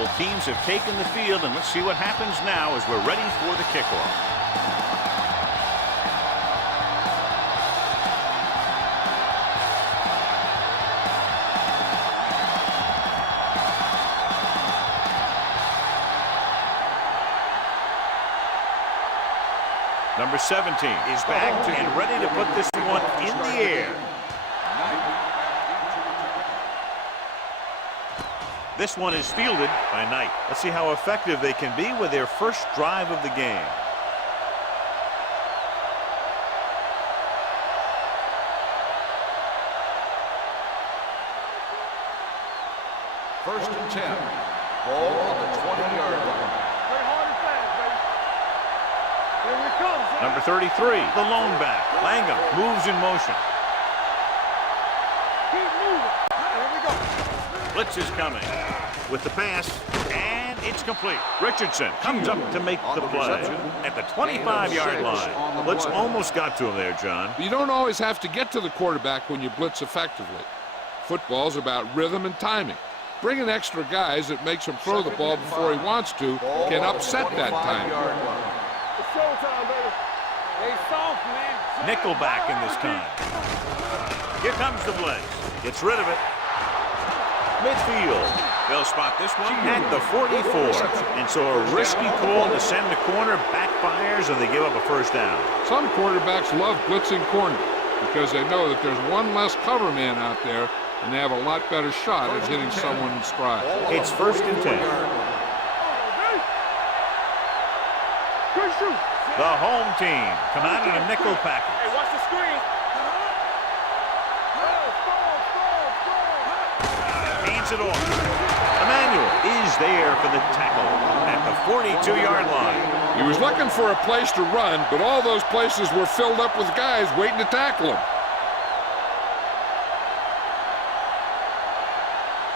Both teams have taken the field, and let's see what happens now as we're ready for the kickoff. Number 17 is back and ready to put this one in the air. This one is fielded by Knight. Let's see how effective they can be with their first drive of the game. First and 10. Ball on the 20-yard line. Number 33, the lone back. Langham moves in motion. Blitz is coming with the pass, and it's complete. Richardson comes up to make the play at the 25-yard line. Blitz almost got to him there, John. You don't always have to get to the quarterback when you blitz effectively. Football's about rhythm and timing. Bringing extra guys that makes him throw the ball before he wants to can upset that timing. Nickelback in this time. Here comes the blitz. Gets rid of it. Midfield. They'll spot this one at the 44. And so a risky call to send the corner backfires, and they give up a first down. Some quarterbacks love blitzing corner because they know that there's one less cover man out there, and they have a lot better shot at hitting someone in stride. It's first and 10. The home team come out in a nickel package. Hey, watch the screen. Hands it off. Emmanuel is there for the tackle at the 42-yard line. He was looking for a place to run, but all those places were filled up with guys waiting to tackle him.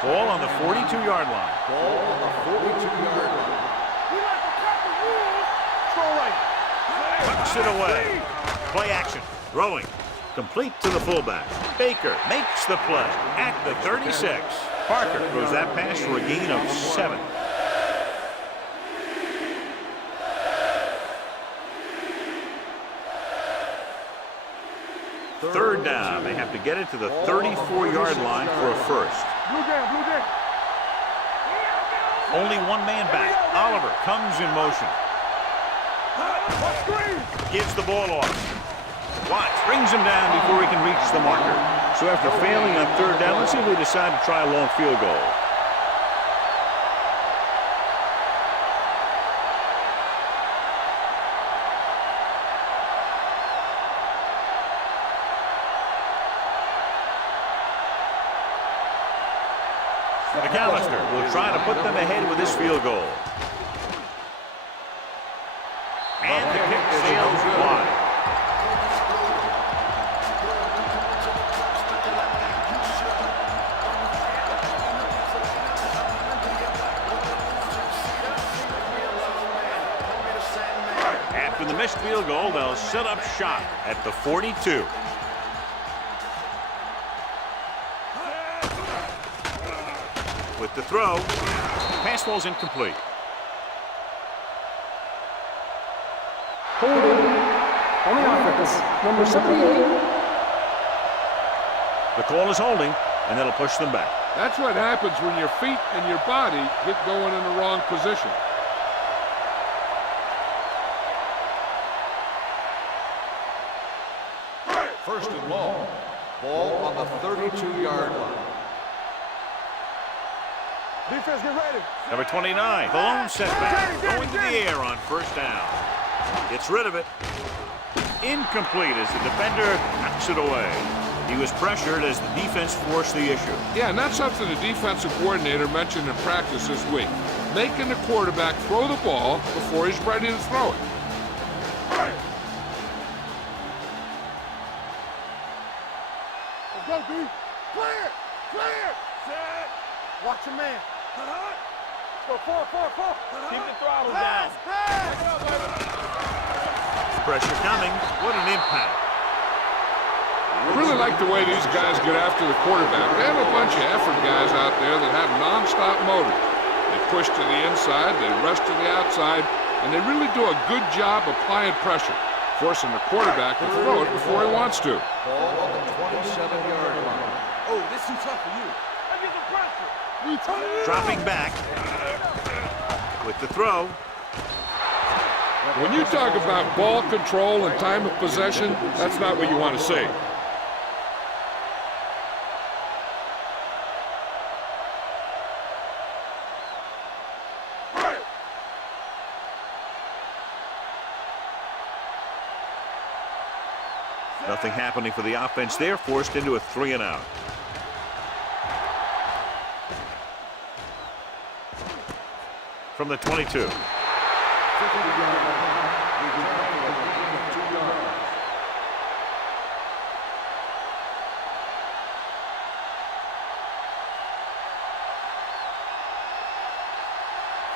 Ball on the 42-yard line. Ball on the 42-yard line. Tucks it away. Play action. Throwing. Complete to the fullback. Baker makes the play at the 36. Parker throws that pass for a gain of 7. Third down. They have to get it to the 34-yard line for a first. Only one man back. Oliver comes in motion. Gives the ball off. Watts brings him down before he can reach the marker. So after failing on third down, let's see if they decide to try a long field goal. McAllister will try to put them ahead with this field goal. And the kick sails wide. After the missed field goal, they'll set up shop at the 42. With the throw, pass falls incomplete. Holding on the offense, number 78. The call is holding, and that'll push them back. That's what happens when your feet and your body get going in the wrong position. First and long. Ball on the 32-yard line. Defense, get ready. Number 29, the lone setback, going to the air on first down. Gets rid of it. Incomplete as the defender knocks it away. He was pressured as the defense forced the issue. Yeah, and that's something the defensive coordinator mentioned in practice this week. Making the quarterback throw the ball before he's ready to throw it. Let's go, B. Clear! Clear! Set! Watch your man. Go, four. Keep the throttle down. Pressure coming. What an impact. I really like the way these guys get after the quarterback. They have a bunch of effort guys out there that have non-stop motor. They push to the inside, they rush to the outside, and they really do a good job applying pressure, forcing the quarterback to throw it before he wants to. Ball on the 27-yard line. Oh, this is too tough for you. I get the pressure. Dropping back with the throw. When you talk about ball control and time of possession, that's not what you want to see. Nothing happening for the offense there, forced into a 3-and-out. From the 22.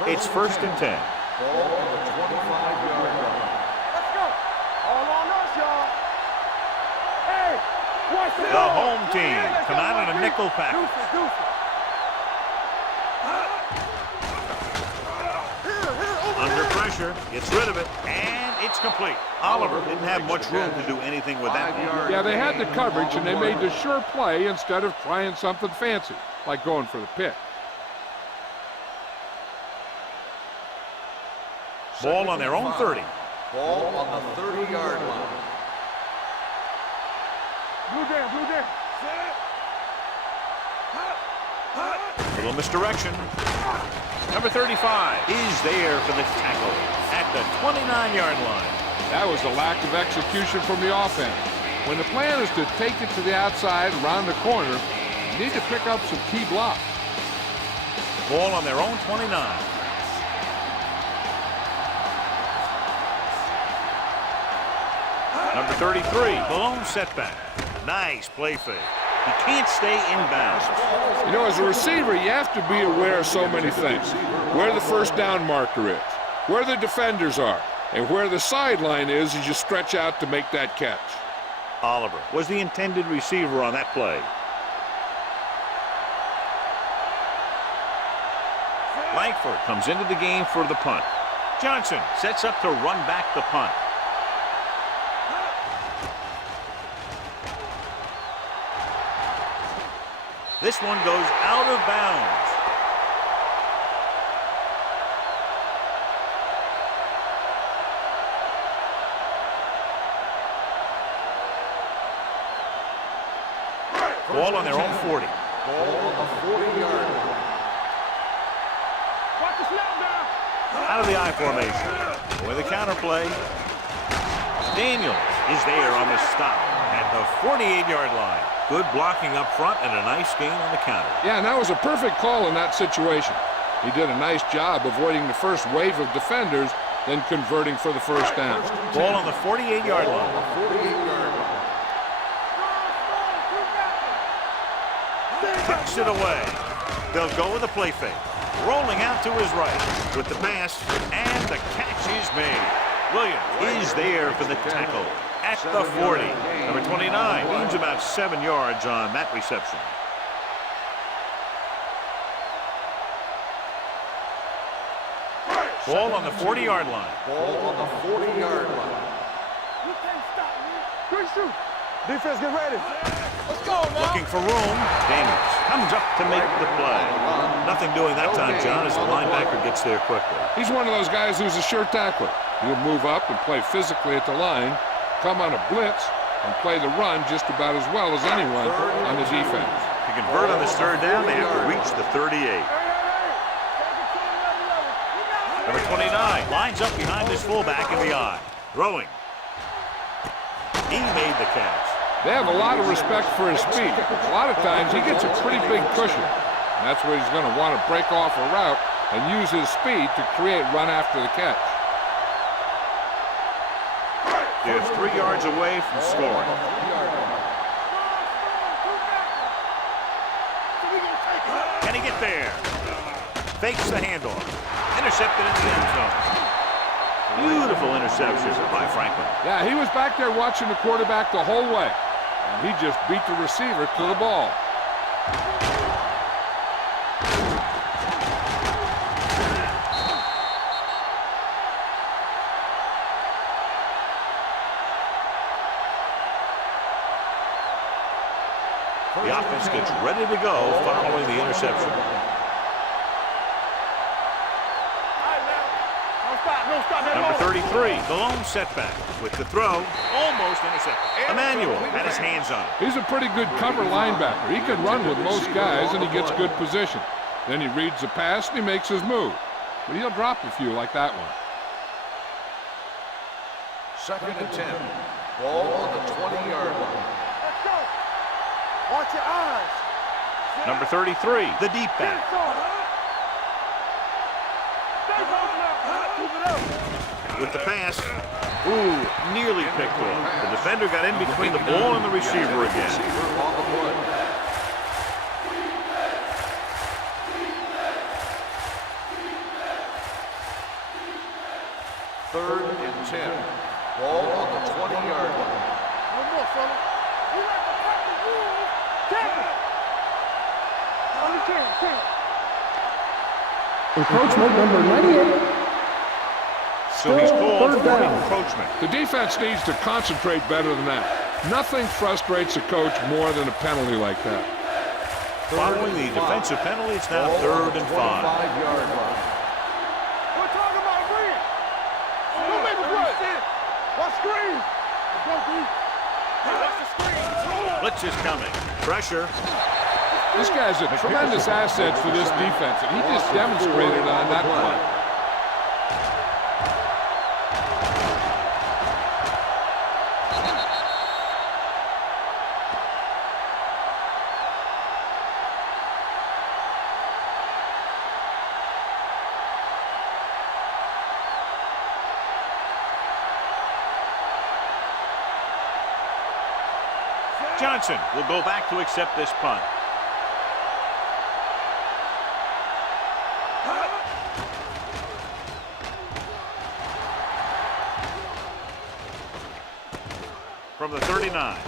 It's 1st and 10. Ball on the 25-yard line. Let's go. All on us, y'all. Hey, watch it. The home team come out in a nickel package. Under pressure, gets rid of it, and it's complete. Oliver didn't have much room to do anything with that one. Yeah, they had the coverage, and they made the sure play instead of trying something fancy, like going for the pick. Ball on their own 30. Ball on the 30-yard line. Blue down. Little misdirection. Number 35 is there for the tackle at the 29-yard line. That was a lack of execution from the offense. When the plan is to take it to the outside, around the corner, you need to pick up some key blocks. Ball on their own 29. Number 33, blown setback. Nice play fake. He can't stay inbounds. You know, as a receiver, you have to be aware of so many things. Where the first down marker is, where the defenders are, and where the sideline is as you stretch out to make that catch. Oliver was the intended receiver on that play. Langford comes into the game for the punt. Johnson sets up to run back the punt. This one goes out of bounds. Ball on their own 40. Ball on the 40-yard line. Watch the snap now. Out of the I formation. With a counter play. Daniels is there on the stop at the 48-yard line. Good blocking up front and a nice gain on the counter. Yeah, and that was a perfect call in that situation. He did a nice job avoiding the first wave of defenders, then converting for the first down. Ball on the 48-yard line. 48-yard line. Tucks it away. They'll go with a play fake. Rolling out to his right with the pass, and the catch is made. Williams is there for the tackle at the 40. Number 29 gains about 7 yards on that reception. Ball on the 40-yard line. Ball on the 40-yard line. You can't stop me. Good shoot. Defense, get ready. Let's go now. Looking for room. Daniels comes up to make the play. Nothing doing that time, John, as the linebacker gets there quickly. He's one of those guys who's a sure tackler. He'll move up and play physically at the line, come on a blitz, and play the run just about as well as anyone on the defense. To convert on this third down, they have to reach the 38. Number 29 lines up behind his fullback in the I. Throwing. He made the catch. They have a lot of respect for his speed. A lot of times he gets a pretty big cushion. And that's where he's going to want to break off a route and use his speed to create run after the catch. They're 3 yards away from scoring. Can he get there? Fakes the handoff. Intercepted in the end zone. Beautiful interception by Franklin. Yeah, he was back there watching the quarterback the whole way. And he just beat the receiver to the ball. offense gets ready to go following the interception. Number 33, the lone setback. With the throw, almost intercepted. Emmanuel had his hands on it. He's a pretty good cover linebacker. He can run with most guys, and he gets good position. Then he reads the pass, and he makes his move. But he'll drop a few like that one. 2nd and 10. Ball on the 20-yard line. Let's go. Watch your eyes. Number 33, the deep back. With the pass, ooh, nearly picked off. The defender got in between the ball and the receiver again. On the play. Third and 10. Ball on the 20-yard line. No more, fella. You like to cut the rules. Take it. Only 10. Encroachment number 98. So he's called Third for down. encroachment. The defense needs to concentrate better than that. Nothing frustrates a coach more than a penalty like that. Following the defensive penalty, it's now 3rd and 5. 5-yard line. We're talking about green. Don't make a play. Watch screen. Let's go, D. Watch the screen. Blitz is coming. Pressure. This guy's a tremendous asset for this defense, and he just demonstrated on that play. Johnson will go back to accept this punt. From the 39. 40-yard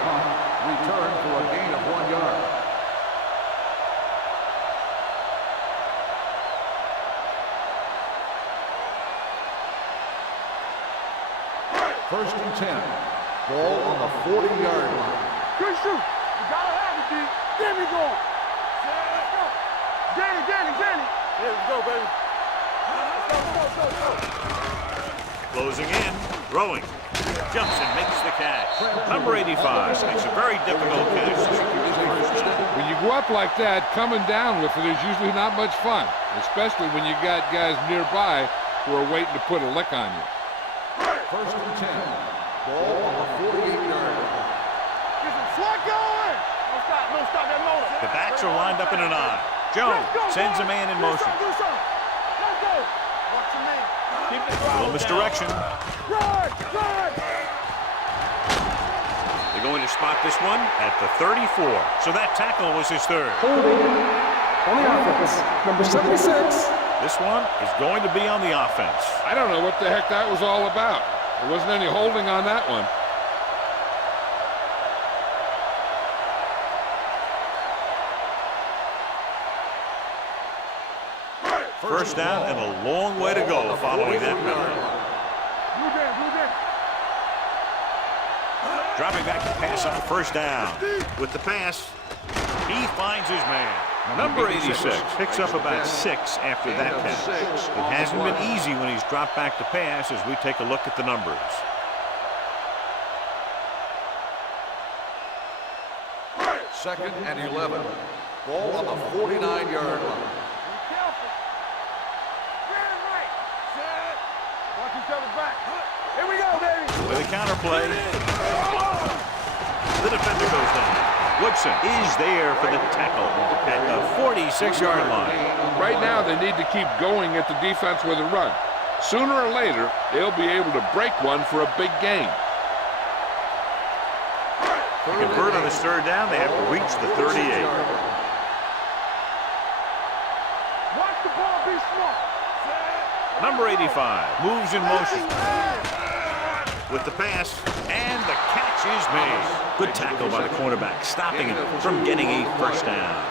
punt. Return for a gain of 1 yard. First and 10. Ball on the 40-yard line. Good shoot. You gotta have it, D. There we go. Let's go. Danny. There we go, baby. Let's go. Closing in. Throwing. Jumps and makes the catch. Number 85 makes a very difficult catch. When you go up like that, coming down with it is usually not much fun, especially when you got guys nearby who are waiting to put a lick on you. First and 10. Ball on the 48-yard line. Get some slug going. Don't stop that motor. The backs are lined up in an I. Jones sends a man in motion. Do something. Let's go. Watch your man. Keep the Little misdirection. Run. They're going to spot this one at the 34. So that tackle was his 3rd. Holding on the offense. Number 76. This one is going to be on the offense. I don't know what the heck that was all about. There wasn't any holding on that one. First down and a long way to go following that penalty. Blue down. Dropping back to pass on first down. With the pass, he finds his man. Number 86 picks up about 6 after that pass. It hasn't been easy when he's dropped back to pass as we take a look at the numbers. Second and 11. Ball on the 49-yard line. Watch each other back. Here we go, baby. With a counterplay, the defender goes down. Woodson is there for the tackle at the 46-yard line. Right now, they need to keep going at the defense with a run. Sooner or later, they'll be able to break one for a big gain. To convert on this 3rd down, they have to reach the 38. Watch the ball be smart. Number 85 moves in motion with the pass, and the catch is made. Good tackle by the cornerback, stopping him from getting a first down.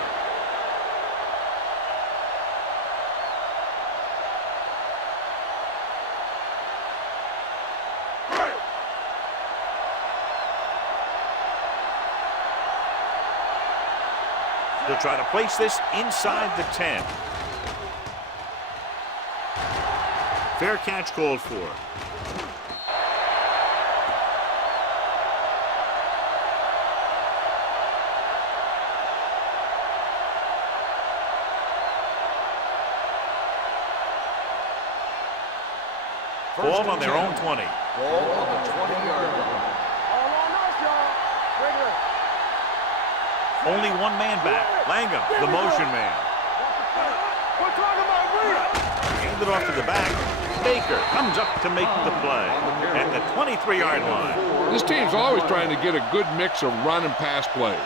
They'll try to place this inside the 10. Fair catch called for. Ball on their own 20. Ball on the 20-yard line. All on us, y'all. Regular. Only one man back. Langham, the motion man. We're talking about real. Hand it off to the back. Baker comes up to make the play at the 23-yard line. This team's always trying to get a good mix of run and pass plays.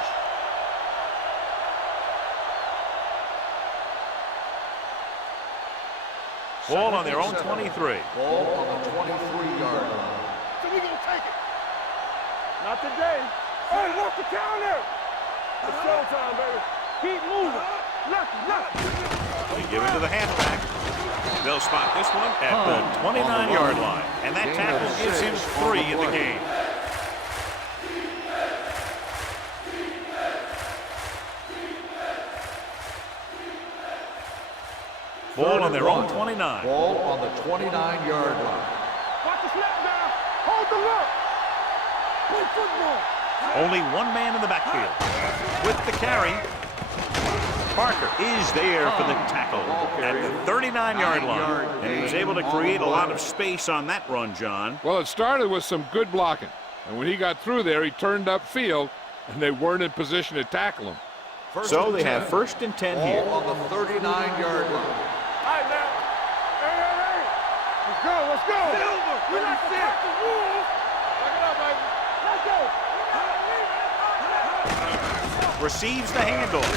Ball on their own 23. Ball on the 23-yard line. So we gonna take it. Not today. Hey, what's the counter? It's showtime, baby. Keep moving. Left. They give it to the halfback. They'll spot this one at the 29-yard line. And that tackle gives him 3 in the game. Ball on their own 29. Ball on the 29-yard line. Watch the snap now. Hold the look. Play football. Only one man in the backfield. With the carry, Parker is there for the tackle at the 39-yard line. And he was able to create a lot of space on that run, John. Well, it started with some good blocking. And when he got through there, he turned upfield, and they weren't in position to tackle him. So they have 1st and 10 here. Ball on the 39-yard line. All right, now. Hey. Let's go. Silver. We like to pack the rules. Look it up, baby. Let's go. Receives the handoff.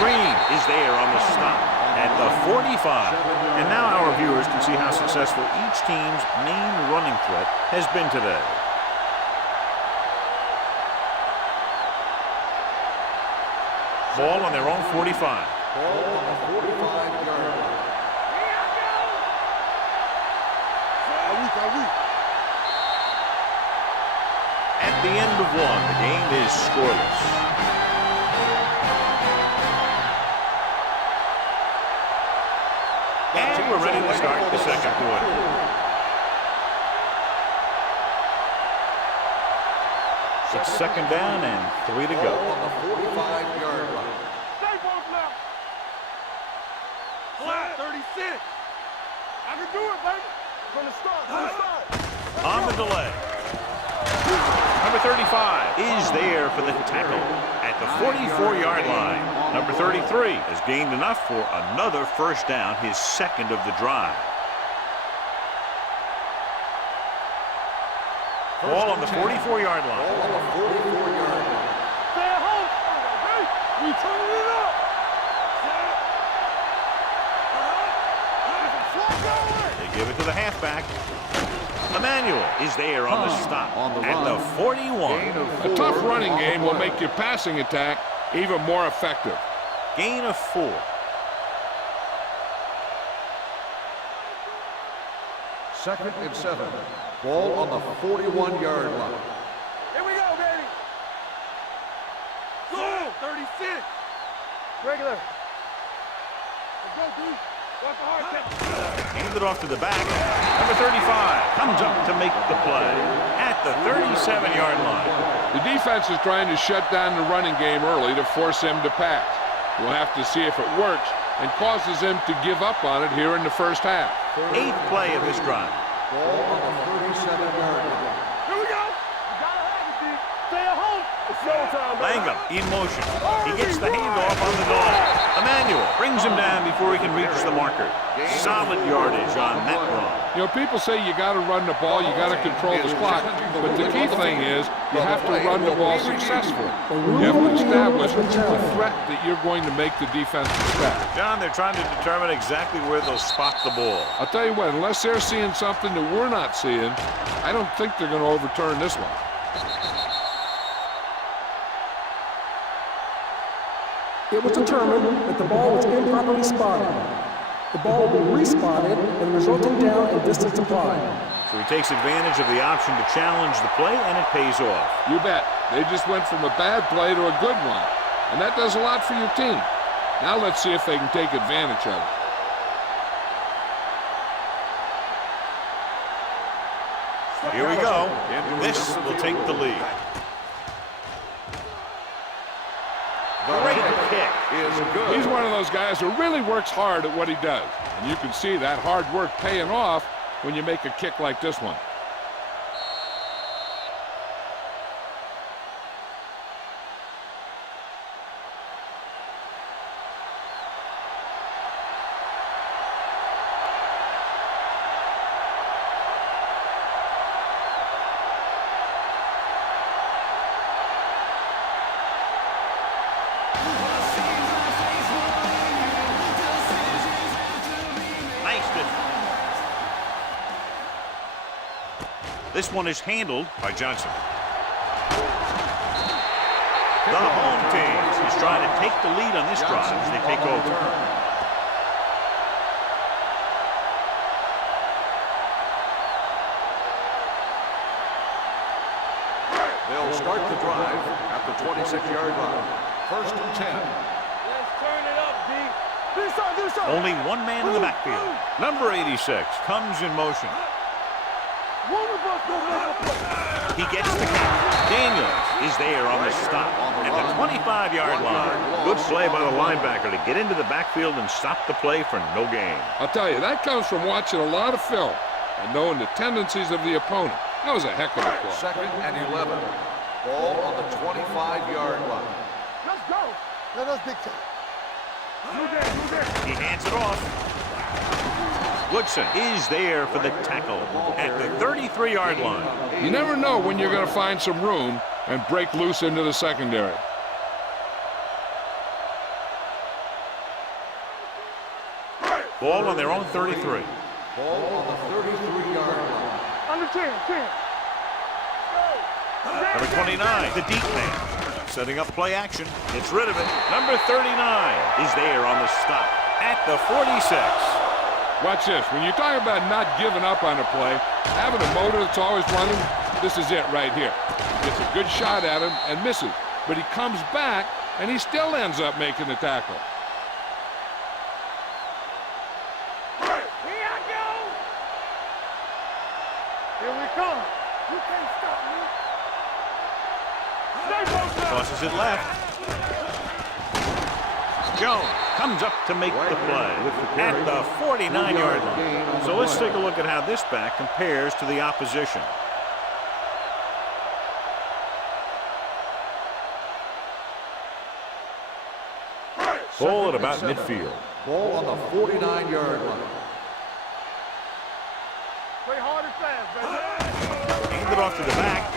Green is there on the stop at the 45. And now our viewers can see how successful each team's main running threat has been today. Ball on their own 45. Ball on the 45-yard line. At the end of 1, the game is scoreless. And we're ready to start the second quarter. It's 2nd down and 3 to go. Ball on the 45-yard line. Stay both now. Flat 36. I can do it, baby. From the start. On the delay. Number 35 is there for the tackle at the 44-yard line. Number 33 has gained enough for another 1st down, his 2nd of the drive. Ball on the 44-yard line. Ball on the 44-yard line. Stay at home. We turning it up. They give it to the halfback. Emmanuel is there on the stop at the 41. A tough running game will make your passing attack even more effective. Gain of 4. Second and 7. Ball on the 41-yard line. Here we go, baby. Go. 36. Regular. Let's go, D. Watch the hard catch. Hand it off to the back. Number 35 comes up to make the play at the 37-yard line. The defense is trying to shut down the running game early to force him to pass. We'll have to see if it works and causes him to give up on it here in the 1st half. 8th play of this drive. Ball on the 37-yard line. Here we go. You gotta have it, D. Stay at home. It's showtime, baby. Langham in motion. He gets the handoff on the delay. Emmanuel brings him down before he can reach the marker. Solid yardage on that run. You know, people say you got to run the ball, you got to control the clock, but the key thing is you have to run the ball successfully. You have to establish the threat that you're going to make the defense expect. John, they're trying to determine exactly where they'll spot the ball. I'll tell you what, unless they're seeing something that we're not seeing, I don't think they're going to overturn this one. It was determined that the ball was improperly spotted. The ball will be respotted and resulting down and distance applied. So he takes advantage of the option to challenge the play, and it pays off. You bet. They just went from a bad play to a good one. and that does a lot for your team. Now let's see if they can take advantage of it. Here we go. This will take the lead. Great kick. Is good. He's one of those guys who really works hard at what he does. And you can see that hard work paying off when you make a kick like this one. This one is handled by Johnson. The home team is trying to take the lead on this drive as they take over. They'll start the drive at the 26-yard line. First and 10. Let's turn it up, D. Do something. Only one man in the backfield. Number 86 comes in motion. He gets the catch. Daniels is there on the stop at the 25-yard line. Good play by the linebacker to get into the backfield and stop the play for no gain. I'll tell you, that comes from watching a lot of film and knowing the tendencies of the opponent. That was a heck of a play. Second and 11. Ball on the 25-yard line. Let's go. Let us dictate. He hands it off. Woodson is there for the tackle at the 33-yard line. You never know when you're going to find some room and break loose into the secondary. Ball on their own 33. Ball on the 33-yard line. Under 10. Number 29, the deep man. Setting up play action. Gets rid of it. Number 39 is there on the stop at the 46. Watch this. When you're talking about not giving up on a play, having a motor that's always running, this is it right here. Gets a good shot at him and misses. But he comes back, and he still ends up making the tackle. Here I go. Here we come. You can't stop me. Tosses it left. Jones comes up to make the play at the 49-yard line. So let's take a look at how this back compares to the opposition. Ball at about midfield. Ball on the 49-yard line. Play hard and fast, baby. Hand it off to the back.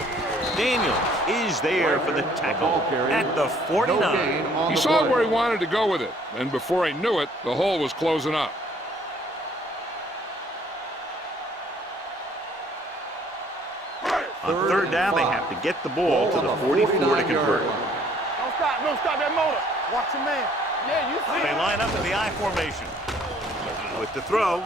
Daniels is there for the tackle at the 49. He saw where he wanted to go with it, and before he knew it, the hole was closing up. On third down, they have to get the ball to the 44 to convert. Don't stop that motor. Watch your man. Yeah, you see. They line up in the I formation. With the throw.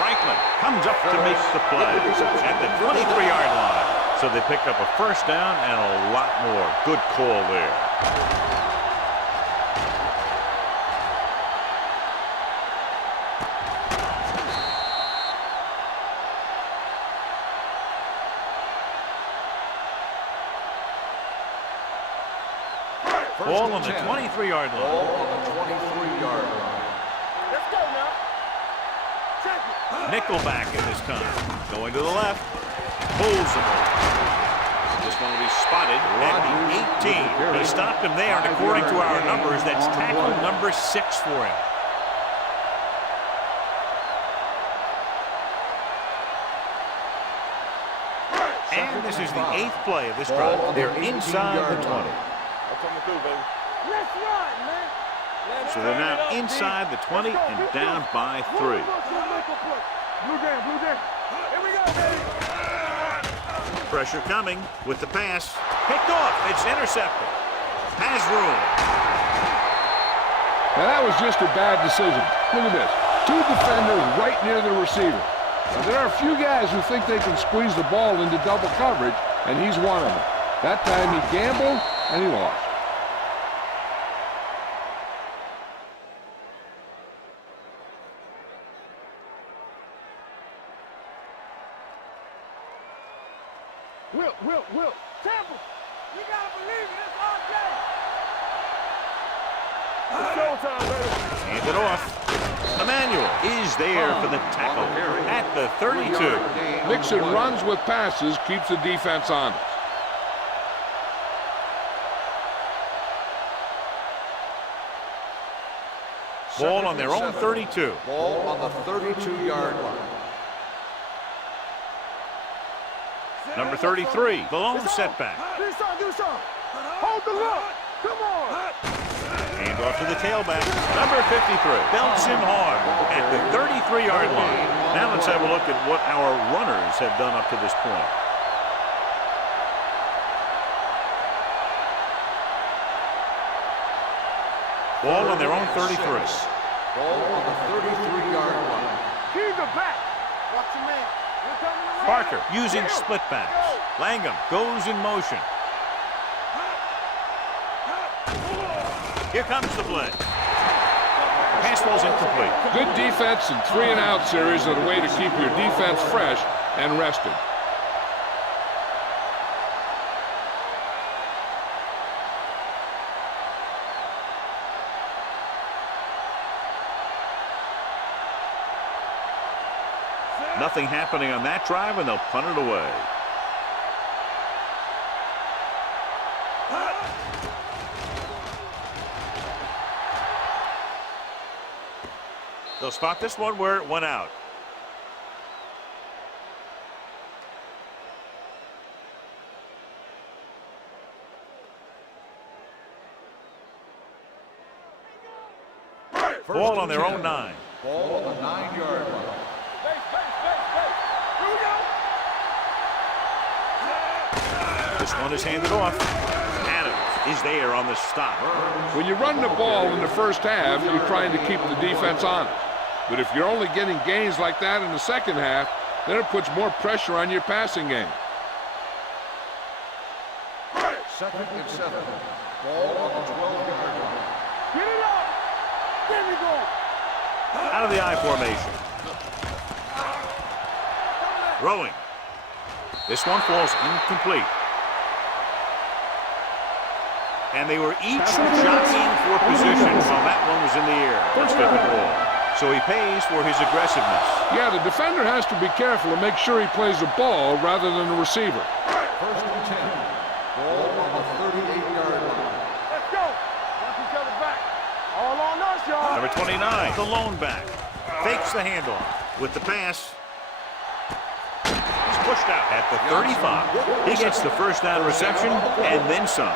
Franklin comes up to make the play at the 23-yard line. So they pick up a first down and a lot more. Good call there. Ball on the 23-yard line. Ball on the 23-yard line. Let's go now. Check it. Nickelback in this time. Going to the left. Pulls him over. This one will be spotted at the 18. He stopped him there, and according to our numbers, that's tackle number 6 for him. And this is the 8th play of this drive. They're inside the 20. Let's run, man. So they're now inside the 20 and down by 3. Blue down. Here we go, baby. Pressure coming with the pass. Picked off. It's intercepted. Has room. Now that was just a bad decision. Look at this. 2 defenders right near the receiver. Now, there are a few guys who think they can squeeze the ball into double coverage, and he's one of them. That time he gambled, and he lost. Will. Temple, you gotta believe it. It's our day. It's showtime, baby. Hand it off. Emmanuel is there for the tackle at the 32. Mixing runs with passes keeps the defense honest. Ball on their own 32. Ball on the 32-yard line. Number 33, the lone setback. Do something. Hold the look. Come on. Hand off to the tailback. Number 53 belts him hard at the 33-yard line. Now let's have a look at what our runners have done up to this point. Ball on their own 33. Ball on the 33-yard line. Keep the back. Watch your man. Here comes the Parker using split backs. Langham goes in motion. Here comes the blitz. Pass ball's incomplete. Good defense and 3-and-out series are the way to keep your defense fresh and rested. Nothing happening on that drive, and they'll punt it away. They'll spot this one where it went out. Ball on their own 9. Ball on the 9-yard line. This one is handed off. Adams is there on the stop. When you run the ball in the first half, you're trying to keep the defense honest. But if you're only getting gains like that in the second half, then it puts more pressure on your passing game. 2nd and 7. Ball on the 12-yard line. Get it up. There we go. Out of the I formation. Throwing. This one falls incomplete. And they were each jockeying for position while that one was in the air. Let's flip the ball. So he pays for his aggressiveness. Yeah, the defender has to be careful and make sure he plays the ball rather than the receiver. 1st and 10. Ball on the 38-yard line. Let's go. Watch each other back. All on us, y'all. Number 29, the lone back. Fakes the handoff with the pass. He's pushed out at the 35. He gets the first down reception and then some.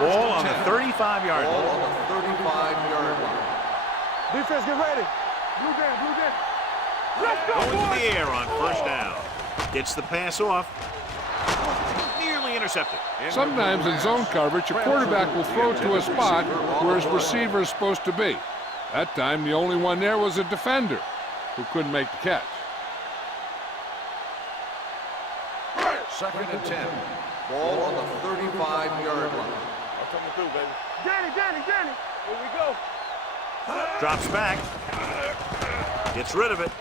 Ball on the 35-yard Ball line. on the 35-yard line. Defense, get ready. Blue down. Let's go, Going to boys. the air on first down. Gets the pass off. Nearly intercepted. Sometimes in zone coverage, a quarterback will throw to a spot where his receiver is supposed to be. That time, the only one there was a defender who couldn't make the catch. 2nd and 10. Ball on the 35-yard line. Coming through, baby. Danny. Here we go. Drops back. Gets rid of it.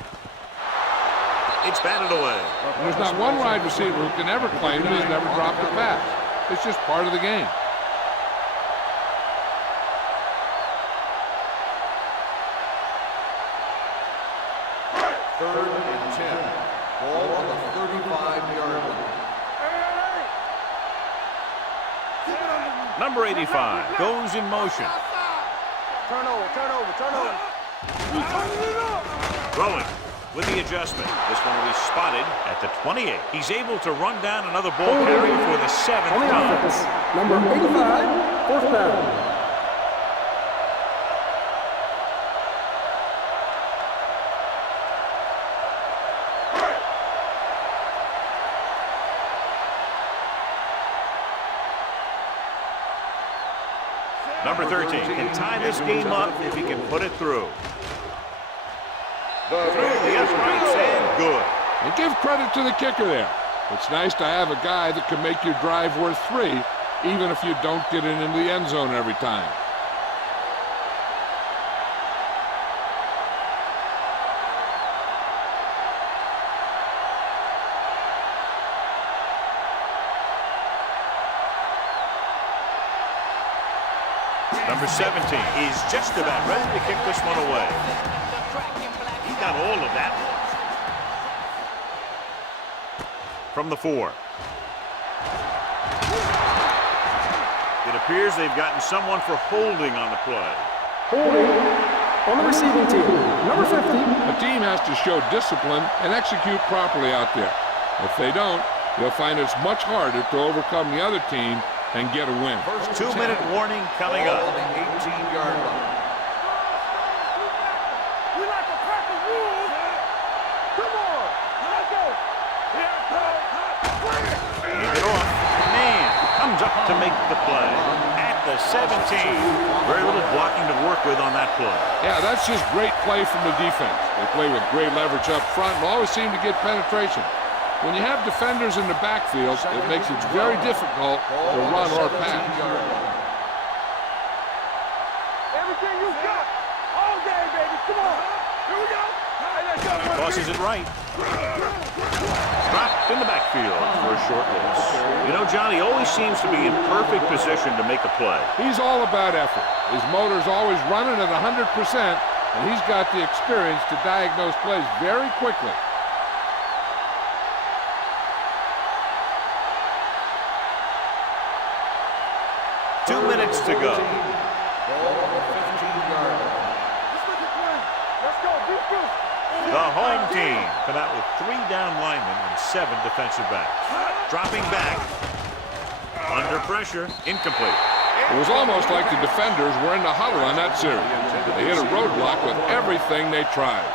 It's batted away. There's not one wide receiver who can ever claim that he's never dropped a pass. It's just part of the game. Third and 10. Ball on the 35-yard line. Number 85 goes in motion. Turn over. Throwing with the adjustment. This one will be spotted at the 28. He's able to run down another ball carrier for the 7th On the time. offense, number 85, 4th down. Number 13 can tie this game up if he can put it through. Through the uprights and good. And give credit to the kicker there. It's nice to have a guy that can make your drive worth 3, even if you don't get it into the end zone every time. Number 17 is just about ready to kick this one away. He got all of that. From the 4. It appears they've gotten someone for holding on the play. Holding on the receiving team. Number 50. A team has to show discipline and execute properly out there. If they don't, they'll find it's much harder to overcome the other team and get a win. 2-minute warning coming up. On the 18-yard line. We like to crack the rules. Come on. Let's go. Here it comes. Leave it off. Man comes up to make the play. At the 17. Very little blocking to work with on that play. Yeah, that's just great play from the defense. They play with great leverage up front and always seem to get penetration. When you have defenders in the backfield, it makes it very difficult to run or pass. Everything you got. All day, baby. Come on. Here we go. Hey, let's go. Tosses it right. Dropped in the backfield for a short loss. You know, John, he always seems to be in perfect position to make a play. He's all about effort. His motor's always running at 100%, and he's got the experience to diagnose plays very quickly. Two minutes to go. Ball on the 15-yard line. Let's go. Defense. The home team come out with 3 down linemen and 7 defensive backs. Dropping back. Under pressure. Incomplete. It was almost like the defenders were in the huddle on that series. They hit a roadblock with everything they tried.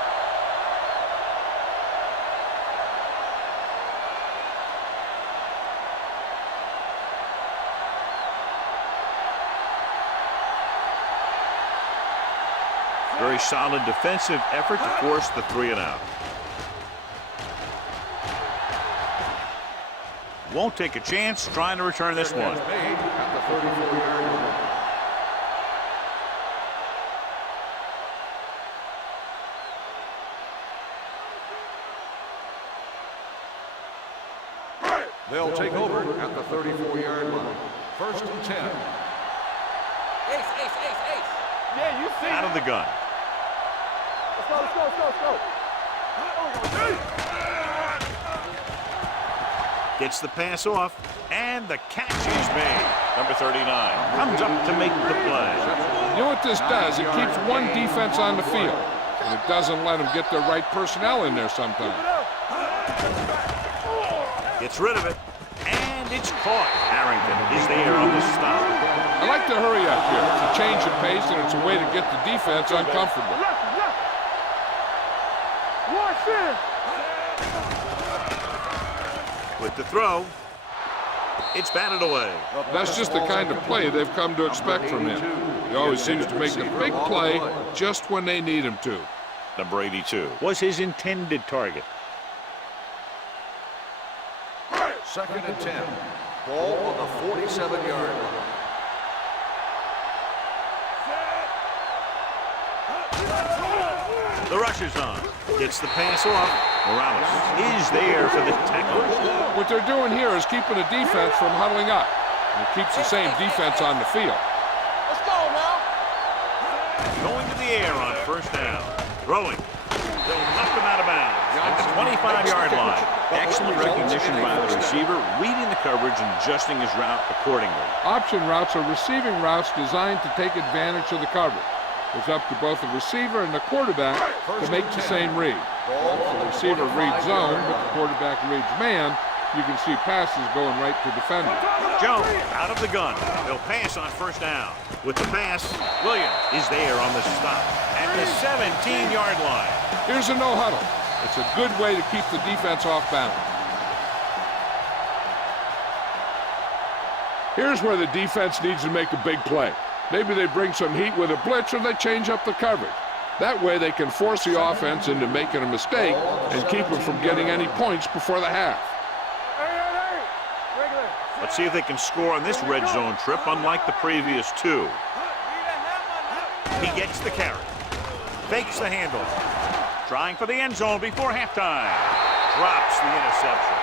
Very solid defensive effort to force the 3 and out. Won't take a chance trying to return this one. Made at the 34-yard line. They'll take over at the 34-yard line. 1st and 10. Ace. Yeah, you see. Out of the gun. Let's go. Gets the pass off, and the catch is made. Number 39 comes up to make the play. You know what this does? It keeps one defense on the field, and it doesn't let them get the right personnel in there sometimes. Gets rid of it, and it's caught. Harrington is there on the stop. I like to hurry up here. It's a change of pace, and it's a way to get the defense uncomfortable. Watch it. With the throw, it's batted away. That's just the kind of play they've come to expect from him. He always seems to make the big play just when they need him to. Number 82 was his intended target. 2nd and 10. Ball on the 47-yard line. The rush is on. Gets the pass off. Morales is there for the tackle. What they're doing here is keeping the defense from huddling up. And it keeps the same defense on the field. Let's go now. Going to the air on 1st down. Throwing. They'll knock him out of bounds at the 25-yard line. Excellent recognition by the receiver, reading the coverage and adjusting his route accordingly. Option routes are receiving routes designed to take advantage of the coverage. It's up to both the receiver and the quarterback to make the same read. If the receiver reads zone, but the quarterback reads man, you can see passes going right to defenders. Jones out of the gun. They'll pass on 1st down. With the pass, Williams is there on the stop at the 17-yard line. Here's a no huddle. It's a good way to keep the defense off balance. Here's where the defense needs to make a big play. Maybe they bring some heat with a blitz or they change up the coverage. That way they can force the offense into making a mistake and keep them from getting any points before the half. Let's see if they can score on this red zone trip, unlike the previous two. He gets the carry. Fakes the handoff. Trying for the end zone before halftime. Drops the interception.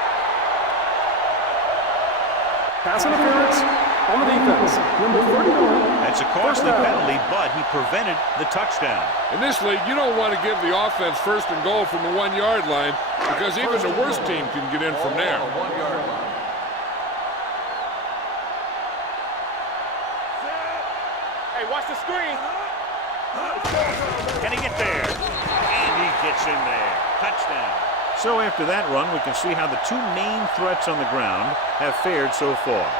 Pass interference on the defense. Number 31. That's a costly penalty, but he prevented the touchdown. In this league, you don't want to give the offense first and goal from the 1 yard line because even the worst team can get in from there. 1 yard line. Hey, watch the screen. Can he get there? And he gets in there. Touchdown. So after that run, we can see how the two main threats on the ground have fared so far.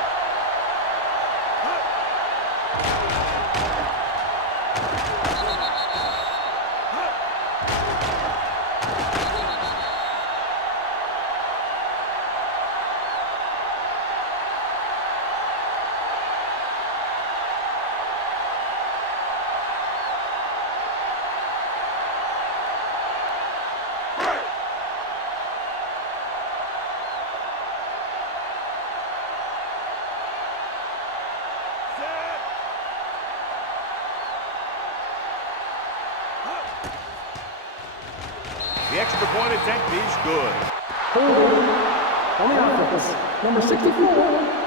The extra point attempt is good. Holding on the offense. Number 64.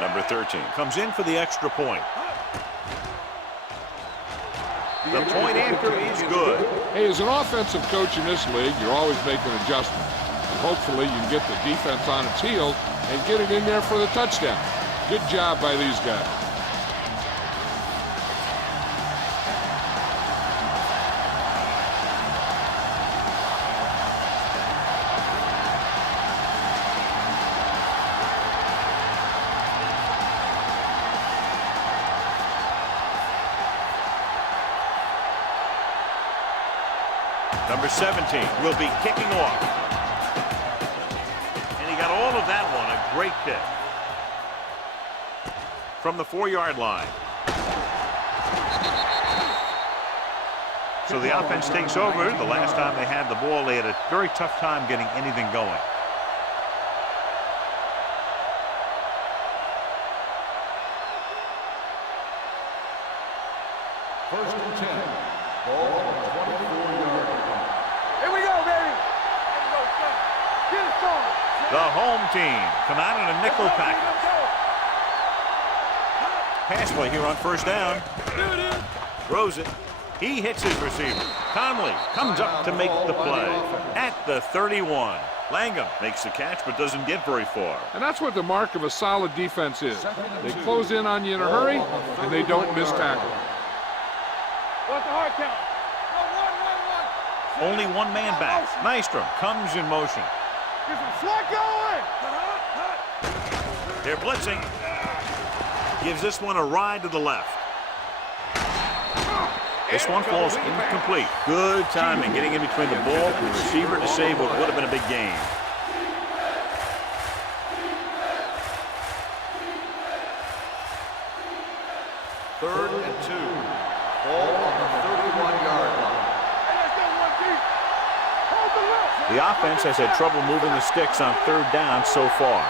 Number 13 comes in for the extra point. The point after is good. Hey, as an offensive coach in this league, you're always making adjustments. And hopefully you can get the defense on its heels and get it in there for the touchdown. Good job by these guys. Number 17 will be kicking off. And he got all of that one, a great kick. From the 4-yard line. So the offense takes over. The last time they had the ball, they had a very tough time getting anything going. First and 10. Ball on the 24-yard line. Here we go, baby. Get it started. The home team come out in a nickel package. Pass play here on first down. Throws it. He hits his receiver. Conley comes up to make the play at the 31. Langham makes the catch but doesn't get very far. And that's what the mark of a solid defense is. They close in on you in a hurry, and they don't miss tackle. What's the hard count? Only one man back. Nystrom comes in motion. Get some slot going. They're blitzing. Gives this one a ride to the left. This one falls incomplete. Good timing getting in between the ball and the receiver to save what would have been a big game. Third and 2. Ball on the 31-yard line. The offense has had trouble moving the sticks on third down so far.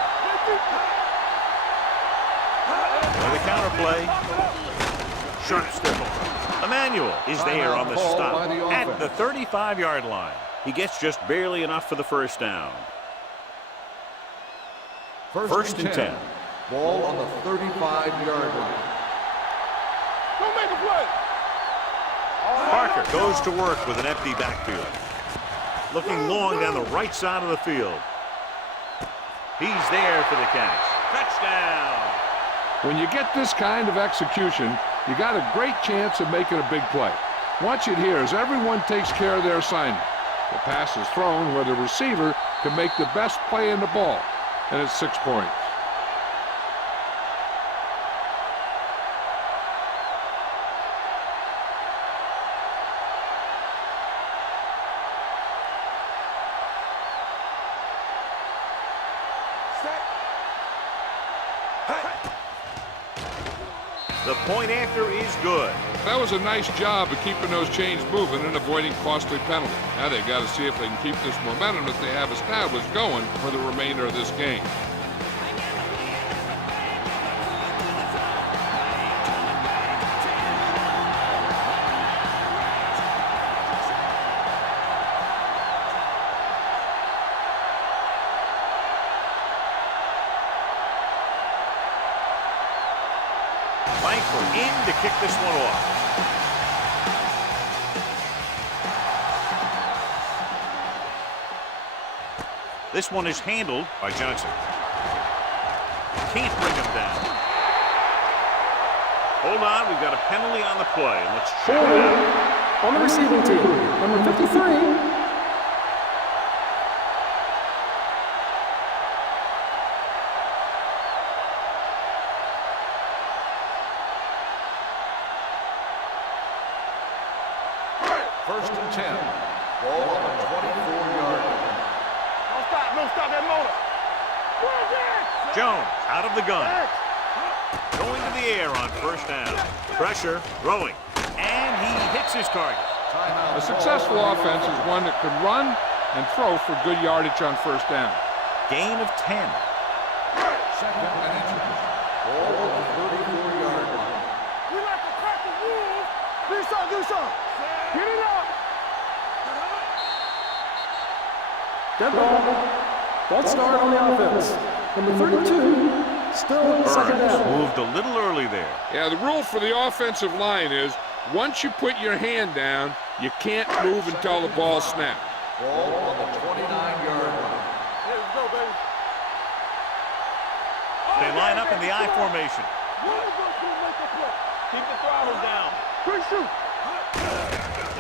For the counter play. Sharp stipple. Emmanuel is there on the stop at the 35-yard line. He gets just barely enough for the first down. First and 10. Ball on the 35-yard line. Don't make a play. Parker goes to work with an empty backfield. Looking long down the right side of the field. He's there for the catch. Touchdown! When you get this kind of execution, you got a great chance of making a big play. Watch it here as everyone takes care of their assignment. The pass is thrown where the receiver can make the best play in the ball, and it's 6 points. The point after is good. That was a nice job of keeping those chains moving and avoiding costly penalties. Now they got to see if they can keep this momentum that they have established going for the remainder of this game. Langford in to kick this one off. This one is handled by Johnson. Can't bring him down. Hold on, we've got a penalty on the play. Let's check it out. On the receiving team, number 53. First and 10. Ball on the 24-yard line. Don't stop that motor. Jones out of the gun. Going to the air on first down. Pressure, throwing, and he hits his target. A successful offense is one that can run and throw for good yardage on first down. Gain of 10. Second and inches. Ball on the 34-yard line. We like to crack the rules. Do something. Get it up. Dead ball. False start on the offense. Number 32, still second Burns down. moved a little early there. Yeah, the rule for the offensive line is once you put your hand down, you can't move until the ball snaps. Ball on the 29-yard line. Let's go, baby. They line up in the I formation. One of us will make a play. Keep the throttle down. Good shoot.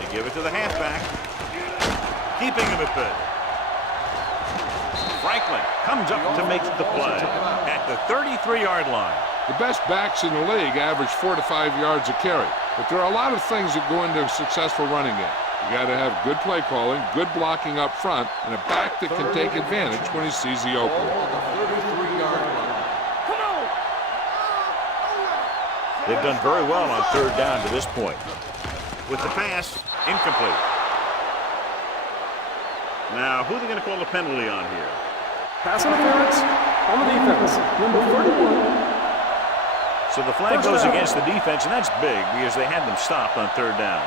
They give it to the halfback. Keeping him at bay. Franklin comes up to make the play at the 33-yard line. The best backs in the league average 4 to 5 yards a carry, but there are a lot of things that go into a successful running game. You got to have good play calling, good blocking up front, and a back that can take advantage when he sees the Ball opening. on the 33-yard line. Come on. They've done very well on third down to this point. With the pass, incomplete. Now, who are they going to call the penalty on here? Pass interference on the defense. Number 31. So the flag First goes down. against the defense, and that's big because they had them stopped on third down.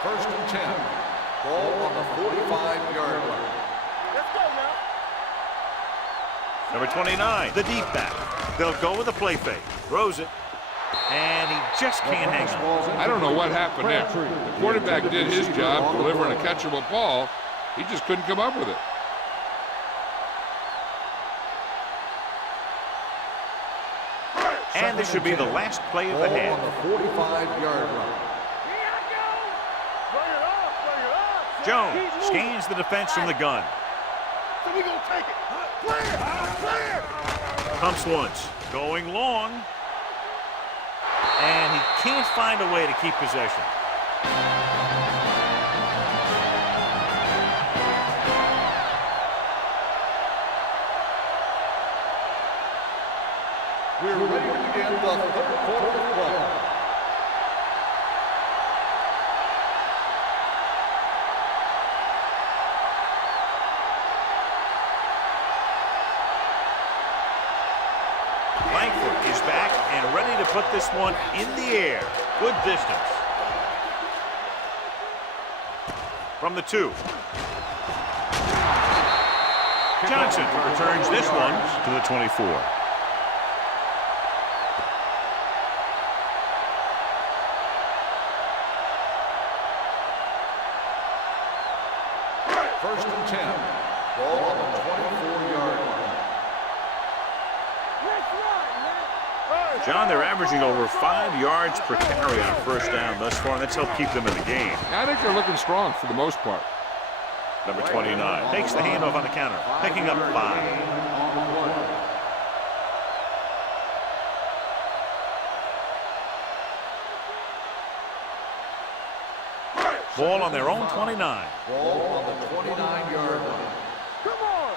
First and 10. Ball on the 45-yard line. Let's go now. Number 29, the deep back. They'll go with a play fake. Throws it, and he just can't hang on. I don't know what happened there. The quarterback did his job delivering a catchable ball. He just couldn't come up with it. And this should be the last play of the Ball half. on the 45-yard line. Bring it up. Jones scans the defense from the gun. So we gonna take it. Clear. Pumps once, going long. And he can't find a way to keep possession. We're ready to begin the third quarter of play. Langford is back and ready to put this one in the air. Good distance. From the 2. Johnson returns this one to the 24. First and 10. Ball on the 24-yard line. John, they're averaging over 5 yards per carry on first down thus far, and that's helped keep them in the game. I think they're looking strong for the most part. Number 29 takes the handoff on the counter, picking up 5. On the play. Ball on their own 29. Ball on the 29-yard line. Come on.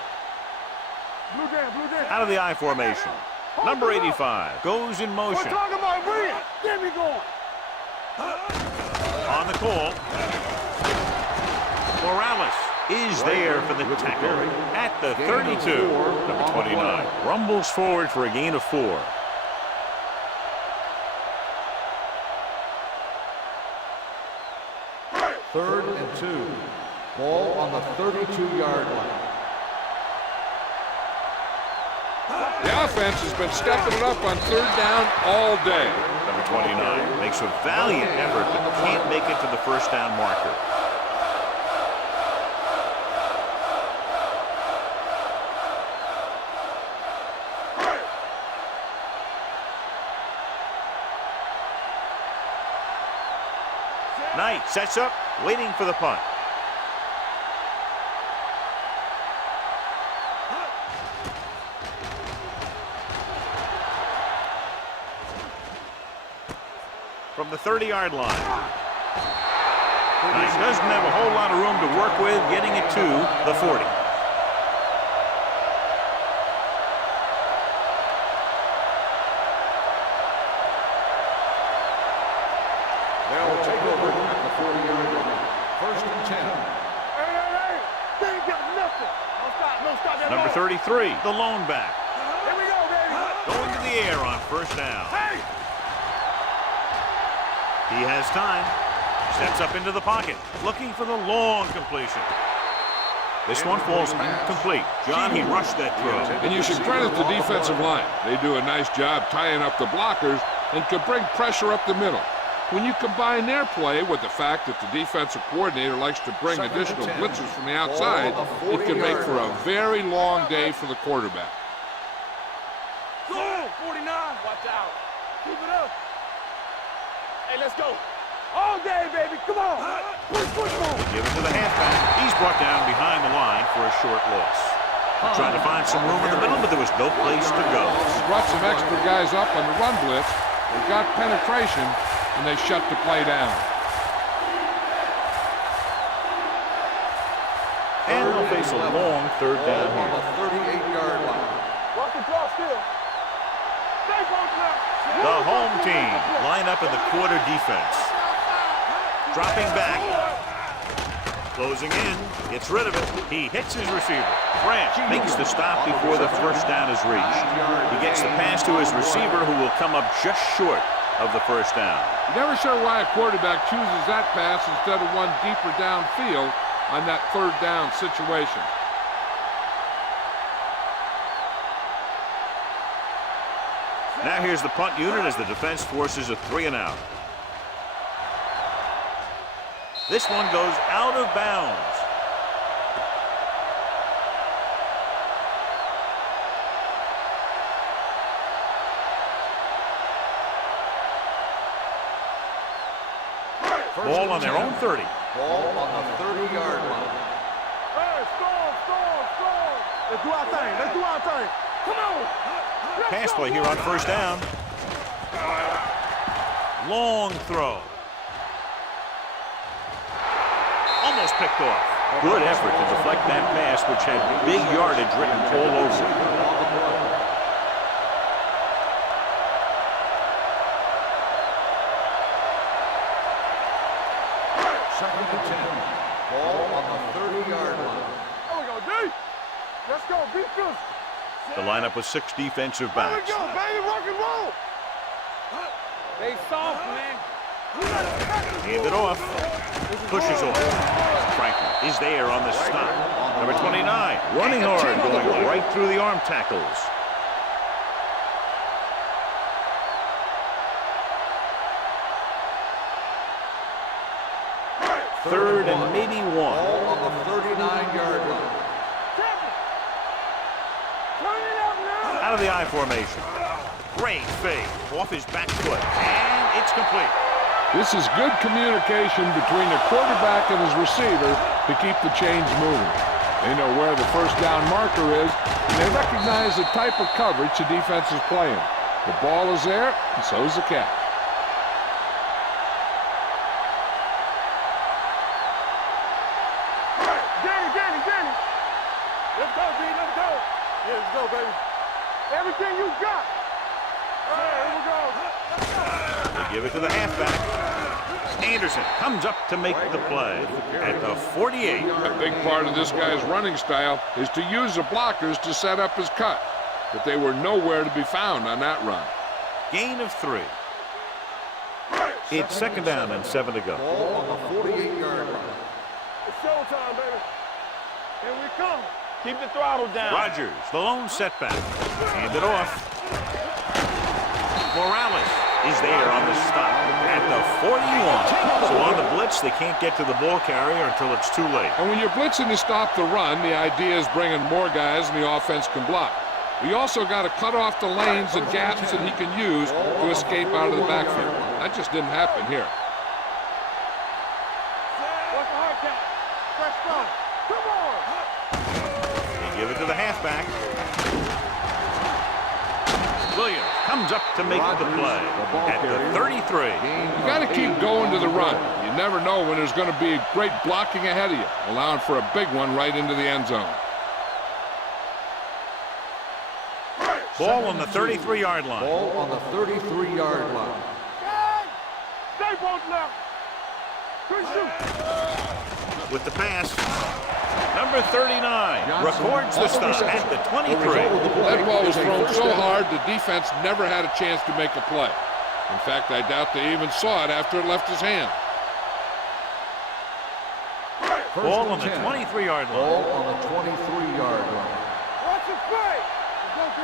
Blue down. Out of the I formation. Number 85 goes in We're motion. talking about bring it. Get me going. On the call. Morales is there for the tackle at the 32. Number 29 rumbles forward for a gain of 4. Third and 2. Ball on the 32-yard line. The offense has been stepping it up on third down all day. Number 29 makes a valiant effort but can't make it to the first down marker. Knight sets up, waiting for the punt. From the 30-yard line. Knight doesn't have a whole lot of room to work with, getting it to the 40. They'll take over at the 40-yard line. First and 10. Hey. They ain't got nothing. Don't stop that Number ball. 33, the lone back. Here we go, baby. Going to the air on first down. Hey. He has time. Steps up into the pocket, looking for the long completion. This one falls incomplete. John, he rushed that throw. And you should credit the defensive line. They do a nice job tying up the blockers and can bring pressure up the middle. When you combine their play with the fact that the defensive coordinator likes to bring additional blitzers from the outside, it can make for a very long day for the quarterback. Go, 49. Watch out. Keep it up. Hey, let's go. All day, baby. Come on. Push on. Give it to the halfback. He's brought down behind the line for a short loss. Trying to find some room in the middle, but there was no place to go. Brought some extra guys up on the run blitz. They got penetration, and they shut the play down. And they'll face a long third down On here. the 38-yard line. Watch the draw still. Stay close now. The home team line up in the quarter defense. Dropping back. Closing in. Gets rid of it. He hits his receiver. Branch makes the stop before the first down is reached. He gets the pass to his receiver, who will come up just short of the first down. You're never sure why a quarterback chooses that pass instead of one deeper downfield on that third down situation. Now here's the punt unit as the defense forces a 3-and-out. This one goes out of bounds. Ball on their own 30. Ball on the 30-yard line. Hey, score. Let's do our thing. Come on. Pass play here on first down. Long throw. Almost picked off. Good effort to deflect that pass, which had big yardage written all over it. Second and 10. Ball on the 30-yard line. There we go, D. Let's go. Be good. The lineup with 6 defensive There backs. we go, baby. Rock and roll. They soft, man. Hand it off. Pushes off. Franklin is there on the stop. Number 29, running hard, going right through the arm tackles. Third and maybe 1. Ball on the 39-yard line. Turn it up now. Out of the I formation. Great fake off his back foot. And it's complete. This is good communication between the quarterback and his receiver to keep the chains moving. They know where the first down marker is, and they recognize the type of coverage the defense is playing. The ball is there, and so is the catch. Danny. Let's go, D. Let's go. Yeah, let's go, baby. Everything you got. They give it to the halfback. Anderson comes up to make the play at the 48. A big part of this guy's running style is to use the blockers to set up his cut, but they were nowhere to be found on that run. Gain of 3. It's second down and 7 to go. Ball on the 48-yard line. It's showtime, baby. Here we come. Keep the throttle down. Rodgers, the lone setback. Hand it off. Morales is there on the stop at the 41. So on the blitz, they can't get to the ball carrier until it's too late. And when you're blitzing to stop the run, the idea is bringing more guys and the offense can block. We also got to cut off the lanes and gaps that he can use to escape out of the backfield. That just didn't happen here. What's the hard count? Fresh start. Come on. They give it to the halfback. Williams comes up to make the play at the 33. You got to keep going to the run. You never know when there's going to be great blocking ahead of you, allowing for a big one right into the end zone. Ball on the 33-yard line. Ball on the 33-yard line. Stay both left. Good shoot. With the pass, number 39 records the stop at the 23. That ball was thrown so hard the defense never had a chance to make a play. In fact, I doubt they even saw it after it left his hand. Ball on the 23-yard line. Ball on the 23-yard line. Watch it play. Go, B.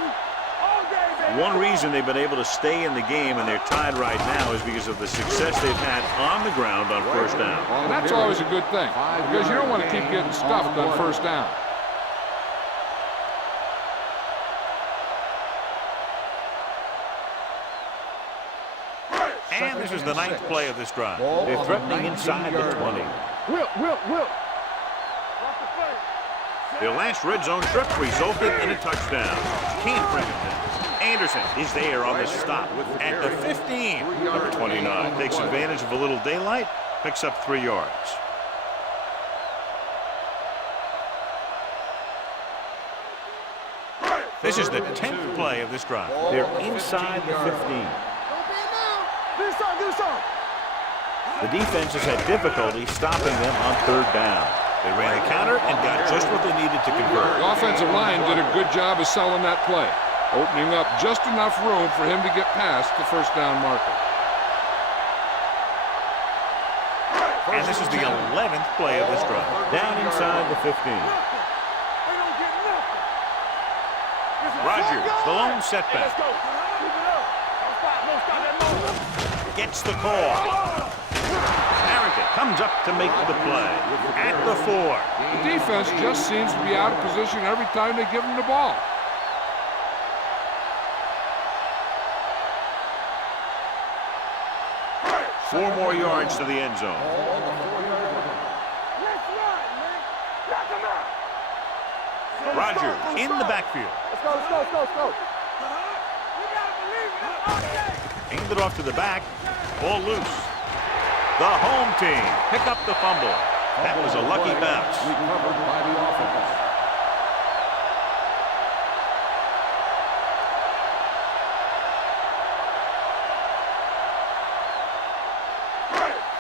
All day, baby. One reason they've been able to stay in the game and they're tied right now is because of the success they've had on the ground on first down. And that's always a good thing, because you don't want to keep getting stuffed on first down. And this is the 9th play of this drive. They're threatening inside the 20. Whip. Watch the play. Their last red zone trip resulted in a touchdown. Can't bring it down. Anderson is there on the stop at the 15. Number 29 takes advantage of a little daylight, picks up 3 yards. This is the 10th play of this drive. They're inside the 15. The defense has had difficulty stopping them on third down. They ran the counter and got just what they needed to convert. The offensive line did a good job of selling that play, opening up just enough room for him to get past the first down marker. And this is the 11th play of this drive. Down inside the 15. Rodgers, the lone setback. Let's go. Keep it up. Don't stop that motor. Gets the call. Harrington comes up to make the play at the 4. The defense just seems to be out of position every time they give him the ball. Four more yards to the end zone. Let's run, man. Knock him out. Rodgers in the backfield. Let's go. We gotta believe it. All day. Hand it off to the back. Ball loose. The home team pick up the fumble. That was a lucky bounce. Recovered by the offense.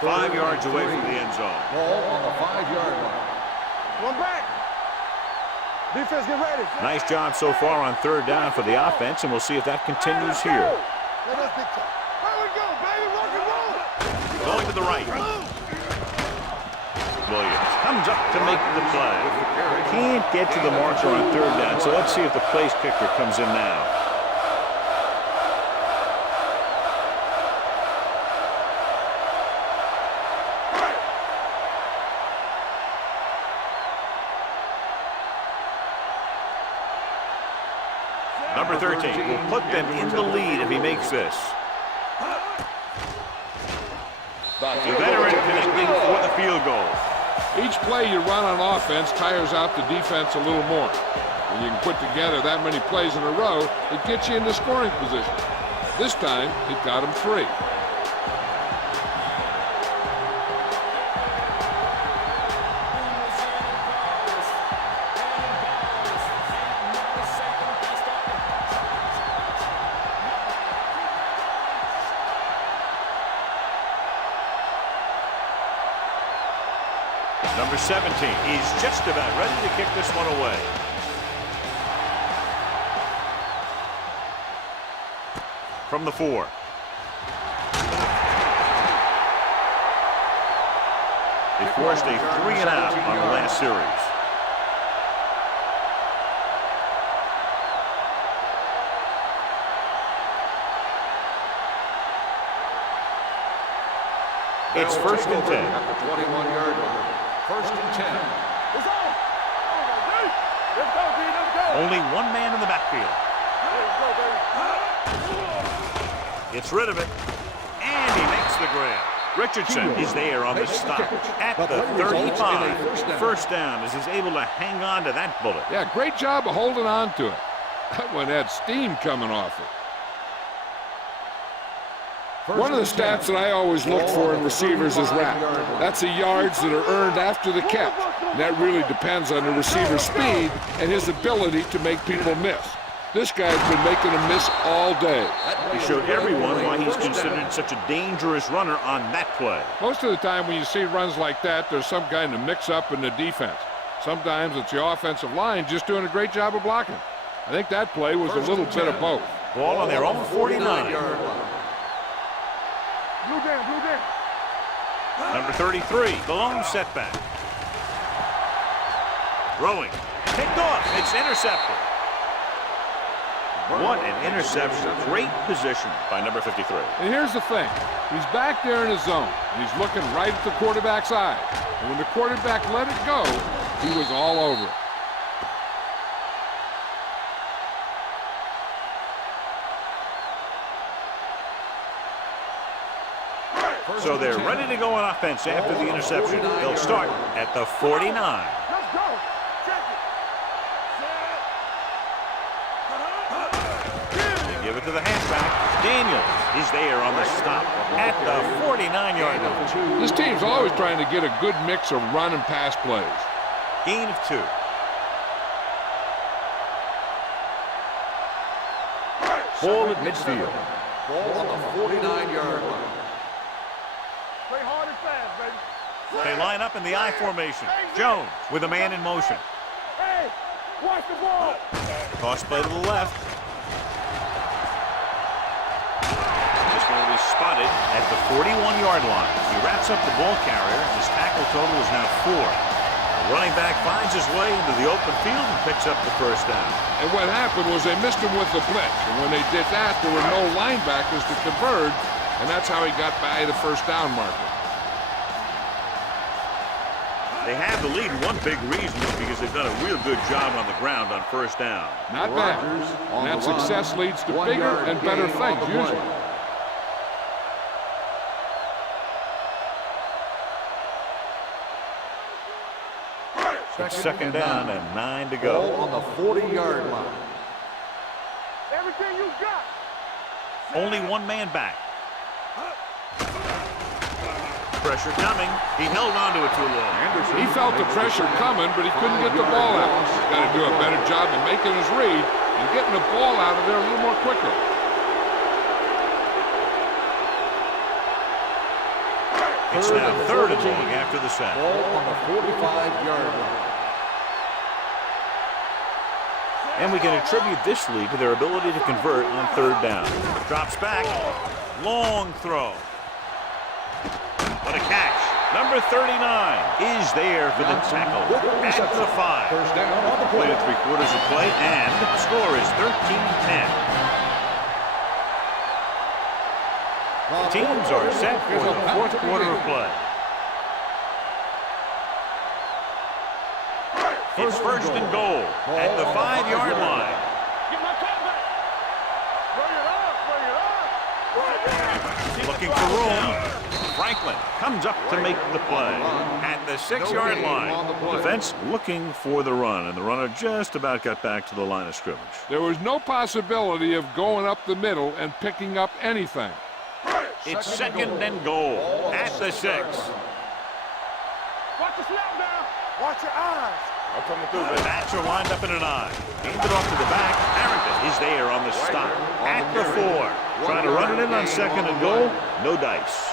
Five yards away from the end zone. Ball on the 5-yard line. One back. Defense, get ready. Nice job so far on third down for the offense, and we'll see if that continues here. Let us big time. Where we go, baby? Rock and roll. Going to the right. Williams comes up to make the play. Can't get to the marker on third down, so let's see if the place kicker comes in now. Number 13 will put them in the lead if he makes this. The veteran connecting for the field goal. Each play you run on offense tires out the defense a little more. When you can put together that many plays in a row, it gets you into scoring position. This time, it got him 3. Number 17. He's just about ready to kick this one away. From the 4. They forced a 3-and-out on the last series. It's 1st and 10. At the 21-yard line. 1st and 10. It's on. Let's go, B. Let's go. Only one man in the backfield. Let's go, baby. Gets rid of it. And he makes the grab. Richardson is there on the stop at the 35. First down as he's able to hang on to that bullet. Yeah, great job of holding on to it. That one had steam coming off it. One of the stats that I always look for in receivers is RAP. That's the yards that are earned after the catch. And that really depends on the receiver's speed and his ability to make people miss. This guy's been making them miss all day. He showed everyone why he's considered such a dangerous runner on that play. Most of the time when you see runs like that, there's some kind of mix-up in the defense. Sometimes it's the offensive line just doing a great job of blocking. I think that play was a little bit of both. Ball on their own 49. Blue down. Number 33, the lone setback. Throwing. Picked off. It's intercepted. What an interception. Great position by number 53. And here's the thing. He's back there in his zone. He's looking right at the quarterback's eye. And when the quarterback let it go, he was all over it. So they're ready to go on offense after the interception. They'll start at the 49. Let's go. Check it. They give it to the halfback. Daniels is there on the stop at the 49-yard line. This team's always trying to get a good mix of run and pass plays. Gain of 2. Ball at midfield. Ball on the 49-yard line. Play hard and fast, baby. They line up in the I formation. Jones with a man in motion. Hey, watch the ball. Toss play to the left. This one will be spotted at the 41-yard line. He wraps up the ball carrier, and his tackle total is now 4. The running back finds his way into the open field and picks up the first down. And what happened was they missed him with the blitz. And when they did that, there were no linebackers to converge, and that's how he got by the first down marker. They have the lead. One big reason is because they've done a real good job on the ground on first down. Not bad. And that success leads to bigger and better things, usually. It's second down and 9 to go. Ball on the 40-yard line. Everything you got. Only one man back. Pressure coming. He held on to it too long. He felt the pressure coming, but he couldn't get the ball out. He's got to do a better job of making his read and getting the ball out of there a little more quickly. It's now 3rd and long after the sack. Ball on the 45-yard line. And we can attribute this lead to their ability to convert on 3rd down. Drops back. Long throw. What a catch. Number 39 is there for the tackle at the 5. First down on the play. Played 3/4 of play, and the score is 13-10. The teams are set for the 4th quarter of play. It's 1st and goal at the 5-yard line. Get my cut back. Bring it up. Looking for room. Franklin comes up to make the play at the 6-yard line. Defense looking for the run, and the runner just about got back to the line of scrimmage. There was no possibility of going up the middle and picking up anything. It's 2nd and goal at the 6. Watch the snap down. Watch your eyes. I'm coming through. The backs are lined up in an I. Aimed it off to the back. Harrington is there on the stop at the 4. Trying to run it in on 2nd and goal. No dice.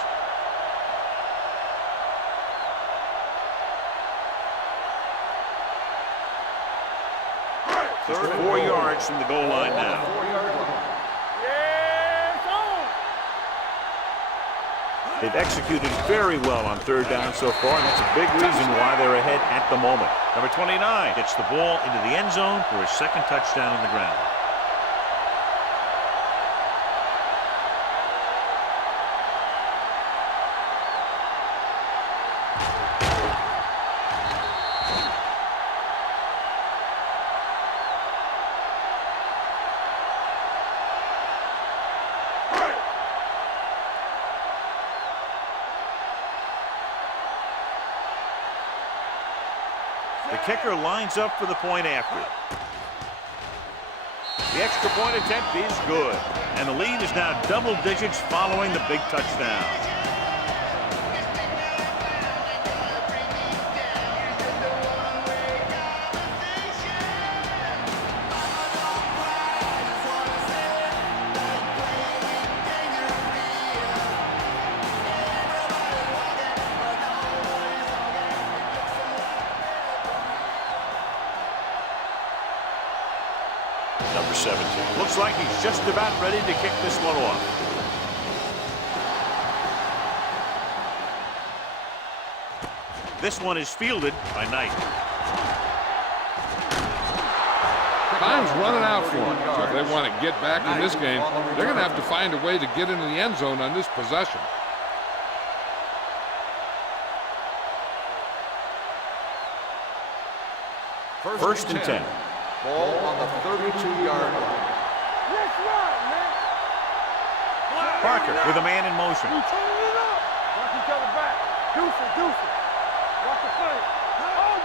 Just 4 yards from the goal line now. 4-yard line. They've executed very well on third down so far, and that's a big reason why they're ahead at the moment. Number 29 gets the ball into the end zone for his second touchdown on the ground. The kicker lines up for the point after. The extra point attempt is good. And the lead is now double digits following the big touchdown. Number 17. Looks like he's just about ready to kick this one off. This one is fielded by Knight. Time's running out for them. So if they want to get back in this game, they're going to have to find a way to get into the end zone on this possession. First and 10. Ball on the 32-yard line. Let's run, man. Parker with a man in motion. Watch each other back. Deuce it. Watch the play. Oh,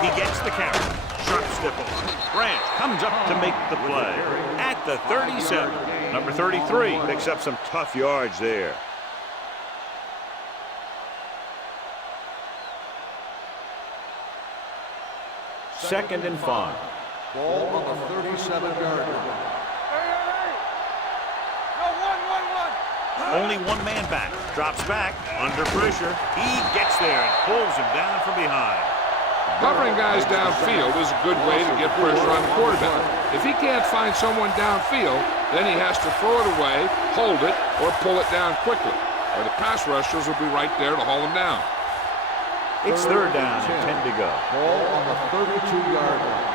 He gets the carry. Sharp step on. Branch comes up to make the play. At the 37. Number 33 picks up some tough yards there. Second and 5. Ball on the 37-yard line. Only one man back. Drops back. Under pressure. He gets there and pulls him down from behind. Covering guys downfield is a good way to get pressure on the quarterback. If he can't find someone downfield, then he has to throw it away, hold it, or pull it down quickly. Or the pass rushers will be right there to haul him down. It's third down and 10 to go. Ball on the 32-yard line.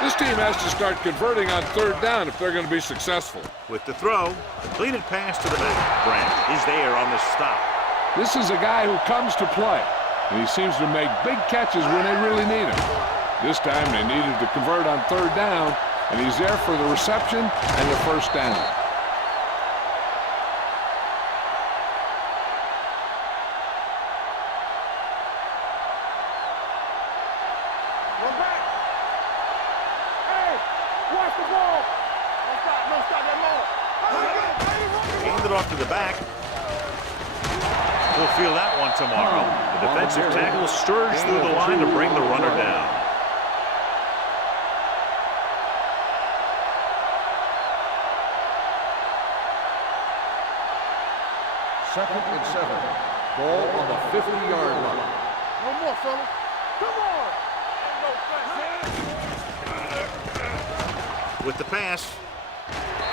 This team has to start converting on third down if they're going to be successful. With the throw, completed pass to the back. Branch is there on the stop. This is a guy who comes to play, and he seems to make big catches when they really need him. This time they needed to convert on third down, and he's there for the reception and the first down. Handed off to the back. We'll feel that one tomorrow. The defensive tackle surged through the line to bring the runner down. Second and 7. Ball on the 50-yard line. No more, fellas. Come on. With the pass.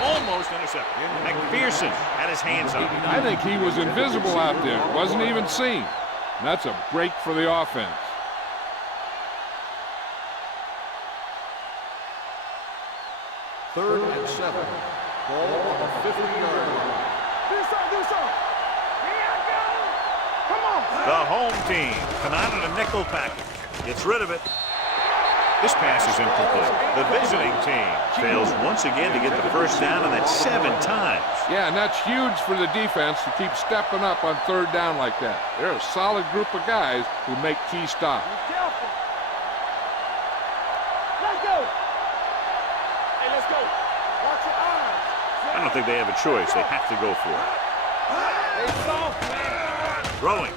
Almost intercepted. McPherson had his hands on it. I think he was invisible out there. Wasn't even seen. And that's a break for the offense. Third and 7. Ball on the 50-yard line. Do something. Come on. The home team come out in a nickel package. Gets rid of it. This pass is incomplete. The visiting team fails once again to get the first down, and that's 7 times. Yeah, and that's huge for the defense to keep stepping up on third down like that. They're a solid group of guys who make key stops. Be careful. Let's go. Hey, let's go. Watch your eyes. I don't think they have a choice. They have to go for it. Hey, soft, man. Throwing.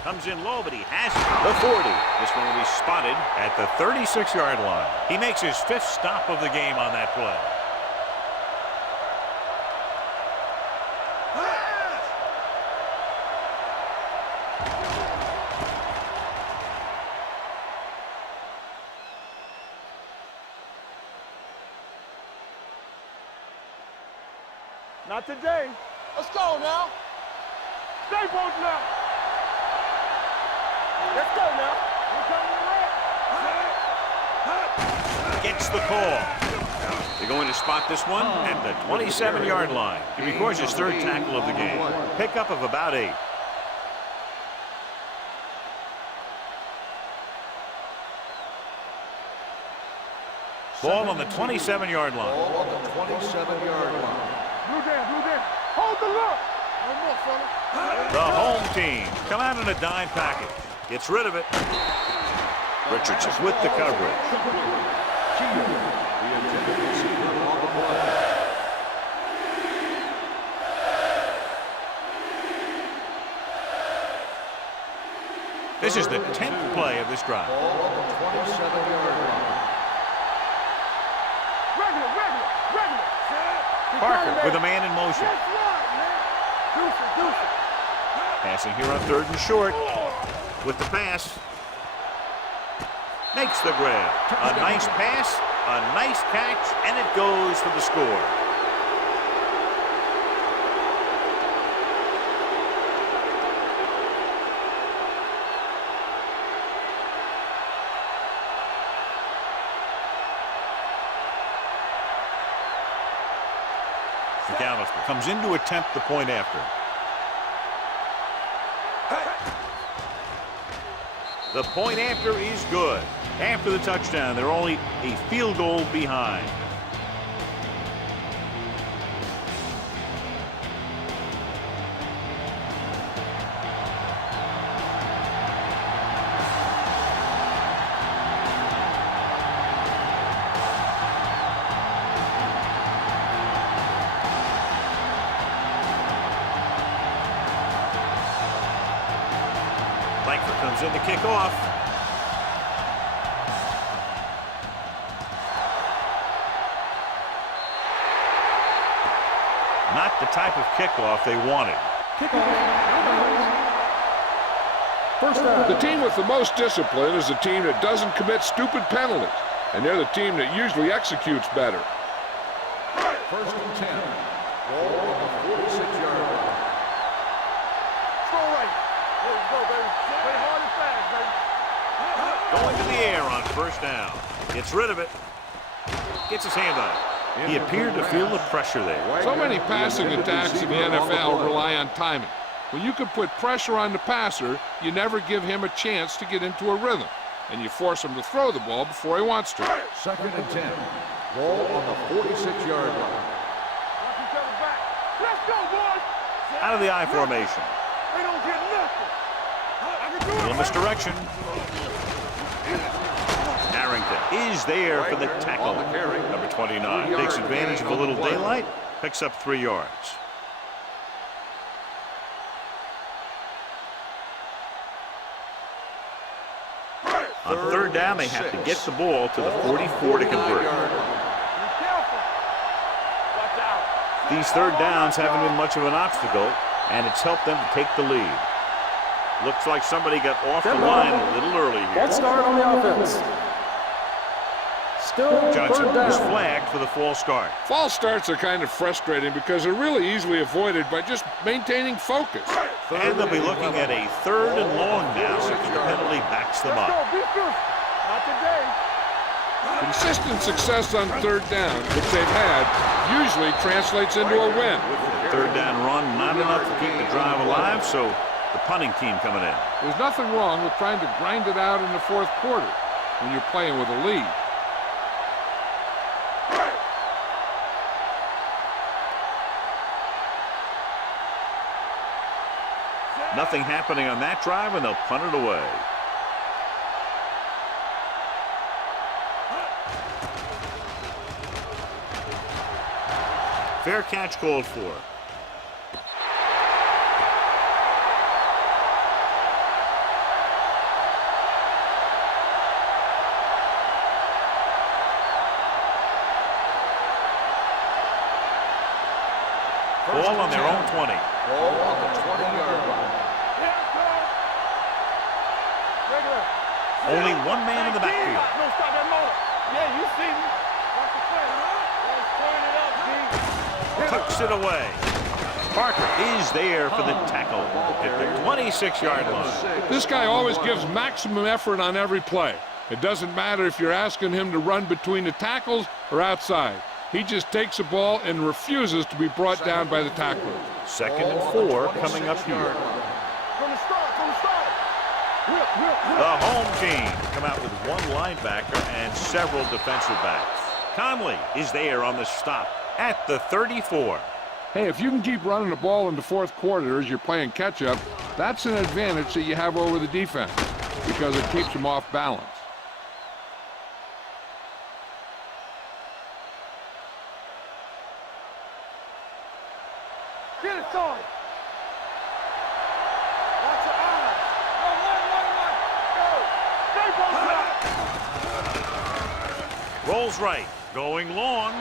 Comes in low, but he has it. The 40. This one will be spotted at the 36-yard line. He makes his 5th stop of the game on that play. Not today. Let's go now. Stay posted now. Let's go now. We're coming to Gets the call. They're going to spot this one at the 27-yard line. He records his third tackle of the game. Pickup of about 8. Ball on the 27-yard line. Ball on the 27-yard line. Blue down. Hold the look. No more, fella. The home team come out in a dime package. Gets rid of it. Richardson with the coverage. The intended receiver on the play. This is the 10th play of this drive. Ball on the 27-yard line. Regular. Parker with a man in motion. That's right, man. Deuce it. Passing here on 3rd and short. With the pass. Makes the grab. A nice pass, a nice catch, and it goes for the score. McAllister comes in to attempt the point after. The point after is good. After the touchdown, they're only a field goal behind. Langford comes in to kick off. Not the type of kickoff they wanted. First down. The team with the most discipline is the team that doesn't commit stupid penalties, and they're the team that usually executes better. 1st and 10. Ball on the 46-yard line. Go right. There you go, baby. Play hard and fast, baby. Going to the air on 1st down. Gets rid of it. Gets his hand on it. He appeared to feel the pressure there. So many passing attacks in the NFL rely on timing. When you can put pressure on the passer, you never give him a chance to get into a rhythm, and you force him to throw the ball before he wants to. 2nd and 10. Ball on the 46-yard line. Watch each other back. Let's go, boys. Out of the I formation. They don't get nothing. I can do Little it. misdirection. Harrington is there for the tackle. Number 29 takes advantage of a little daylight, picks up 3 yards. On 3rd down, they have to get the ball to the 44 to convert. Be careful. Watch out. These 3rd downs haven't been much of an obstacle, and it's helped them to take the lead. Looks like somebody got off the line a little early here. False start on the offense. Still Johnson 3rd was down. flagged for the false start. False starts are kind of frustrating because they're really easily avoided by just maintaining focus. And they'll be looking at a 3rd and long now if the penalty backs them Let's go. up. Be good. Not today. Consistent success on 3rd down, which they've had, usually translates into a win. 3rd down run, not enough to keep the drive alive, so the punting team coming in. There's nothing wrong with trying to grind it out in the 4th quarter when you're playing with a lead. Nothing happening on that drive, and they'll punt it away. Fair catch called for. Ball on their own 20. Ball on the 20-yard line. Only one man in the backfield. No, stop that motor. Yeah, you see me. Watch the play. Let's turn it up, D. tucks it away. Parker is there for the tackle at the 26-yard line. This guy always gives maximum effort on every play. It doesn't matter if you're asking him to run between the tackles or outside. He just takes the ball and refuses to be brought down by the tackler. 2nd and 4 coming up here. From the start, from the start. The home team come out with one linebacker and several defensive backs. Conley is there on the stop at the 34. Hey, if you can keep running the ball in the fourth quarter as you're playing catch-up, that's an advantage that you have over the defense because it keeps them off balance. Get it, Tony. Watch your eyes. Go. Stay both. Rolls right, going long.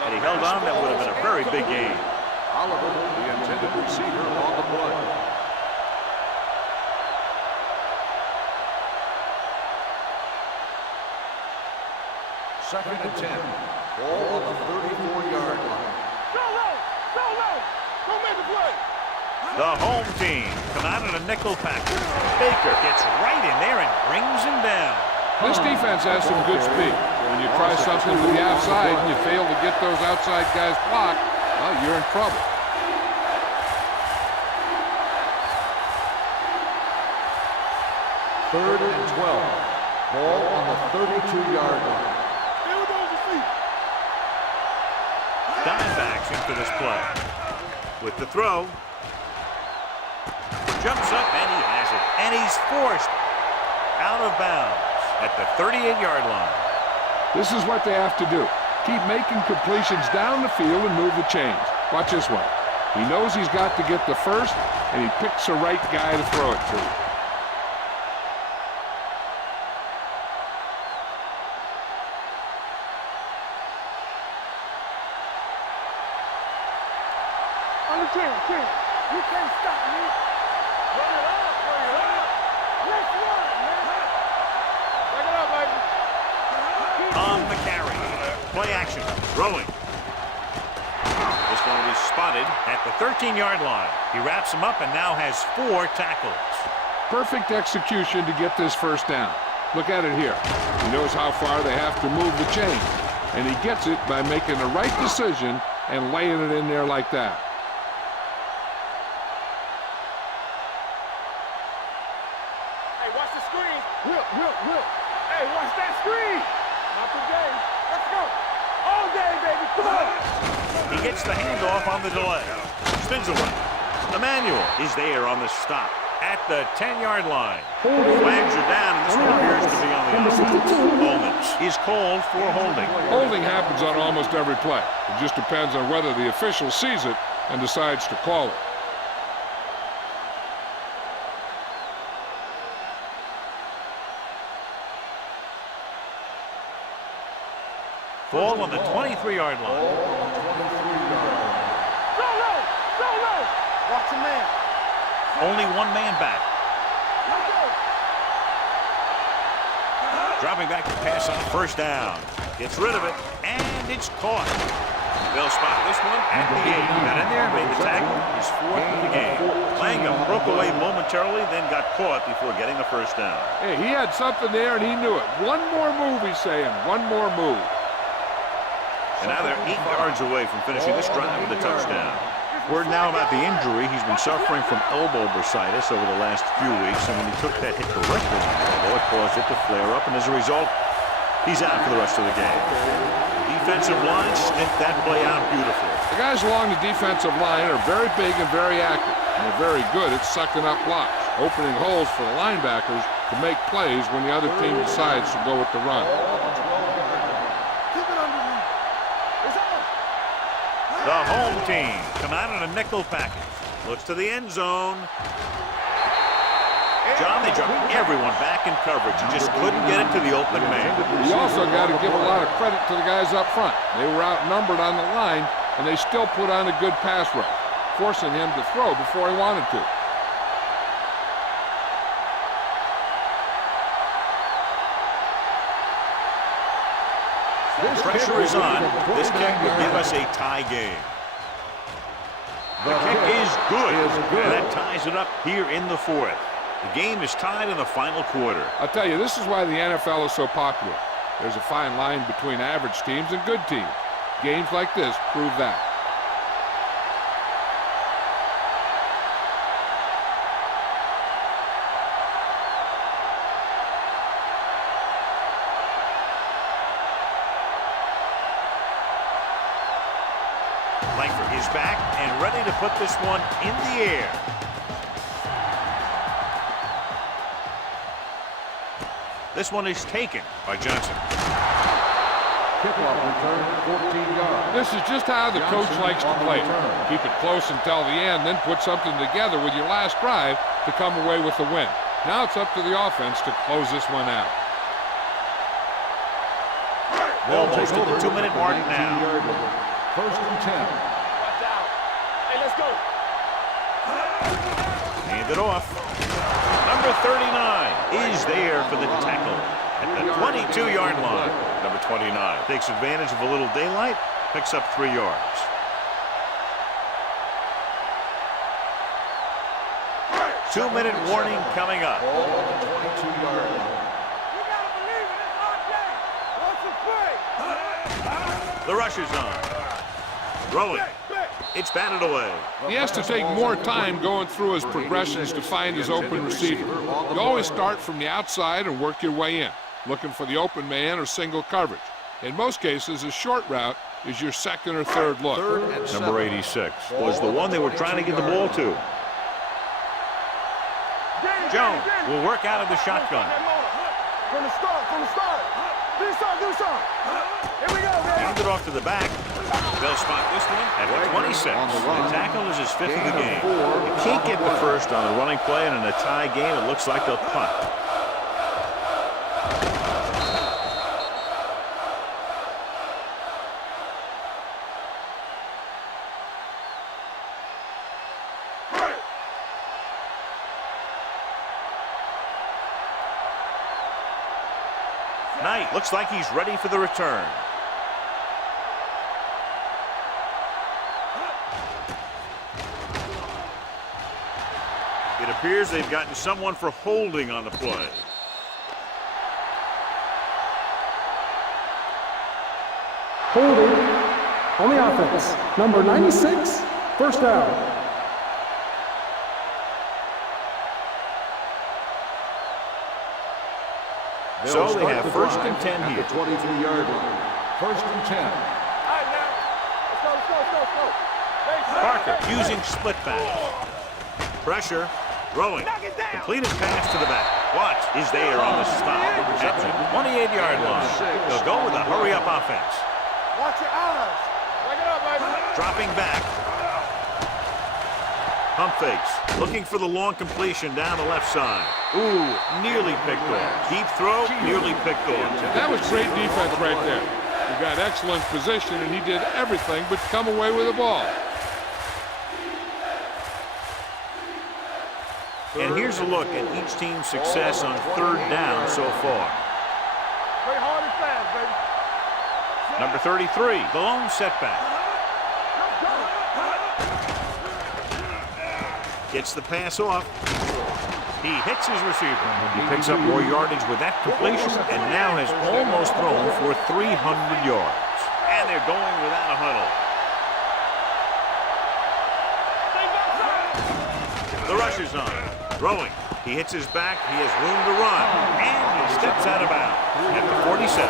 And he held on. That would have been a very big gain. Oliver, the intended receiver on the play. Second and 10. Ball on the 34-yard line. Go low. Go low. Go make the play. The home team come out in a nickel package. Baker gets right in there and brings him down. This defense has some good speed. When you try something to the outside and you fail to get those outside guys blocked, well, you're in trouble. Third and 12. Ball on the 32-yard line. Still those your feet. Dimebacks into this play. With the throw. Jumps up and he has it. And he's forced out of bounds at the 38-yard line. This is what they have to do. Keep making completions down the field and move the chains. Watch this one. He knows he's got to get the first, and he picks the right guy to throw it to. On the 10. You can't stop me. Run it up. Let's run, man. Back it up, baby. On the carry. Play action. Throwing. This one will be spotted at the 13-yard line. He wraps him up and now has 4 tackles. Perfect execution to get this first down. Look at it here. He knows how far they have to move the chain, and he gets it by making the right decision and laying it in there like that. Hey, watch the screen. Whip. Hey, watch that screen. Not today. Let's go. All day, baby. Come on. He gets the handoff on the delay. Spins away. Emmanuel is there on the stop at the 10-yard line. Flags are down, and this one appears to be on the offense. Bowman is called for holding. Holding happens on almost every play. It just depends on whether the official sees it and decides to call it. Ball on the 23-yard line. Go low. Watch your man. Only one man back. Dropping back to pass on first down. Gets rid of it, and it's caught. They'll spot this one at the 8. Got in there, made the tackle. His 4th of the game. Pangya broke away momentarily, then got caught before getting a first down. Hey, he had something there, and he knew it. One more move, he's saying. One more move. And now they're 8 yards away from finishing this drive with a touchdown. Word now about the injury. He's been suffering from elbow bursitis over the last few weeks, and when he took that hit directly on the elbow, it caused it to flare up, and as a result, he's out for the rest of the game. The defensive line sniffed that play out beautifully. The guys along the defensive line are very big and very active, and they're very good at sucking up blocks, opening holes for the linebackers to make plays when the other team decides to go with the run. The home team come out in a nickel package. Looks to the end zone. John, they dropped everyone back in coverage and just couldn't get it to the open man. You also got to give a lot of credit to the guys up front. They were outnumbered on the line, and they still put on a good pass rush, forcing him to throw before he wanted to. Pressure is on. This kick will give us a tie game. The kick is good, and that ties it up here in the fourth. The game is tied in the final quarter. I'll tell you, this is why the NFL is so popular. There's a fine line between average teams and good teams. Games like this prove that. Langford is back and ready to put this one in the air. This one is taken by Johnson. Kickoff return, 14 yards. This is just how the coach likes to play. Keep it close until the end, then put something together with your last drive to come away with the win. Now it's up to the offense to close this one out. Almost at the 2-minute mark now. First and 10. Watch out. Hey, let's go. Hand it off. Number 39 is there for the tackle at the 22-yard line. Number 29 takes advantage of a little daylight, picks up 3 yards. Two-minute warning coming up. Ball on the 22-yard line. You gotta believe it. It's our day. What's the play? The rush is on. Throwing. It's batted away. He has to take more time going through his progressions to find his open receiver. You always start from the outside and work your way in, looking for the open man or single coverage. In most cases, a short route is your second or third look. Number 86 was the one they were trying to get the ball to. Jones will work out of the shotgun. From the start. Do something. Here we go, man. Hand it off to the back. They'll spot this one at the 26. The tackle is his 5th of the game. You can't get the first on a running play, and in a tie game, it looks like they'll punt. Knight looks like he's ready for the return. It appears they've gotten someone for holding on the play. Holding on the offense. Number 96, first down. So they have first and 10 here. At the 23-yard line. First and 10. All right, now. Let's go. Parker using split back. Pressure. Throwing. Completed pass to the back. Watts is there on the stop at the 28-yard line. They'll go with a hurry-up offense. Watch your eyes. Bring it up, baby. Dropping back. Pump fakes. Looking for the long completion down the left side. Ooh, nearly picked off. Deep throw, nearly picked off. That was great defense right there. He got excellent position, and he did everything but come away with the ball. And here's a look at each team's success on third down so far. Play hard and fast, baby. Number 33, the lone setback. Gets the pass off. He hits his receiver. He picks up more yardage with that completion and now has almost thrown for 300 yards. And they're going without a huddle. The rush is on. Throwing. He hits his back. He has room to run. And he steps out of bounds at the 47.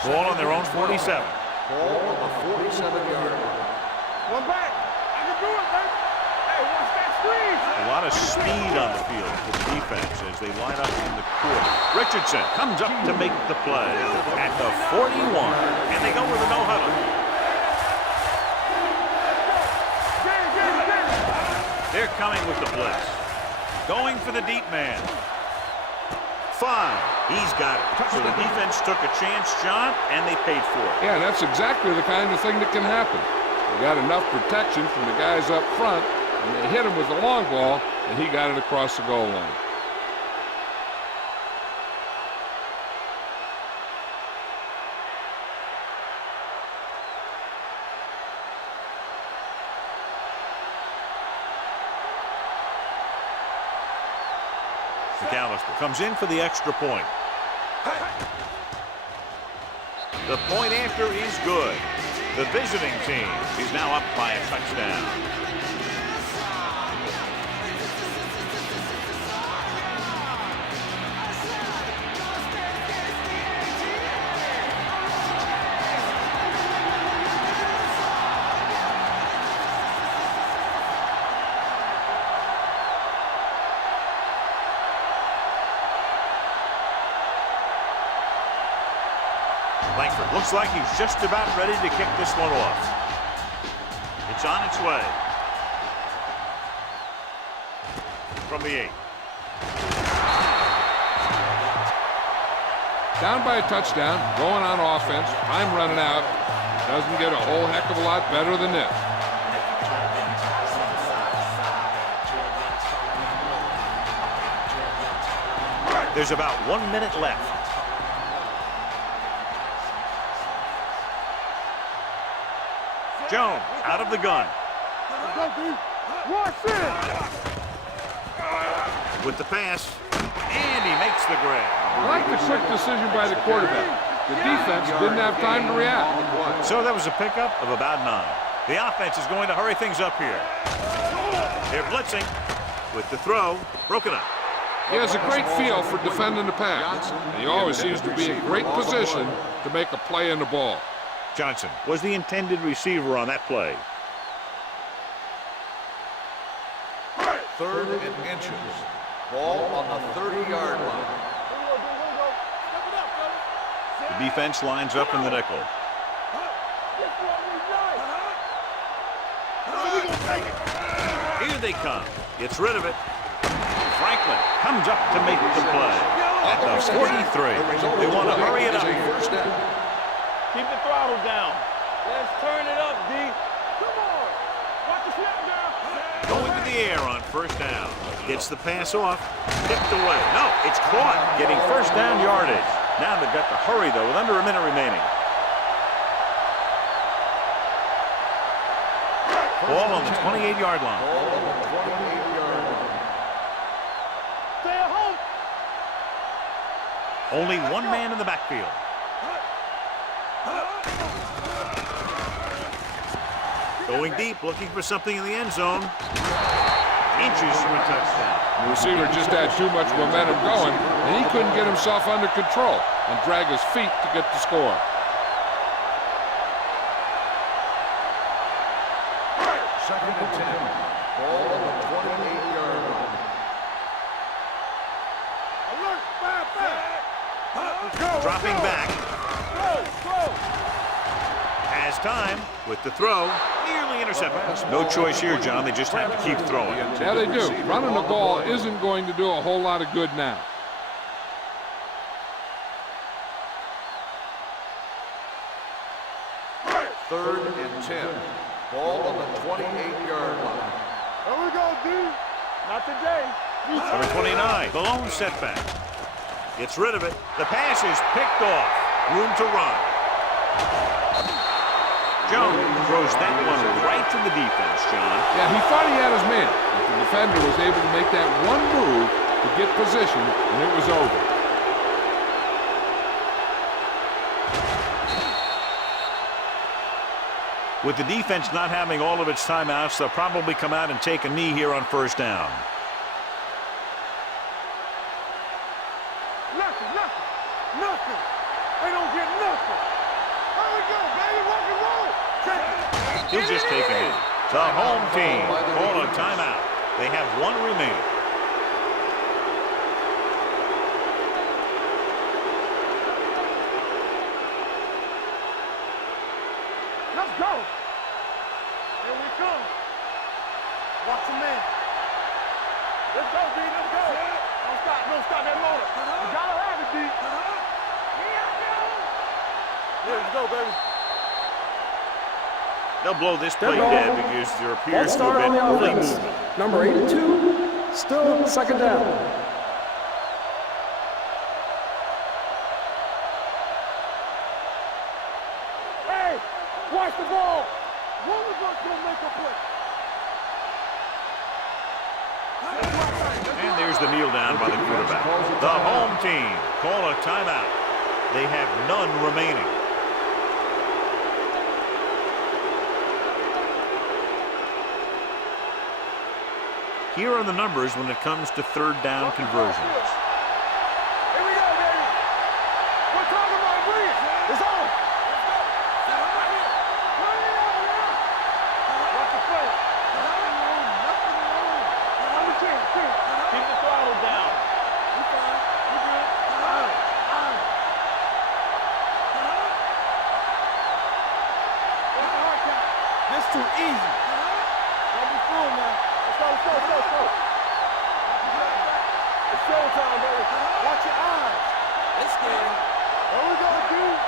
Ball on their own 47. Ball on the 47-yard line. One back. I can do it, baby. Hey, watch that squeeze. A lot of speed on the field for the defense as they line up in the quarter. Richardson comes up to make the play at the 41, and they go with a no-huddle. They're coming with the blitz. Going for the deep man. 5. He's got it. So the defense took a chance, John, and they paid for it. Yeah, that's exactly the kind of thing that can happen. You got enough protection from the guys up front and they hit him with the long ball, and he got it across the goal line. McAllister comes in for the extra point. The point after is good. The visiting team is now up by a touchdown. Langford looks like he's just about ready to kick this one off. It's on its way. From the 8. Down by a touchdown, going on offense, time running out. Doesn't get a whole heck of a lot better than this. There's about 1 minute left. Jones out of the gun. With the pass, and he makes the grab. I like the quick decision by the quarterback. The defense didn't have time to react. So that was a pickup of about 9. The offense is going to hurry things up here. They're blitzing with the throw broken up. He has a great feel for defending the pass. He always seems to be in great position to make a play in the ball. Johnson was the intended receiver on that play. 3rd and inches. Ball on the 30-yard line. The defense lines up in the nickel. Here they come. Gets rid of it. Franklin comes up to make the play. At the 43. They want to hurry it up. Keep the throttle down. Let's turn it up, D. Come on. Watch the snap down. Going to the air on 1st down. Gets the pass off. Tipped away. No, it's caught. Getting 1st down yardage. Now they've got to hurry, though, with under a minute remaining. Ball on the 28-yard line. Stay at home. Only one man in the backfield. Going deep, looking for something in the end zone. Inches from a touchdown. The receiver just had too much momentum going, and he couldn't get himself under control and drag his feet to get the score. Second and 10. Ball on the 28-yard line. Dropping back. Has time with the throw. Nearly intercepted. No choice here, John. They just have to keep throwing. Yeah, they do. Running the ball isn't going to do a whole lot of good now. Third and 10. Ball on the 28-yard line. Here we go, D. Not today. Number 29, the lone setback. Gets rid of it. The pass is picked off. Room to run. Jones throws that one right to the defense, John. Yeah, he thought he had his man, but the defender was able to make that one move to get position, and it was over. With the defense not having all of its timeouts, they'll probably come out and take a knee here on 1st down. Nothing. They don't get nothing. Here we go, baby. Rock and roll. He'll just take it in. The home team call a timeout. They have one remaining. Let's go. Here we come. Watch the man. Let's go, D. Let's go. Don't stop that motor. You gotta have it, D. Yeah, let's go, baby. They'll blow this play dead because there appears to Start have on been the early offense. movement. Number 82, still second down. Hey, watch the ball. One of us gonna make a play. And there's the kneel down by the quarterback. The home team call a timeout. They have none remaining. Here are the numbers when it comes to third down conversions. Here we go, baby. We're talking about Breeze. It's on. Watch the play. Keep the throttle down. You fine. You good. This too easy. Don't be fooled now. Let's go. It's showtime, baby. Watch your eyes. It's scary. There we go, dude.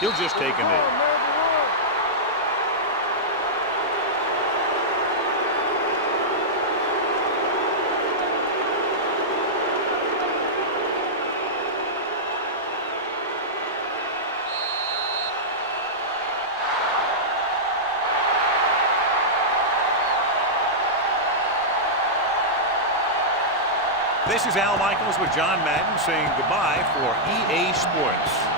He'll just take a knee. This is Al Michaels with John Madden saying goodbye for EA Sports.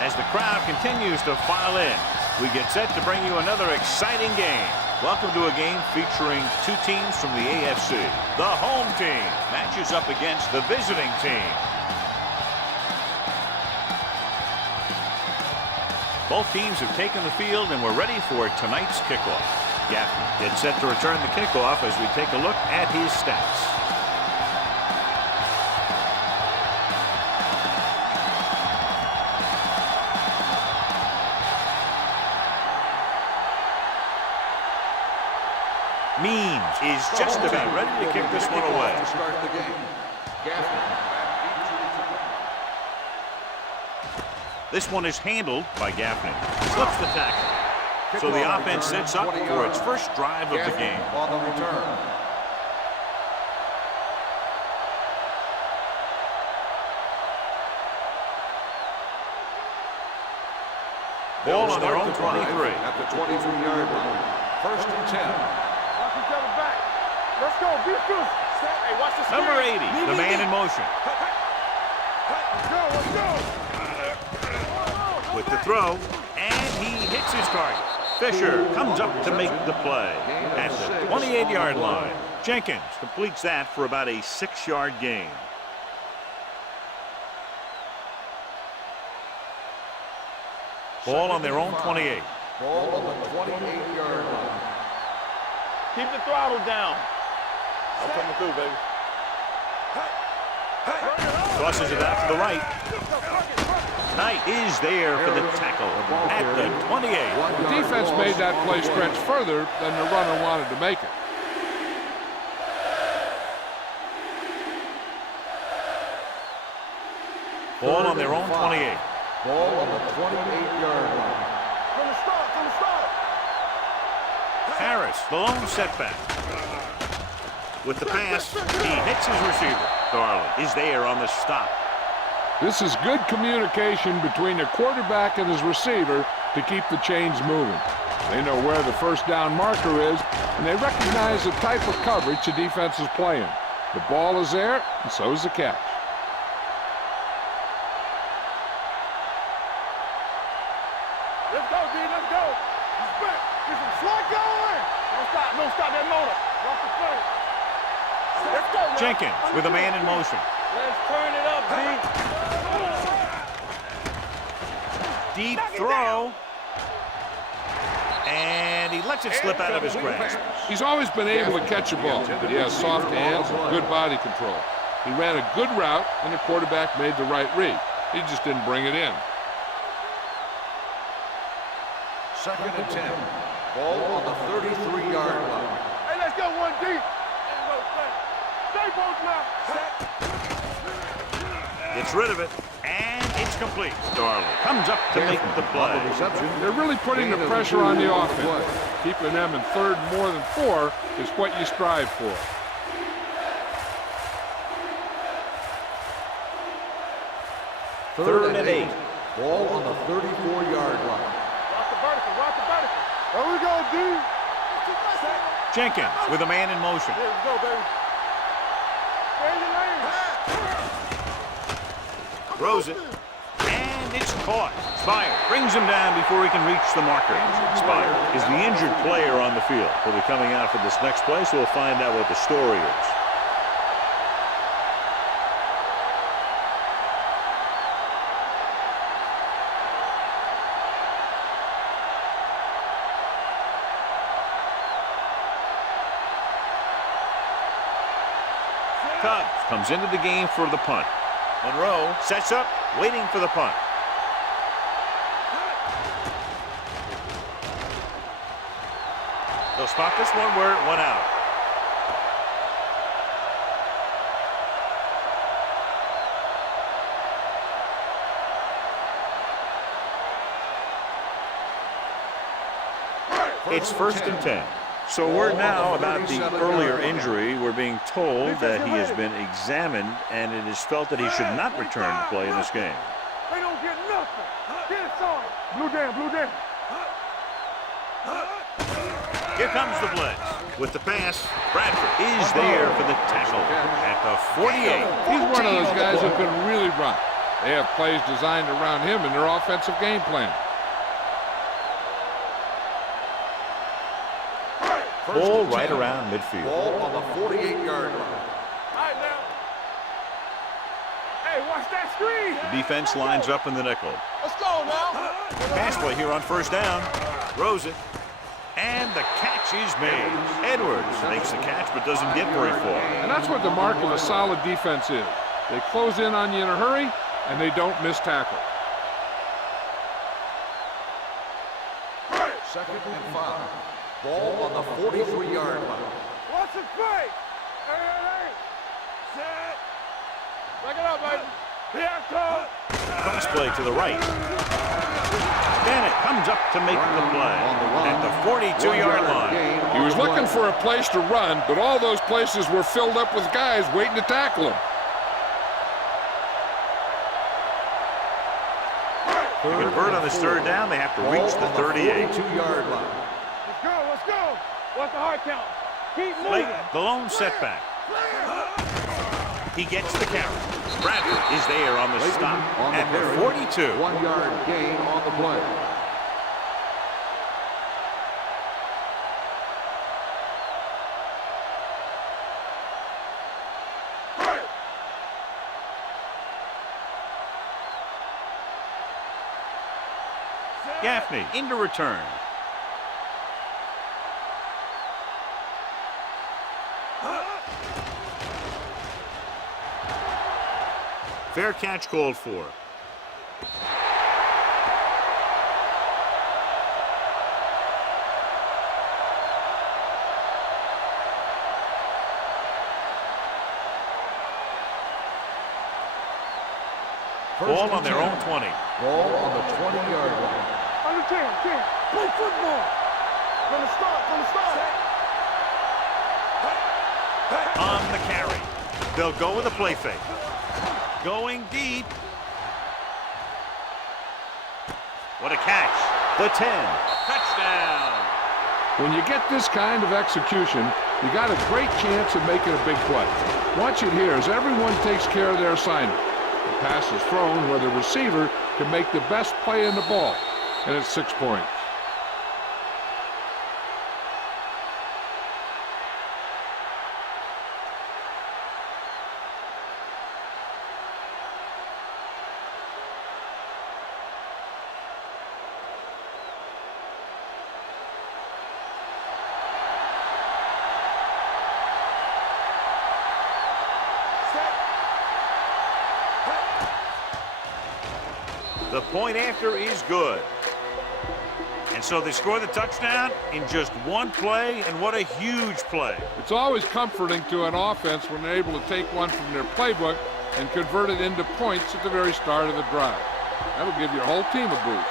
As the crowd continues to file in, we get set to bring you another exciting game. Welcome to a game featuring two teams from the AFC. The home team matches up against the visiting team. Both teams have taken the field and we're ready for tonight's kickoff. Gaffney gets set to return the kickoff as we take a look at his stats. Means is just about ready to kick this one away. To start the game. This one is handled by Gaffney. Slips the tackle. So the offense sets up for its first drive of the game. On the return. Ball on their own 23. At the 23-yard line. First and 10. Watch each other back. Let's go. Be fierce. Hey, watch the Number screen. 80, the man in motion. Let's go. Let's go. With the throw, and he hits his target. Fisher comes up to make the play at the 28-yard line. Jenkins completes that for about a 6-yard gain. Ball on their own 28. Ball on the 28-yard line. Keep the throttle down. I'm coming through, baby. Tosses it out to the right. Knight is there for the tackle at the 28. The defense made that play stretch further than the runner wanted to make it. Ball on their own 28. Ball on the 28-yard line. From the start. Harris, the lone setback. With the pass, he hits his receiver. Garland is there on the stop. This is good communication between the quarterback and his receiver to keep the chains moving. They know where the first down marker is, and they recognize the type of coverage the defense is playing. The ball is there, and so is the catch. Let's go, D. Let's go. He's back. Get some slack going. Don't stop that motor. Watch the play. Let's go, man. Jenkins with a man in motion. Let's turn it up, D. Deep throw. And he lets it slip out of his grasp. He's always been able to catch a ball, but he has soft hands and good body control. He ran a good route, and the quarterback made the right read. He just didn't bring it in. Second and 10. Ball on the 33-yard line. Hey, let's go, 1D. Stay both now. Gets rid of it, and it's complete. Darling comes up to make the play. They're really putting the pressure on the offense. Keeping them in third more than 4 is what you strive for. Third and 8. Ball on the 34-yard line. Watch the vertical. There we go, D. Jenkins with a man in motion. Here we go, baby. Stay in your lane. Throws it, and it's caught. Spire brings him down before he can reach the marker. Spire is the injured player on the field. He'll be coming out for this next play, so we'll find out what the story is. Cubs comes into the game for the punt. Monroe sets up, waiting for the punt. They'll spot this one where it went out. It's first and 10. So word now about the earlier injury. We're being told that he has been examined, and it is felt that he should not return to play in this game. They don't get nothing. Get it on. Blue down. Here comes the blitz. With the pass, Bradford is there for the tackle at the 48. He's one of those guys who can really run. They have plays designed around him in their offensive game plan. Ball right around midfield. Ball on the 48-yard line. All right, now. Hey, watch that screen. The defense lines up in the nickel. Let's go now. Pass play here on first down. Throws it. And the catch is made. Edwards makes the catch but doesn't get very far. And that's what the mark of a solid defense is. They close in on you in a hurry, and they don't miss tackle. 2nd and 5. Ball on the 43-yard line. Watch the play. Hey. Set. Back it up, baby. Here come. Cross play to the right. Bennett comes up to make the play at the 42-yard line. He was looking for a place to run, but all those places were filled up with guys waiting to tackle him. To convert on this third down, they have to reach the 38. 42-yard line. Let's go. Watch the hard count. Keep moving. The lone setback. He gets the carry. Bradford is there on the stop at the 42. 1-yard gain on the play. Gaffney into return. Fair catch called for. Ball on their own 20. Ball on the 20-yard line. Under 10. Play football. From the start. On the carry. They'll go with a play fake. Going deep. What a catch. The 10. Touchdown. When you get this kind of execution, you got a great chance of making a big play. Watch it here as everyone takes care of their assignment. The pass is thrown where the receiver can make the best play in the ball, and it's 6 points. The point after is good. And so they score the touchdown in just one play, and what a huge play. It's always comforting to an offense when they're able to take one from their playbook and convert it into points at the very start of the drive. That'll give your whole team a boost.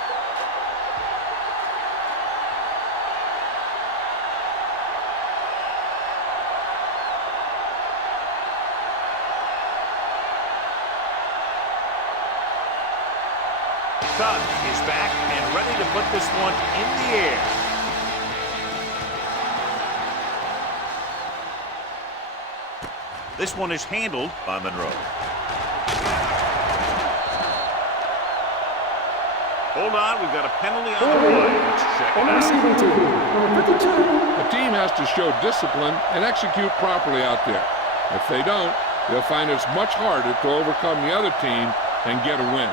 Doug is back and ready to put this one in the air. This one is handled by Monroe. Hold on, we've got a penalty on the play. Let's check it out. Receiving team, number 52. The team has to show discipline and execute properly out there. If they don't, they'll find it's much harder to overcome the other team and get a win.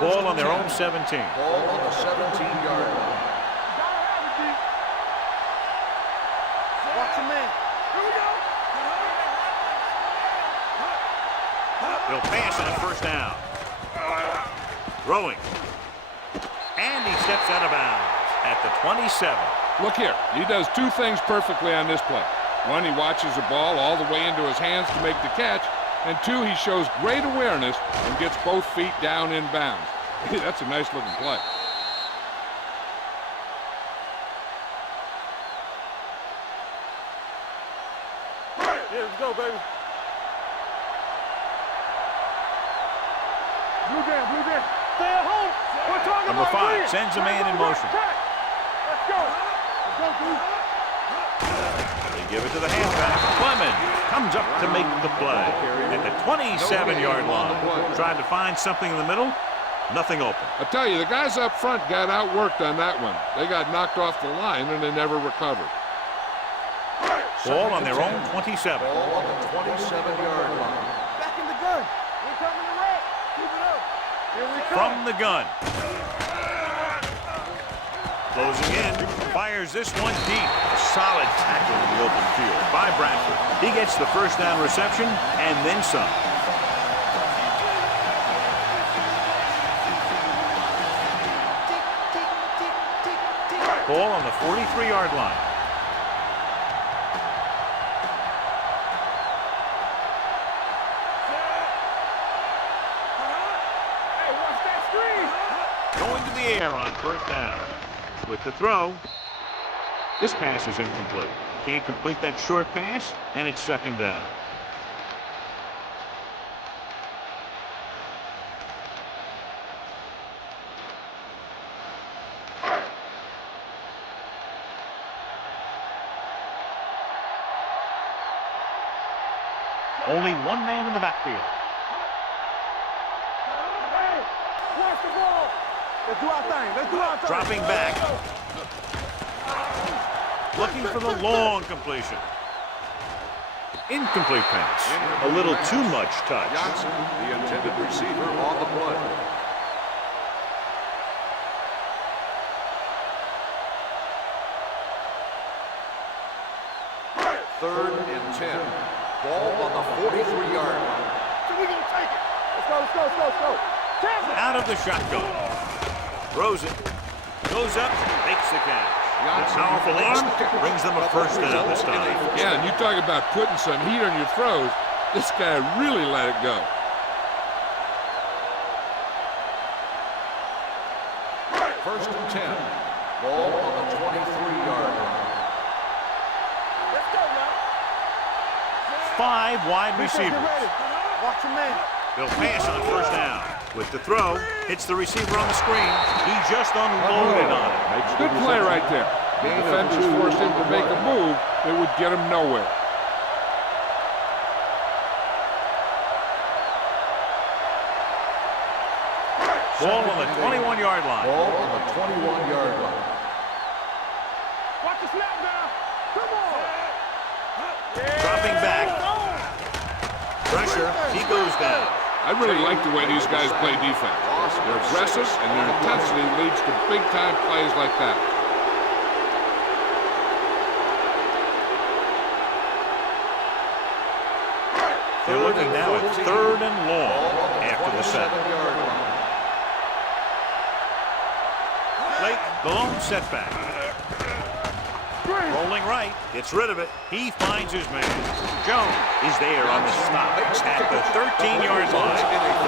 Ball on their own 17. Ball on the 17-yard line. Watch your man. Here we go. They'll pass on a first down. Throwing. And he steps out of bounds at the 27. Look here, he does two things perfectly on this play. One, he watches the ball all the way into his hands to make the catch. And two, he shows great awareness and gets both feet down in bounds. That's a nice looking play. Yeah, let's go, baby. Blue jam. Stay at home. We're talking Number about 5 win. sends a man in motion. Let's go. Let's go, dude. They Give it to the halfback. Clemens comes up to make the play. At the 27-yard line. Trying to find something in the middle. Nothing open. I tell you, the guys up front got outworked on that one. They got knocked off the line and they never recovered. Ball on their own 27. Ball on the 27-yard line. Back in the gun. We're coming to red. Keep it up. Here we come. From the gun. Closing in. Fires this one deep. A solid tackle in the open field by Bradford. He gets the first down reception and then some. Ball on the 43-yard line. Hey, watch that screen. Going to the air on first down. With the throw. This pass is incomplete. Can't complete that short pass, and it's second down. Only one man in the backfield. Hey, watch the ball. Let's do our thing. Let's do our thing. Dropping back. Looking for the long completion. Incomplete pass. A little too much touch. Johnson, the intended receiver, on the play. Third and 10. Ball on the 43-yard line. So we're going to take it. Let's go, let's go, let's go, let's go. Out of the shotgun. Throws it. Goes up. Makes the catch. A powerful arm brings them a first down this time. Yeah, and you talk about putting some heat on your throws. This guy really let it go. First and 10. Ball on the 23-yard line. Let's go now. 5 wide Get receivers. ready. Watch your man. They'll pass on first down. With the throw, hits the receiver on the screen. He just unloaded on it. Good play right there. The defense is forced him to make a move that would get him nowhere. Ball on the 21-yard line. Ball on the 21-yard line. Watch the snap now. Come on. Dropping back. Pressure. He goes down. I really like the way these guys play defense. They're aggressive, and their intensity leads to big-time plays like that. They're looking now at third and long after the set. Late, the lone setback. Rolling right, gets rid of it. He finds his man. Jones is there on the stop at the 13-yard line.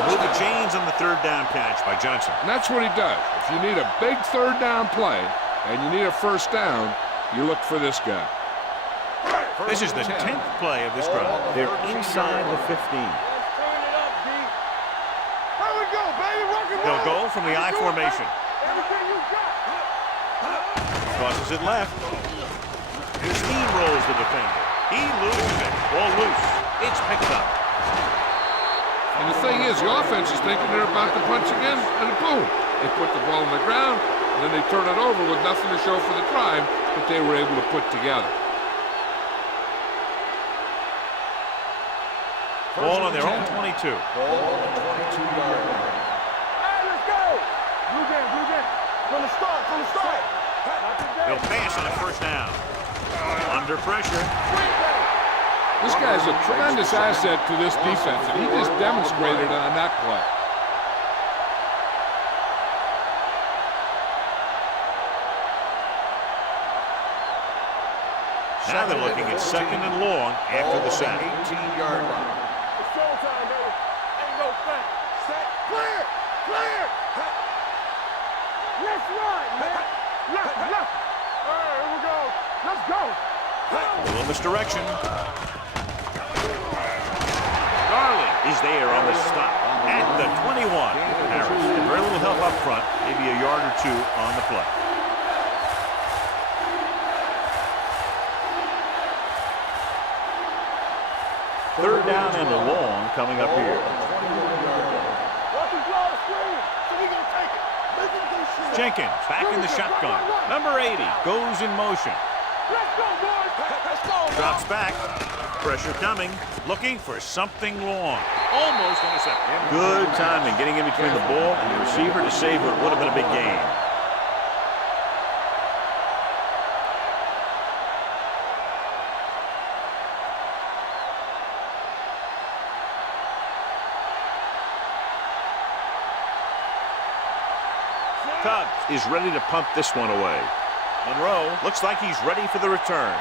Move the chains on the third down catch by Johnson. And that's what he does. If you need a big third down play and you need a first down, you look for this guy. This is the 10th play of this drive. They're inside the 15. Let's turn it up, D. Here we go, baby. Rock and roll. They'll go from the I formation. Everything you got. Crosses it left. He steamrolls the defender. He loses it. Ball loose. It's picked up. And the thing is, the offense is thinking they're about to punch again, and boom, they put the ball on the ground, and then they turn it over with nothing to show for the drive that they were able to put together. Ball on their own 22. Ball on the 22-yard line. Hey, let's go. Blue game, blue game. From the start, from the start. They'll pass on a first down. Under pressure. This guy's a tremendous asset to this defense, and he just demonstrated it on that play. Now they're looking at second and long after the sack. 18-yard line. It's showtime, baby. Ain't no thing. Set, clear, clear. Let's run, man. Left, left. All right, here we go. Let's go. A little misdirection. Garland is there on the stop at the 21. Harris, very little help up front, maybe a yard or two on the play. third down and long coming up here. Jenkins back in the shotgun. Number 80 goes in motion. Let's go, boys. Let's go. Drops back. Pressure coming. Looking for something long. Almost intercepted. Good timing getting in between the ball and the receiver to save what would have been a big gain. Cougars is ready to punt this one away. Monroe looks like he's ready for the return.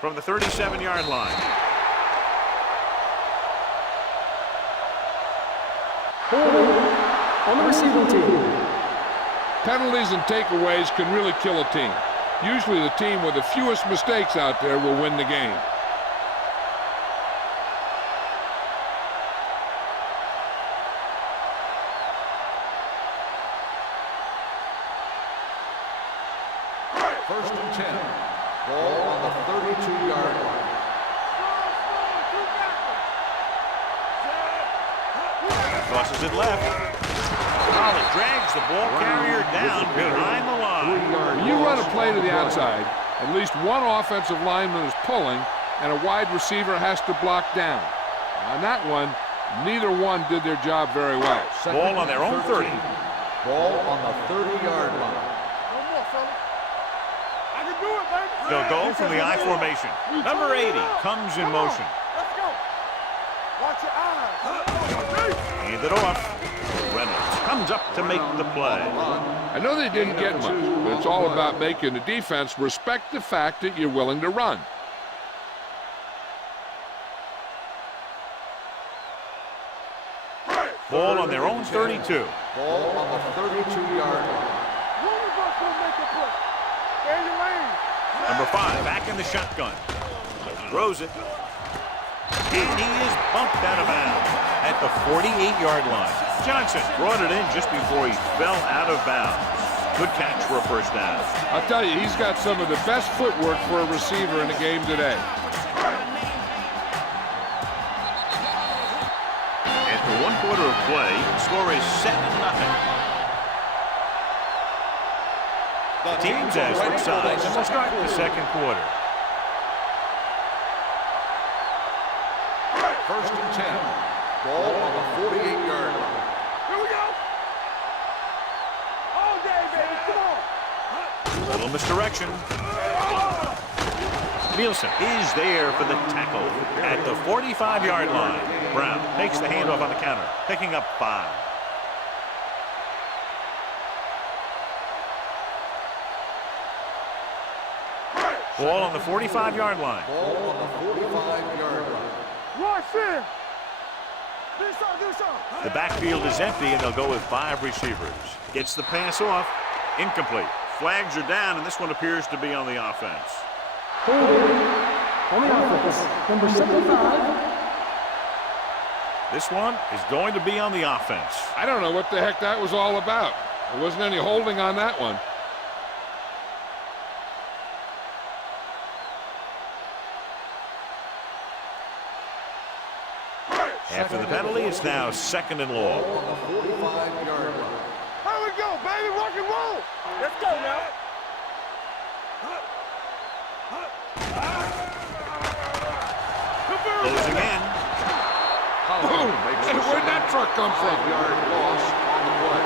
From the 37-yard line. On the receiving team. Penalties and takeaways can really kill a team. Usually the team with the fewest mistakes out there will win the game. First and 10. Ball on the 32-yard line. Crosses it left. Pallet drags the ball carrier down behind the line. When you run a play to the outside, at least one offensive lineman is pulling, and a wide receiver has to block down. On that one, neither one did their job very well. Ball on their own 30. Ball on the 30-yard line. They'll go from the I formation. Number 80 comes in motion. Let's go. Watch your eyes. Hand it off. Reynolds comes up to make the play. I know they didn't get much, but it's all about making the defense respect the fact that you're willing to run. Ball on their own 32. Ball on the 32-yard line. One of us will make a play. Stay in your lane. Number 5 back in the shotgun. Throws it. And he is bumped out of bounds at the 48-yard line. Johnson brought it in just before he fell out of bounds. Good catch for a first down. I'll tell you, he's got some of the best footwork for a receiver in the game today. After 1 quarter of play, the score is 7-0. The teams as switch sides and we'll start the second quarter. First and 10. Ball on the 48-yard line. Here we go. All day, baby. Come on. A little misdirection. Nielsen is there for the tackle at the 45-yard line. Brown takes the handoff on the counter, picking up 5. Ball on the 45-yard line. Ball on the 45-yard line. Royce in. Do something. The backfield is empty, and they'll go with 5 receivers. Gets the pass off. Incomplete. Flags are down, and this one appears to be on the offense. On the offense, number 75. This one is going to be on the offense. I don't know what the heck that was all about. There wasn't any holding on that one. After the penalty, it's now 2nd and long. Ball on the 45-yard line. Here we go, baby. Rock and roll. Let's go now. Closing in. Boom! And where'd that truck come from? 5-yard loss on the play.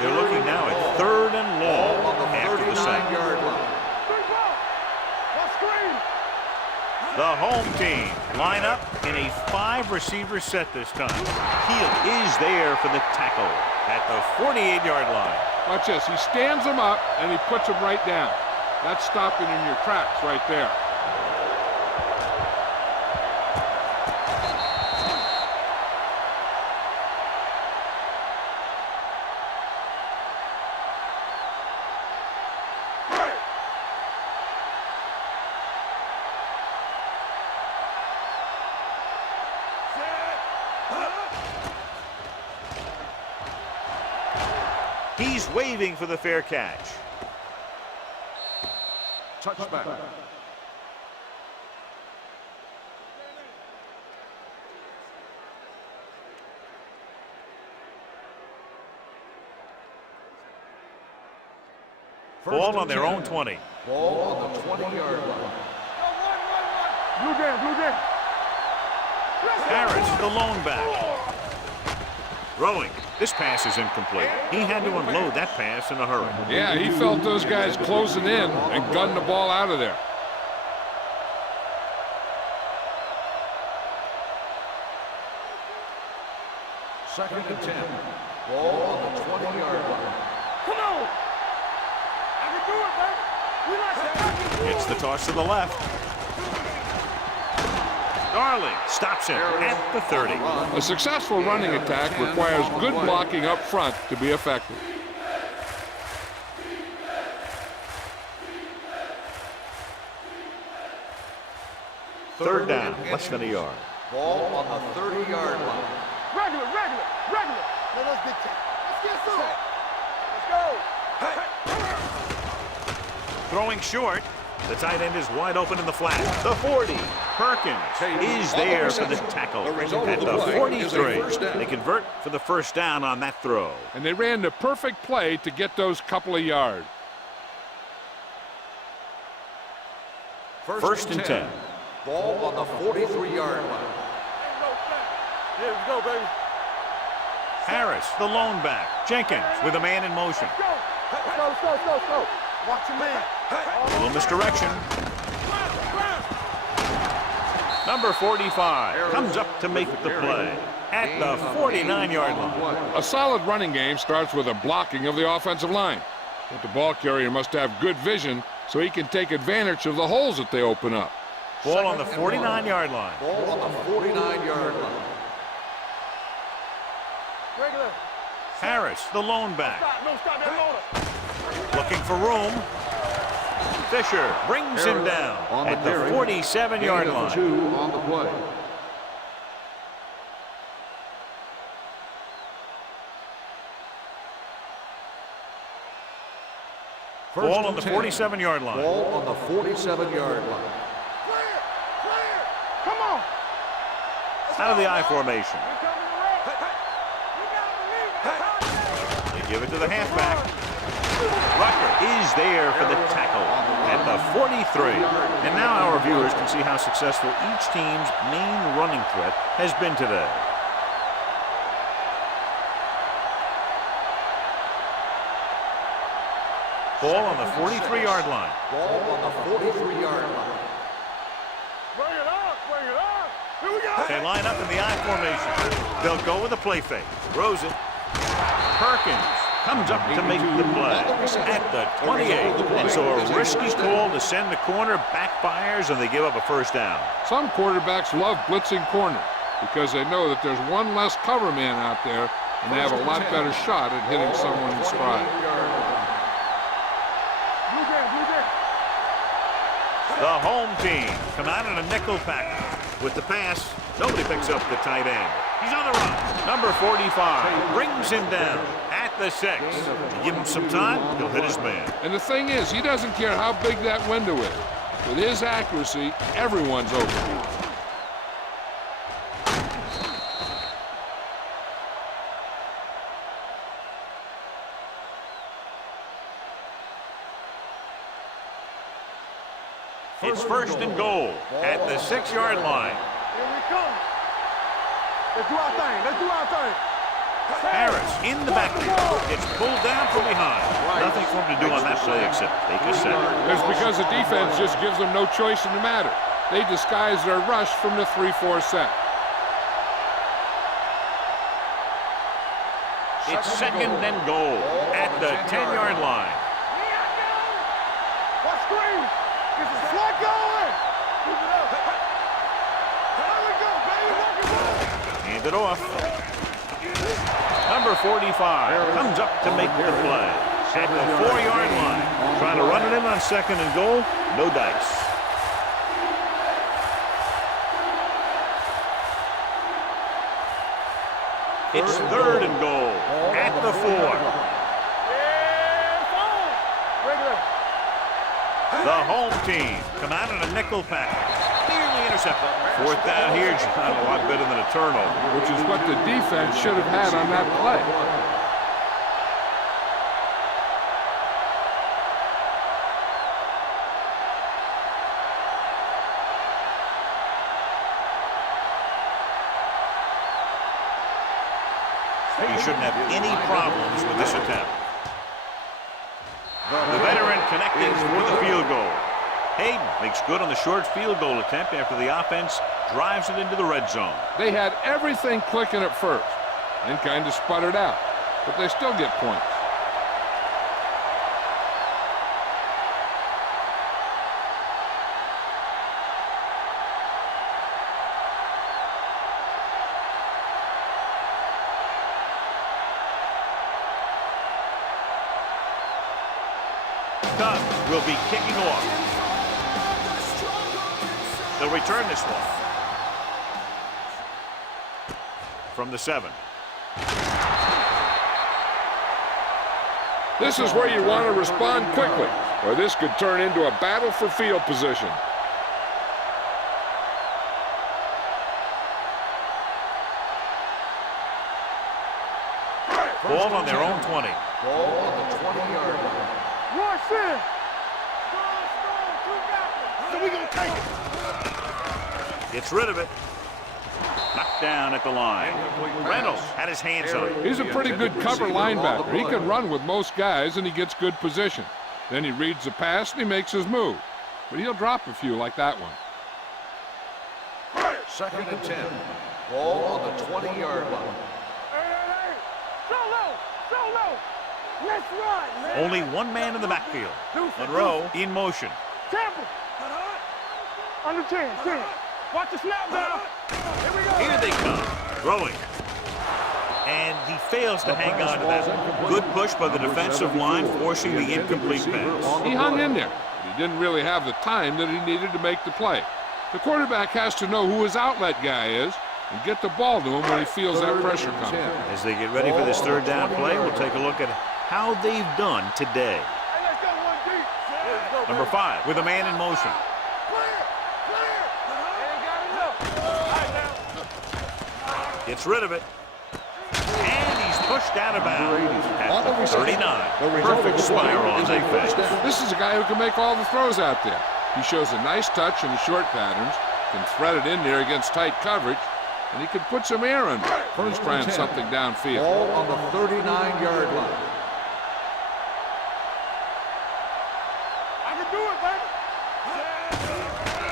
They're looking now at 3rd and long Ball on the after the sack. 39-yard line. Big ball. Let's screen. The home team line up in a 5-receiver set this time. Heel is there for the tackle at the 48-yard line. Watch this. He stands them up, and he puts them right down. That's stopping in your tracks right there. He's waving for the fair catch. Touchback. Ball on their own 20. Ball on the 20-yard line. Blue jam, blue jam. Harris, the lone back. Throwing. This pass is incomplete. He had to unload that pass in a hurry. Yeah, he felt those guys closing in and gunned the ball out of there. Second and 10. Ball on the 20-yard line. Come on. I can do it, baby. We like that. It's the toss to the left. Darling stops him at the 30. A successful running attack requires good blocking up front to be effective. Third down, less than a yard. Ball on the 30-yard line. Regular. Let us dictate. Let's get through it. Let's go. Throwing short. The tight end is wide open in the flat. The 40. Perkins is there for the tackle at the 43. They convert for the first down on that throw. And they ran the perfect play to get those couple of yards. First and 10. Ball on the 43-yard line. Here we go, baby. Harris, the lone back. Jenkins with a man in motion. Let's go. Watch your man. A little misdirection. Number 45 comes up to make the play at the 49-yard line. A solid running game starts with a blocking of the offensive line. But the ball carrier must have good vision so he can take advantage of the holes that they open up. Ball on the 49-yard line. Ball on the 49-yard line. Regular. Harris, the lone back. Stop that motor. Looking for room. Fisher brings him down at the 47-yard line. 2 on the play. Ball on the 47-yard line. Ball on the 47-yard line. Clear. Come on. Out of the I formation. They give it to the halfback. Rucker is there for the tackle at the 43. And now our viewers can see how successful each team's main running threat has been today. Ball on the 43-yard line. Ball on the 43-yard line. Bring it up. Here we go. They line up in the I formation. They'll go with a play fake. Throws it. Perkins comes up to make the play at the 28. And so a risky call to send the corner backfires, and they give up a first down. Some quarterbacks love blitzing corner because they know that there's one less cover man out there and they have a lot better shot at hitting someone in stride. The home team come out in a nickel package. With the pass, nobody picks up the tight end. He's on the run. Number 45 brings him down at the 6. Give him some time, he'll hit his man. And the thing is, he doesn't care how big that window is. With his accuracy, everyone's open. It's first and goal at the 6-yard line. Here we come. Let's do our thing. Harris in the backfield. It's pulled down from behind. Nothing for him to do on that play except take a set. It's because the defense just gives them no choice in the matter. They disguise their rush from the 3-4 set. It's second and goal at the 10-yard line. What screen? Get the slot going. Keep it up. There we go, baby. Walk it up. Hand it off. Number 45 comes up to make the play at the 4-yard line. Trying to run it in on second and goal. No dice. It's third and goal at the 4. Yeah, The home team come out in a nickel package. Nearly intercepted. Fourth down here, John, a lot better than a turnover. Which is what the defense should have had on that play. He shouldn't have any problems with this attempt. The veteran connecting for the field goal. Hayden makes good on the short field goal attempt after the offense drives it into the red zone. They had everything clicking at first, then kind of sputtered out, but they still get points. Cougars will be kicking off. They'll return this one. From the 7. This is where you want to respond quickly, or this could turn into a battle for field position. Ball on their own 20. Ball on the 20-yard line. Rush in. So we gonna take it. Gets rid of it. Knocked down at the line. Reynolds had his hands on it. He's a pretty good cover linebacker. He can run with most guys, and he gets good position. Then he reads the pass, and he makes his move. But he'll drop a few like that one. 2nd and 10. Ball on the 20-yard line. Hey. Solo. Let's run, man. Only one man in the backfield. Monroe in motion. Temple. Under 10. Watch the snap down. Here we go. Here they come. Throwing. And he fails to hang on to that. Good push by the defensive line, forcing the incomplete pass. He hung in there. But he didn't really have the time that he needed to make the play. The quarterback has to know who his outlet guy is and get the ball to him when he feels that pressure coming. As they get ready for this third down play, we'll take a look at how they've done today. Hey, let's go one deep. Let's go, Number 5 with a man in motion. Clear. Ain't got enough. All right, now. Gets rid of it. And he's pushed out of bounds at the 39. Perfect spiral on that pass. This is a guy who can make all the throws out there. He shows a nice touch in the short patterns, can thread it in there against tight coverage, and he can put some air under it when he's trying something downfield. Ball on the 39-yard line. I can do it, baby.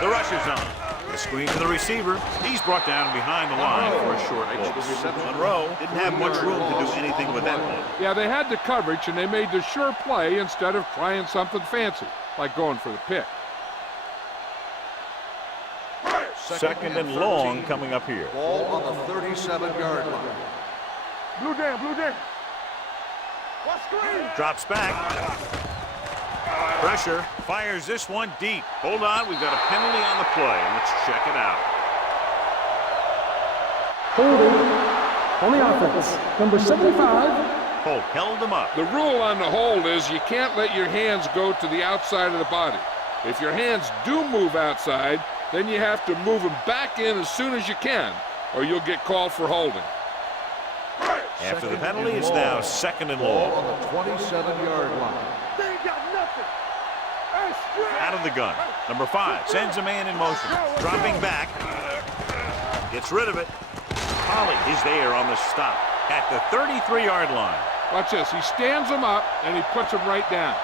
The rush is on. The screen to the receiver. He's brought down behind the line for a short loss. Monroe didn't have much room to do anything with that one. Yeah, they had the coverage, and they made the sure play instead of trying something fancy, like going for the pick. 2nd and long coming up here. Ball on the 37-yard line. Blue jam. What screen? Drops back. Pressure. Fires this one deep. Hold on. We've got a penalty on the play. Let's check it out. Holding on the offense. Number 75. Holt held him up. The rule on the hold is you can't let your hands go to the outside of the body. If your hands do move outside, then you have to move them back in as soon as you can, or you'll get called for holding. After the penalty, it's now 2nd and long. Ball on the 27-yard line. They ain't got nothing. Hey, straight. Out of the gun. Number 5 sends a man in motion. Dropping back. Gets rid of it. Polly is there on the stop at the 33-yard line. Watch this. He stands them up, and he puts them right down.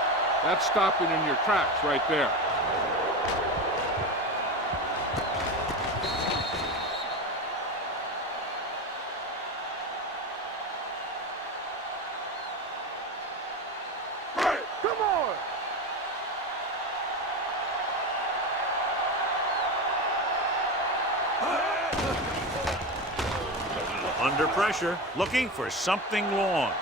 That's stopping in your tracks right there. Come on. Under pressure, looking for something long.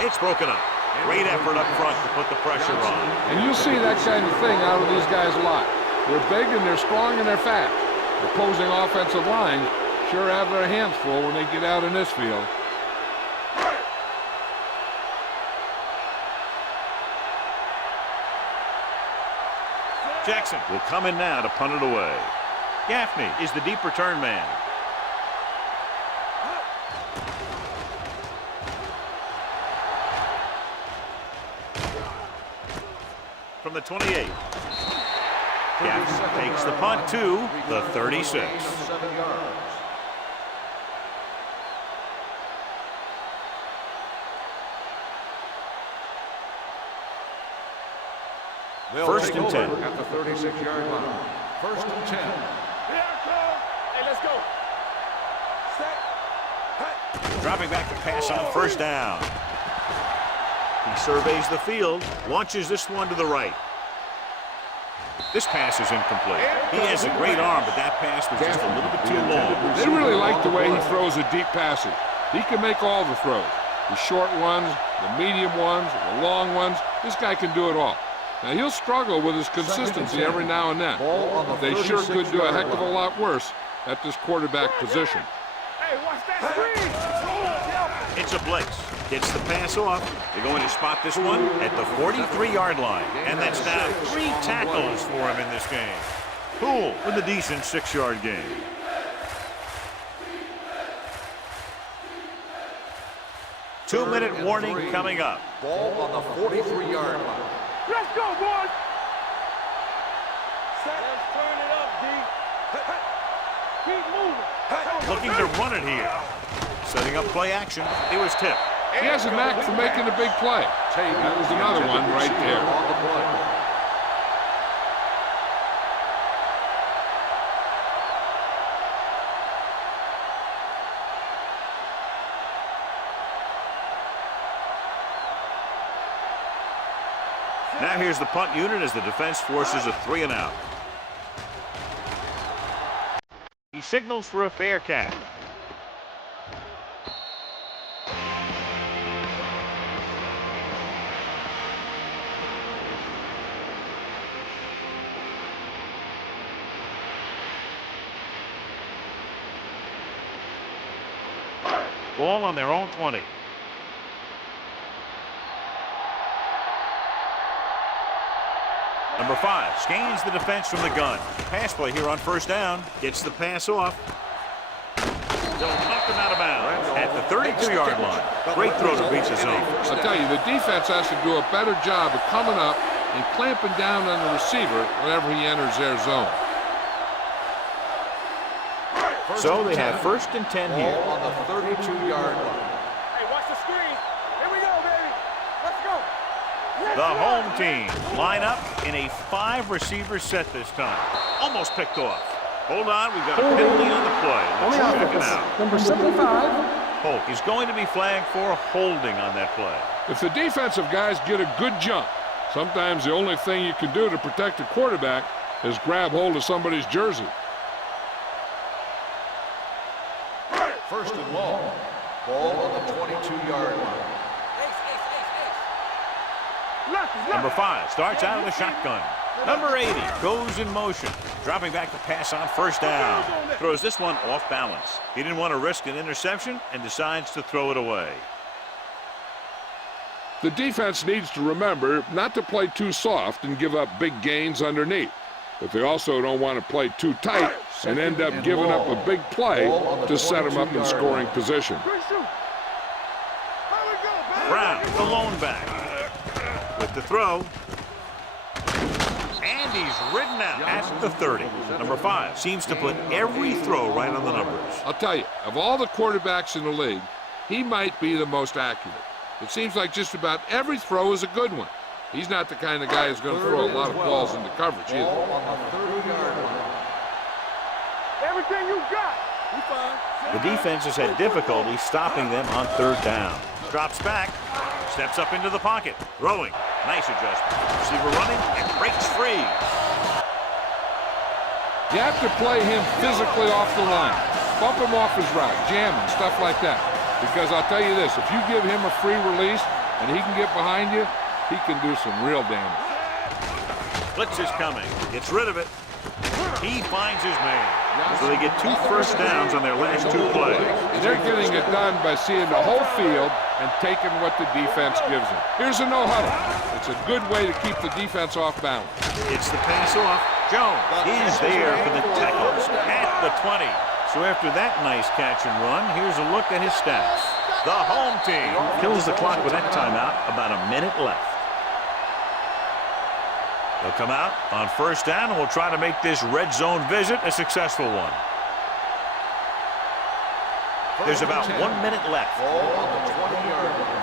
It's broken up. Great effort up front to put the pressure on. And you'll see that kind of thing out of these guys a lot. They're big and they're strong and they're fast. Opposing offensive lines sure have their hands full when they get out in this field. Jackson will come in now to punt it away. Gaffney is the deep return man. From the 28. Gaffney takes the punt to the 36. 7 yards. First and 10. At the 36-yard line. First and 10. Here it comes. Hey, let's go. Set. Dropping back to pass on first down. He surveys the field, launches this one to the right. This pass is incomplete. He has a great arm, but that pass was just a little bit too long. They really like the way he throws the deep passes. He can make all the throws. The short ones, the medium ones, the long ones. This guy can do it all. Now, he'll struggle with his consistency every now and then. But they sure could do a heck of a lot worse at this quarterback position. Hey, watch that screen. It's a blitz. Gets the pass off. They're going to spot this one at the 43-yard line. And that's now 3 tackles for him in this game. Cool with a decent 6-yard gain. Two-minute warning coming up. Ball on the 43-yard line. Let's go, boys. Set. Let's turn it up, D. Keep moving. Looking to run it here. Setting up play action. It was tipped. He has a knack for making a big play. That was another one right there. On the play. Now here's the punt unit as the defense forces a 3-and-out. He signals for a fair catch. Ball on their own 20. Number 5 scanes the defense from the gun. Pass play here on first down. Gets the pass off. They'll knock him out of bounds at the 32-yard line. Great throw to reach the zone. I'll tell you, the defense has to do a better job of coming up and clamping down on the receiver whenever he enters their zone. So they have first and 10 here. Ball on the 32-yard line. Hey, watch the screen. Here we go, baby. Let's go. The home team line up in a 5-receiver set this time. Almost picked off. Hold on, we've got a penalty on the play. On Let's the check it offense, out. number 75. Holt is going to be flagged for holding on that play. If the defensive guys get a good jump, sometimes the only thing you can do to protect a quarterback is grab hold of somebody's jersey. First and long. Ball on the 22-yard line. Number 5 starts out of the shotgun. Number 80 goes in motion. Dropping back to pass on first down. Throws this one off balance. He didn't want to risk an interception and decides to throw it away. The defense needs to remember not to play too soft and give up big gains underneath. But they also don't want to play too tight and end up giving up a big play to set them up in scoring position. Brown, the lone back. With the throw. And he's ridden out at the 30. Number 5 seems to put every throw right on the numbers. I'll tell you, of all the quarterbacks in the league, he might be the most accurate. It seems like just about every throw is a good one. He's not the kind of guy who's going to throw a lot of balls into coverage either. Ball on the 30-yard line. Everything you got. You fine. The defense has had difficulty stopping them on third down. Drops back, steps up into the pocket, throwing. Nice adjustment. Receiver running and breaks free. You have to play him physically off the line. Bump him off his route, jam him, stuff like that. Because I'll tell you this, if you give him a free release and he can get behind you, he can do some real damage. Blitz is coming. Gets rid of it. He finds his man. So they get 2 first downs on their last 2 plays. They're getting it done by seeing the whole field and taking what the defense gives him. Here's a no-huddle. It's a good way to keep the defense off balance. It's the pass off. Jones, he's there for the tackles at the 20. So after that nice catch and run, here's a look at his stats. The home team kills the clock with that timeout, about a minute left. They'll come out on first down, and we'll try to make this red zone visit a successful one. There's about 1 minute left. Ball on the 20-yard line.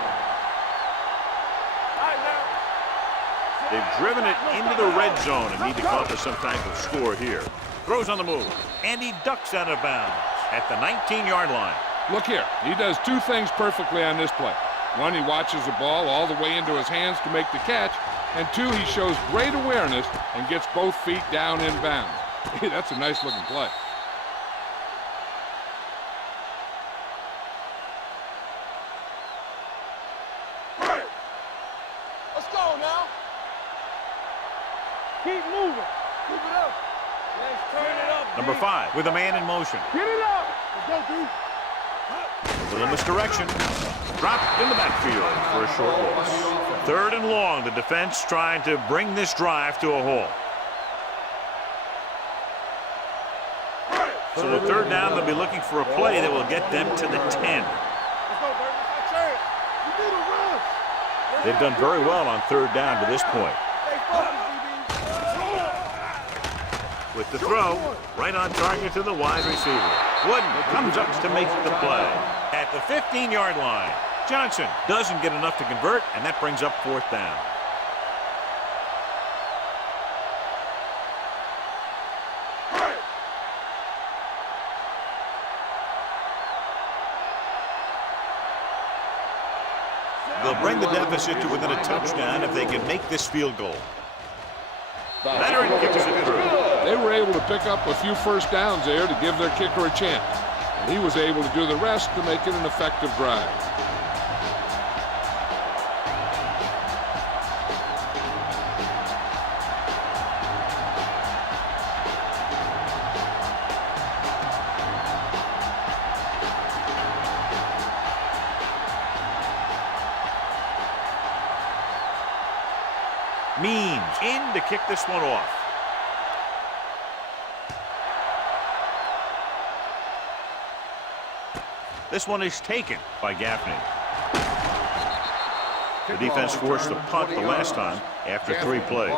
They've driven it into the red zone and need to come up with some type of score here. Throws on the move, and he ducks out of bounds at the 19-yard line. Look here. He does two things perfectly on this play. One, he watches the ball all the way into his hands to make the catch. And two, he shows great awareness and gets both feet down in bounds. Hey, that's a nice-looking play. Let's go now. Keep moving. Keep it up. Let's turn it up. Number 5 with a man in motion. Get it up. Let's go, D. A little misdirection. Dropped in the backfield for a short loss. 3rd and long. The defense trying to bring this drive to a halt. So with 3rd down, they'll be looking for a play that will get them to the 10. Let's go, baby. That's it. You need a run. They've done very well on 3rd down to this point. Stay focused, DB. With the throw, right on target to the wide receiver. Wooden comes up to make the play. At the 15-yard line, Johnson doesn't get enough to convert, and that brings up 4th down. They'll bring the deficit to within a touchdown if they can make this field goal. Veteran kicks it through. They were able to pick up a few first downs there to give their kicker a chance. And he was able to do the rest to make it an effective drive. Means in to kick this one off. This one is taken by Gaffney. The defense forced a punt the last time after 3 plays.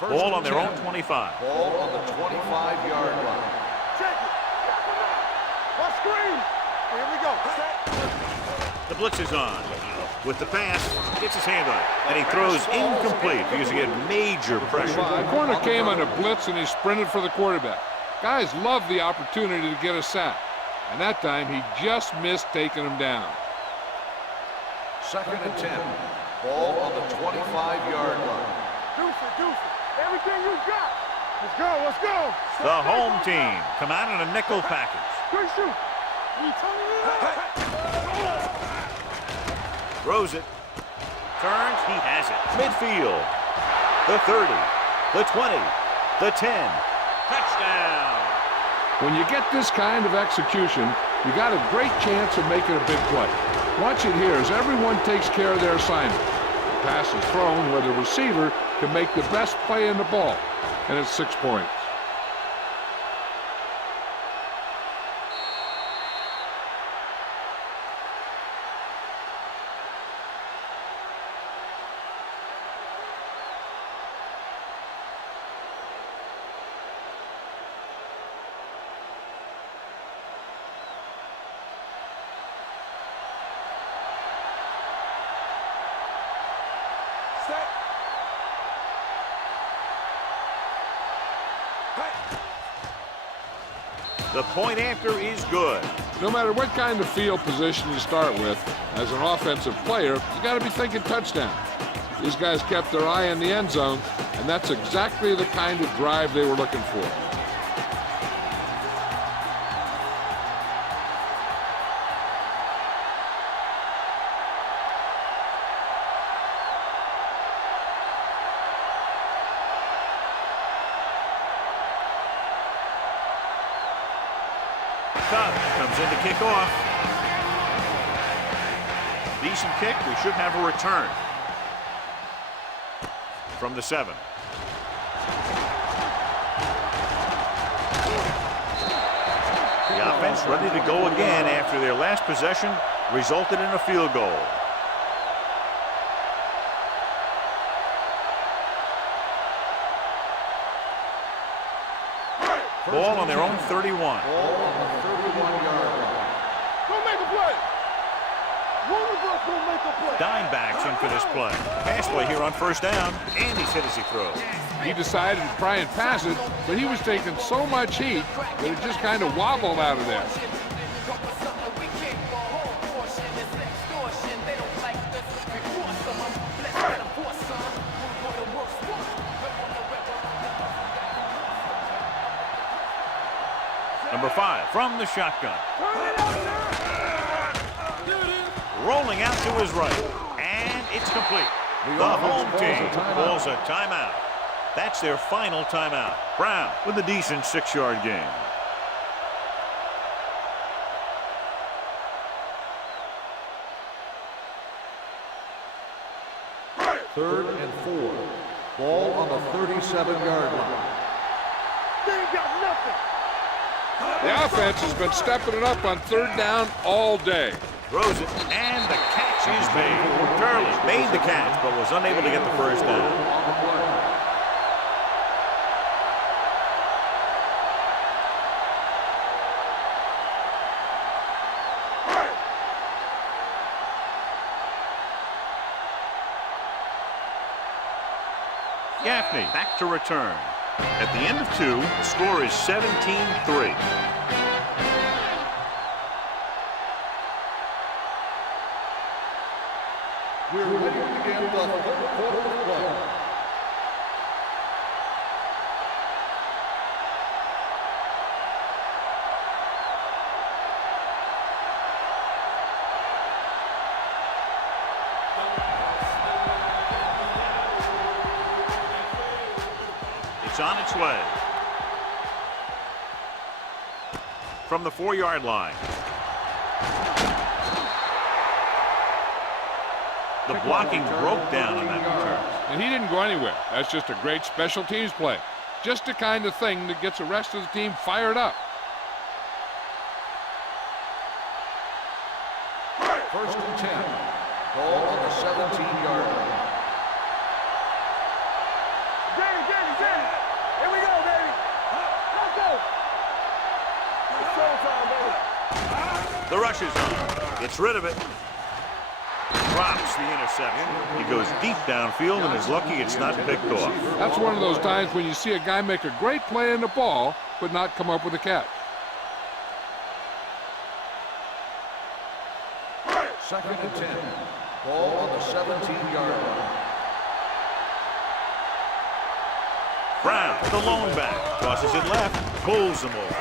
Ball on their own 25. Ball on the 25-yard line. Check it. What screen? Here we go. The blitz is on. With the pass, gets his hand on it, and he throws incomplete because he had major pressure. The corner came on a blitz, and he sprinted for the quarterback. Guys love the opportunity to get a sack, and that time he just missed taking him down. 2nd and 10. Ball on the 25-yard line. Deuce it. Everything you got. Let's go. Let's go. The home team come out in a nickel package. Good shoot. We turning it up. Throws it. Turns. He has it. Midfield. The 30. The 20. The 10. Touchdown. When you get this kind of execution, you got a great chance of making a big play. Watch it here as everyone takes care of their assignment. The pass is thrown where the receiver can make the best play in the ball, and it's 6 points. The point after is good. No matter what kind of field position you start with, as an offensive player, you got to be thinking touchdown. These guys kept their eye on the end zone, and that's exactly the kind of drive they were looking for. Cub comes in to kick off. Decent kick. We should have a return from the 7. The offense ready to go again after their last possession resulted in a field goal. Ball on their own 31. Ball on the 31-yard line. Go make a play. One of us will make a play. Dime backs in for this play. Pass play here on first down, and he's hit as he throws. He decided to try and pass it, but he was taking so much heat that it just kind of wobbled out of there. Number 5 from the shotgun. Rolling out to his right, and it's complete. The home team calls a timeout. That's their final timeout. Brown with a decent 6-yard gain. Third and 4. Ball on the 37-yard line. They ain't got nothing. The offense has been stepping it up on third down all day. Throws it, and the catch is made. Turley made the catch, but was unable to get the first down. Gaffney back to return. At the end of 2, the score is 17-3. We're ready to begin the third quarter of play. It's on its way. From the 4-yard line. The blocking broke down on that return. And he didn't go anywhere. That's just a great special teams play. Just the kind of thing that gets the rest of the team fired up. First and 10. Ball on the 17-yard line. Danny. Here we go, baby. Let's go. It's showtime, baby. The rush is on. Gets rid of it. Drops the interception. He goes deep downfield and is lucky it's not picked off. That's one of those times when you see a guy make a great play in the ball, but not come up with a catch. Second and 10. Ball on the 17-yard line. Brown, the lone back, tosses it left, pulls them over.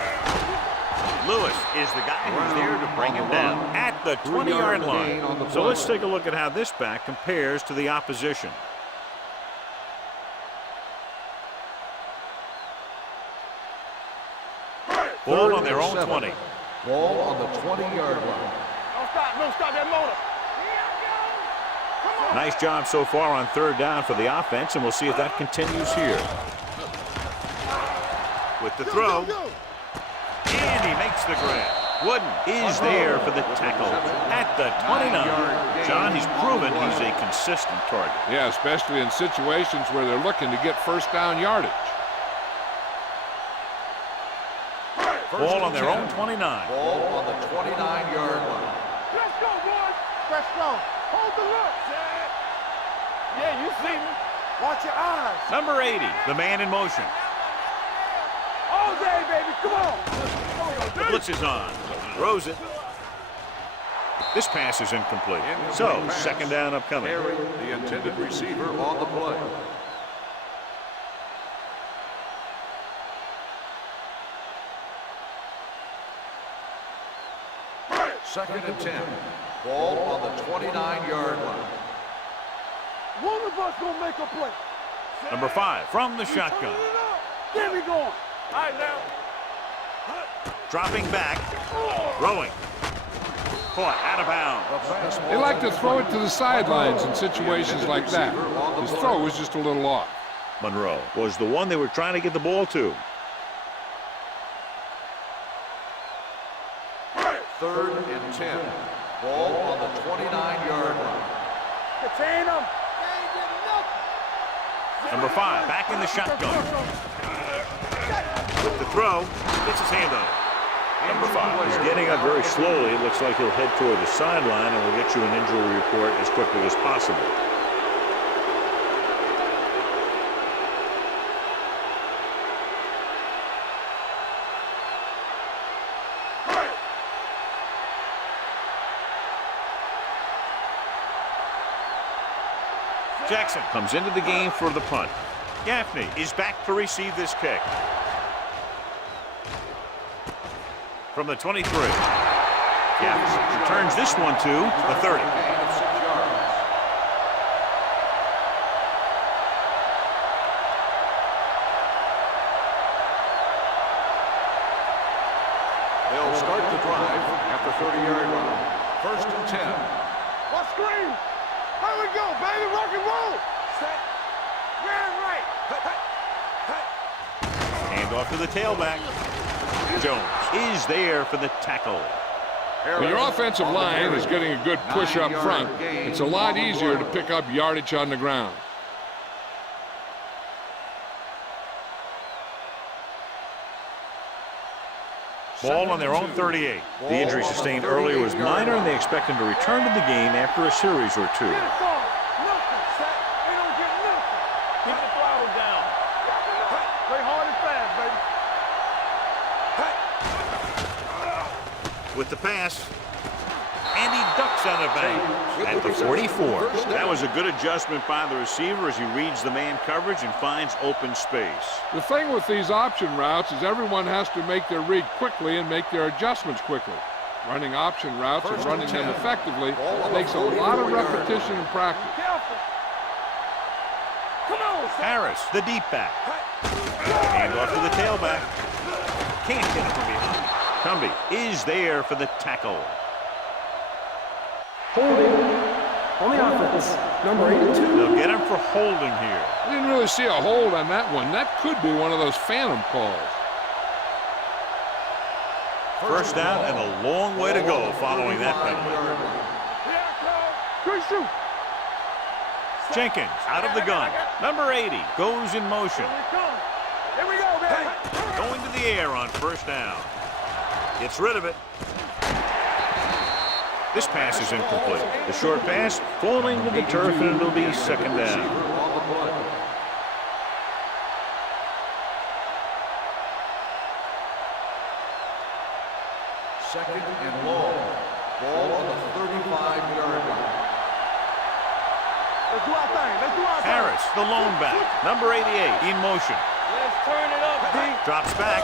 Lewis is the guy who's there to bring him down at the 20-yard line. So let's take a look at how this back compares to the opposition. Ball on their own 20. Ball on the 20-yard line. Don't stop that motor. Come on. Nice job so far on third down for the offense, and we'll see if that continues here. With the throw, and he makes the grab. Wooden is there for the tackle at the 29. John, he's proven he's a consistent target. Yeah, especially in situations where they're looking to get first down yardage. Ball on their own 29. Ball on the 29-yard line. Let's go, boys. Press strong. Hold the look. Yeah, you see me. Watch your eyes. Number 80, the man in motion. All day, baby. Come on. The blitz is on. Throws it. This pass is incomplete. So, second down upcoming. Harry, the intended receiver, on the play. Second and 10. Ball on the 29-yard line. One of us gonna make a play. Number 5 from the shotgun. There we go. All right, now. Dropping back. Throwing. Caught out of bounds. They like to throw it to the sidelines in situations like that. His throw was just a little off. Monroe was the one they were trying to get the ball to. 3rd and 10. Ball on the 29-yard line. Contain them. Number 5 back in the shotgun. With the throw, gets his hand on it. Number 5 is getting up very slowly. It looks like he'll head toward the sideline, and we'll get you an injury report as quickly as possible. Jackson comes into the game for the punt. Gaffney is back to receive this kick. From the 23. Gaffney returns this one to the 30. They'll start the drive at the 30-yard line. 1st and 10. What screen? Here we go, baby. Rock and roll. Set. Man right. Hand off to the tailback. Jones is there for the tackle. When your offensive line is getting a good push up front, it's a lot easier to pick up yardage on the ground. Ball on their own 38. The injury sustained earlier was minor, and they expect him to return to the game after a series or two. Get it on. Nothing. Set. They don't get nothing. Keep the throttle down. Play hard and fast, baby. With the pass, and he ducks out of bounds at the 44. That was a good adjustment by the receiver as he reads the man coverage and finds open space. The thing with these option routes is everyone has to make their read quickly and make their adjustments quickly. Running option routes and running them effectively takes a lot of repetition and practice. Careful. Come on, son. Harris, the deep back. Hand off to the tailback. Can't get it from behind. Cumby is there for the tackle. Holding on the offense, number 82. They'll get him for holding here. I didn't really see a hold on that one. That could be one of those phantom calls. First down and a long way to go following that penalty. Good shoot. Jenkins out of the gun. Number 80 goes in motion. Here we go, baby. Going to the air on first down. Gets rid of it. This pass is incomplete. The short pass falling to the turf, and it'll be second down. Second and long. Ball on the 35-yard line. Let's do our thing. Let's do our thing. Harris, the lone back. Number 88 in motion. Let's turn it up, D. Drops back.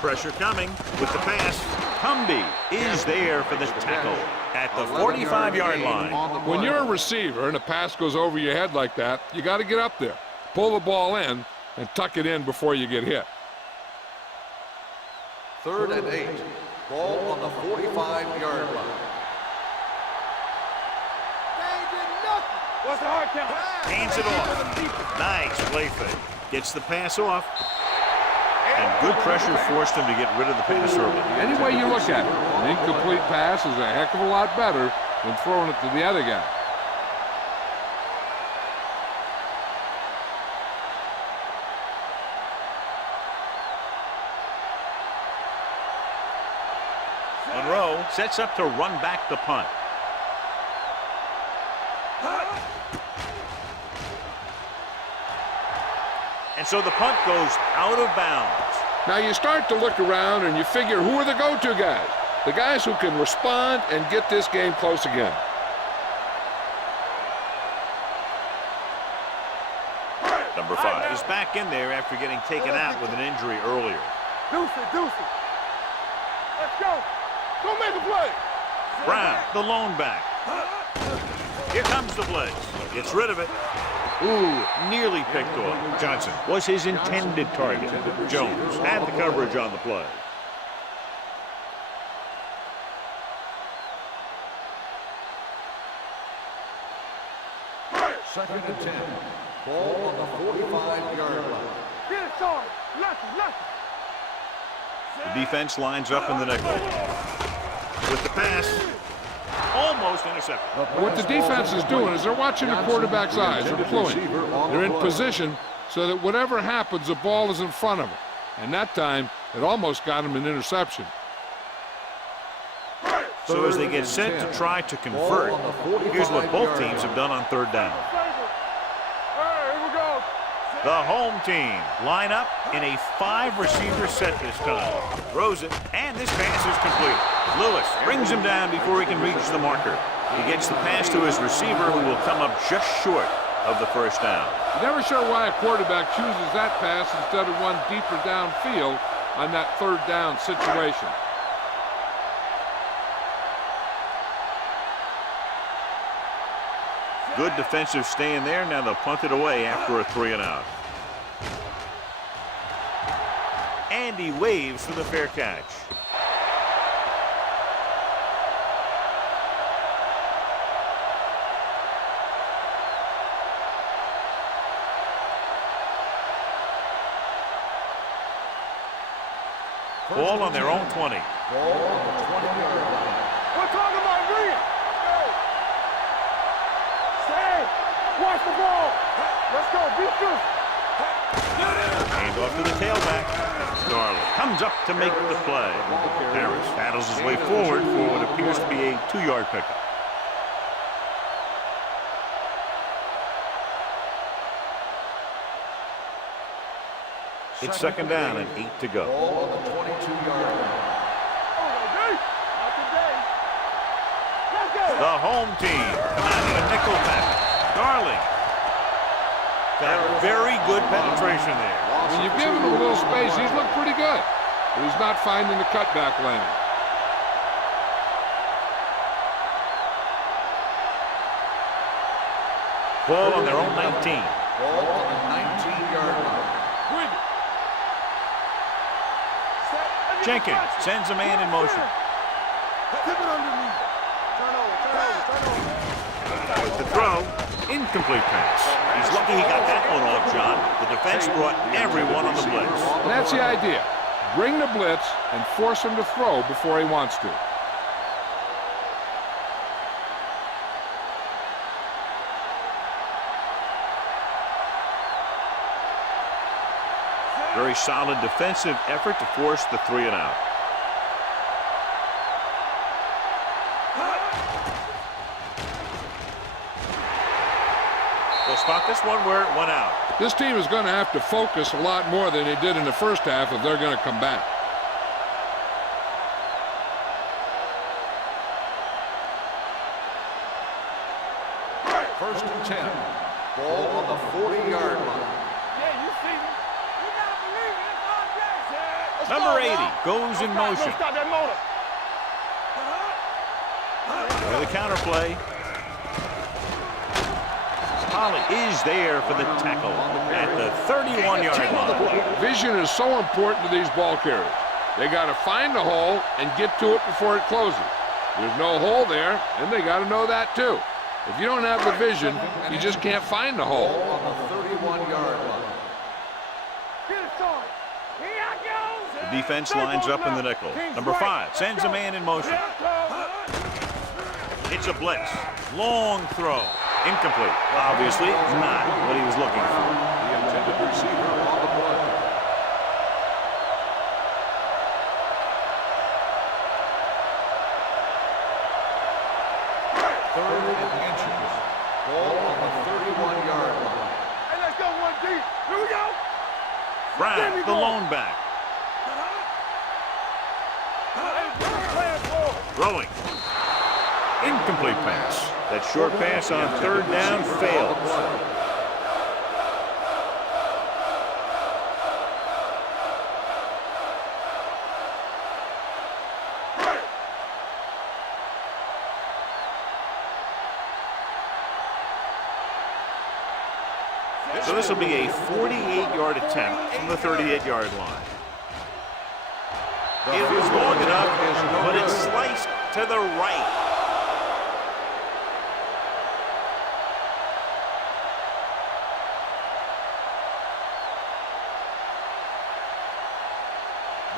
Pressure coming with the pass. Cumby is there for the tackle at the 45-yard line. When you're a receiver and a pass goes over your head like that, you got to get up there, pull the ball in, and tuck it in before you get hit. 3rd and 8. Ball on the 45-yard line. What's the hard count? Hands it off. Nice play fake. Gets the pass off. And good pressure forced him to get rid of the pass early. Any way you look at it, an incomplete pass is a heck of a lot better than throwing it to the other guy. Monroe sets up to run back the punt. And so the punt goes out of bounds. Now you start to look around and you figure, who are the go-to guys? The guys who can respond and get this game close again. Number 5 is back in there after getting taken out with an injury earlier. Deuce it. Let's go. Go make a play. Brown, the lone back. Here comes the blitz. Gets rid of it. Ooh, nearly picked off. Johnson was his intended target. Jones had the coverage on the play. Second and 10. Ball on the 45-yard line. Get it, Sean. Left. The defense lines up in the nickel. With the pass, almost intercepted. What the defense is doing is they're watching the quarterback's eyes. They're deploying. They're in position so that whatever happens, the ball is in front of them. And that time, it almost got him an interception. So as they get set to try to convert, here's what both teams have done on third down. Here we go. The home team line up in a 5-receiver set this time. Throws it, and this pass is complete. Lewis brings him down before he can reach the marker. He gets the pass to his receiver, who will come up just short of the first down. You're never sure why a quarterback chooses that pass instead of one deeper downfield on that third down situation. Good defensive stand there. Now they'll punt it away after a 3-and-out. And he waves for the fair catch. Ball on their own 20. Ball on the 20-yard line. We're talking about Green. Stay. Watch the ball. Let's go. Beat this. Hand off to the tailback. Darling comes up to make the play. Harris battles his way forward for what appears to be a 2-yard pickup. It's second down and 8 to go. Ball on the 22-yard line. The home team come out in a nickel package. Darling got very good penetration there. When you give him a little space, he's looked pretty good. But he's not finding the cutback lane. Ball on their own 19. Ball on the 19-yard line. Jenkins sends a man in motion. With the throw, incomplete pass. He's lucky he got that one off, John. The defense brought everyone on the blitz. And that's the idea. Bring the blitz and force him to throw before he wants to. Very solid defensive effort to force the 3-and-out. They'll spot this one where it went out. This team is going to have to focus a lot more than they did in the first half if they're going to come back. First and 10. Ball on the 40-yard line. Yeah, you see me. You gotta believe it. It's all Number 80 goes in motion. Stop that motor. With a counterplay. Holly is there for the tackle at the 31-yard line. Vision is so important to these ball carriers. They got to find the hole and get to it before it closes. There's no hole there, and they got to know that too. If you don't have the vision, you just can't find the hole. Ball on the 31-yard line. Get it, son. Here I go. The defense lines up in the nickel. Number 5 sends a man in motion. It's a blitz. Long throw. Incomplete. Obviously not what he was looking for. The intended receiver on the play. Third and inches. Ball on the 31-yard line. Hey, let's go one deep. Here we go. Brown, the lone back. Throwing. Incomplete pass. That short pass on third down fails. So this will be a 48-yard attempt from the 38-yard line. It was long enough, but it sliced to the right.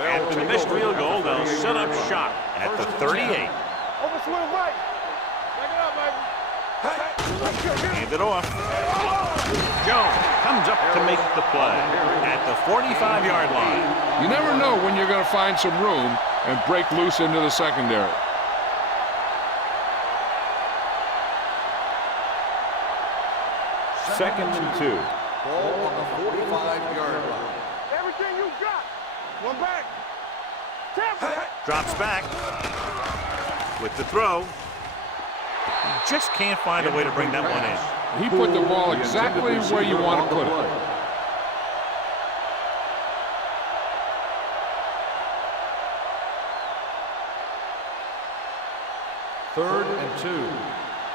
After the missed field goal, they'll set up shop at the 38. Over swing right. Back it up, baby. Hand it off. Jones comes up to make the play at the 45-yard line. You never know when you're going to find some room and break loose into the secondary. Second and 2. Ball on the 45-yard line. Everything you got. One back. Drops back with the throw. He just can't find a way to bring that one in. He put the ball exactly where you want to put it. Third and 2.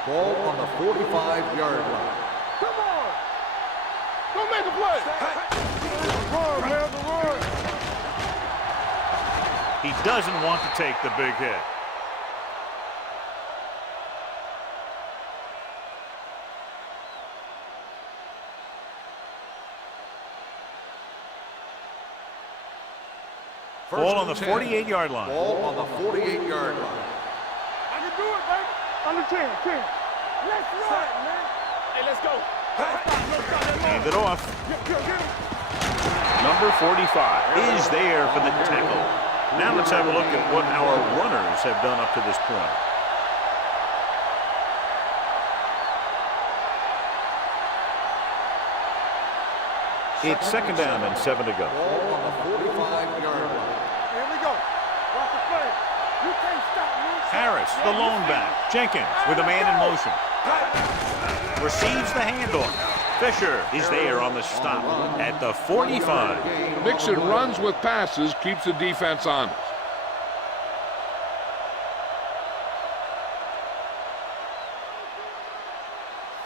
Ball on the 45-yard line. Come on. Don't make a play. Run, man, the run. He doesn't want to take the big hit. Ball on the 48-yard line. Ball on the 48-yard line. I can do it, baby. Under 10. Let's run, man. Hey, let's go. Hand it off. Get him. Number 45 is there for the tackle. Now let's have a look at what our runners have done up to this point. It's second down and 7 to go. Ball on the 45-yard line. Here we go. Watch the play. You can't stop me. Harris, the lone back. Jenkins with a man in motion. Receives the handoff. Fisher is there on the stop at the 45. Mixing runs with passes keeps the defense honest.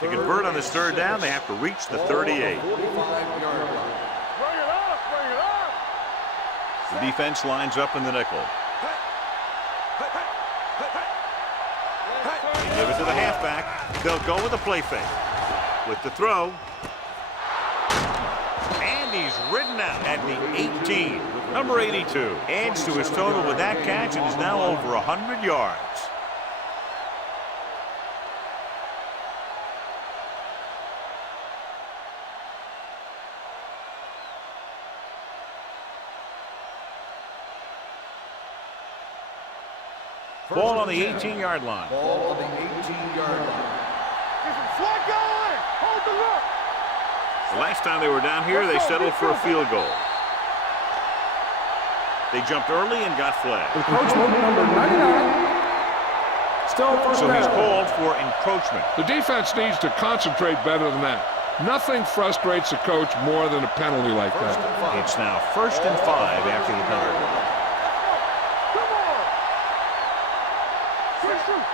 To convert on this third down, they have to reach the 38. 45-yard line. Bring it up. Bring it up. The defense lines up in the nickel. Give it to the halfback. They'll go with a play fake. With the throw. And he's ridden out at the 18. Number 82 adds to his total with that catch and is now over 100 yards. Ball on the 18-yard line. Ball on the 18-yard line. Get some slot going. Hold the look. The last time they were down here, they settled for a field goal. They jumped early and got flagged. Encroachment number 99. Still first So he's down. called for encroachment. The defense needs to concentrate better than that. Nothing frustrates a coach more than a penalty like that. It's now first and 5 after the penalty. Come on. Quick shoot.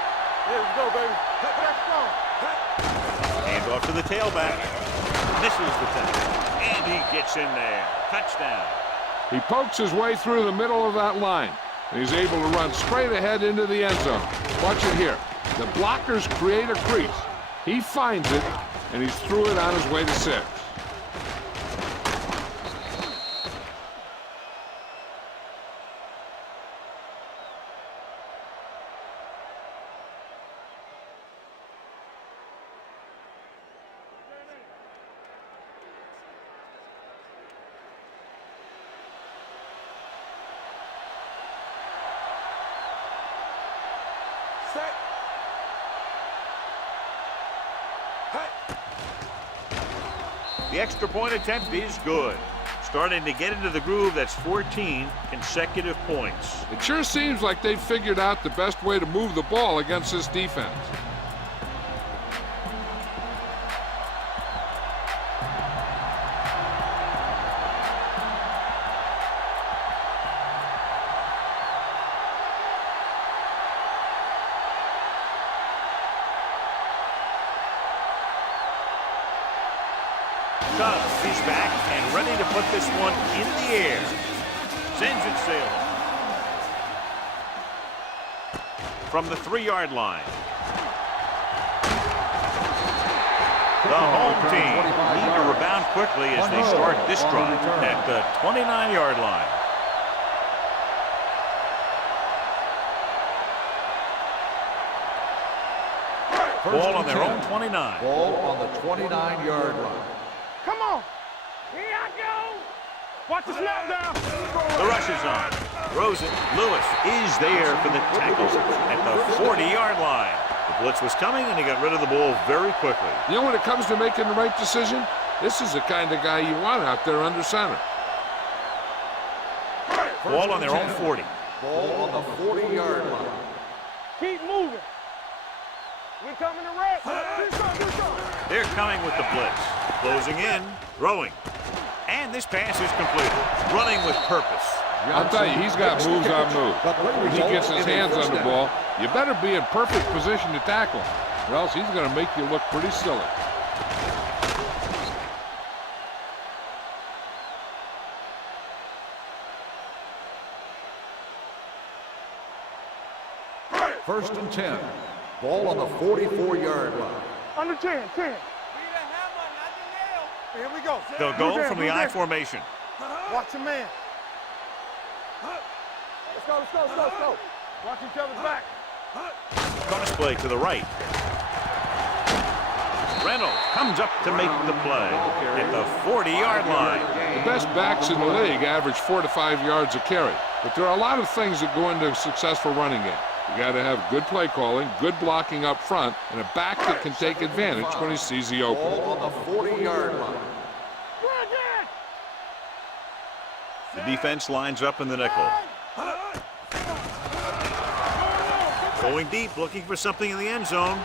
Here we go, baby. Let's go. Hand off to the tailback. Misses the tackle. And he gets in there. Touchdown. He pokes his way through the middle of that line. And he's able to run straight ahead into the end zone. Watch it here. The blockers create a crease. He finds it, and he's through it on his way to 6. Set. The extra point attempt is good. Starting to get into the groove. That's 14 consecutive points. It sure seems like they've figured out the best way to move the ball against this defense. Cubs is back and ready to put this one in the air. Sends it sailing. From the 3-yard line. The home team need to rebound quickly as they start this drive at the 29-yard line. Ball on their own 29. Ball on the 29-yard line. Come on. Here I go. Watch the snap down. The rush is on. Rosen, Lewis is there for the tackle at the 40-yard line. The blitz was coming, and he got rid of the ball very quickly. You know, when it comes to making the right decision, this is the kind of guy you want out there under center. Ball on their own 40. Ball on the 40-yard line. Keep moving. We coming to red. They're coming with the blitz. Closing in, throwing. And this pass is completed. Running with purpose. I'll tell you, he's got moves on moves. When he gets his hands on the ball, you better be in perfect position to tackle him, or else he's going to make you look pretty silly. First and 10. Ball on the 44-yard line. Under 10. Here we go. They'll go from the I formation. Watch your man. Let's go. Watch each other's back. Bonus play to the right. Reynolds comes up to make the play at the 40-yard line. The best backs in the league average 4 to 5 yards a carry, but there are a lot of things that go into a successful running game. You got to have good play calling, good blocking up front, and a back that can take advantage when he sees the opening. Ball on the 40-yard line. The defense lines up in the nickel. Going deep, looking for something in the end zone.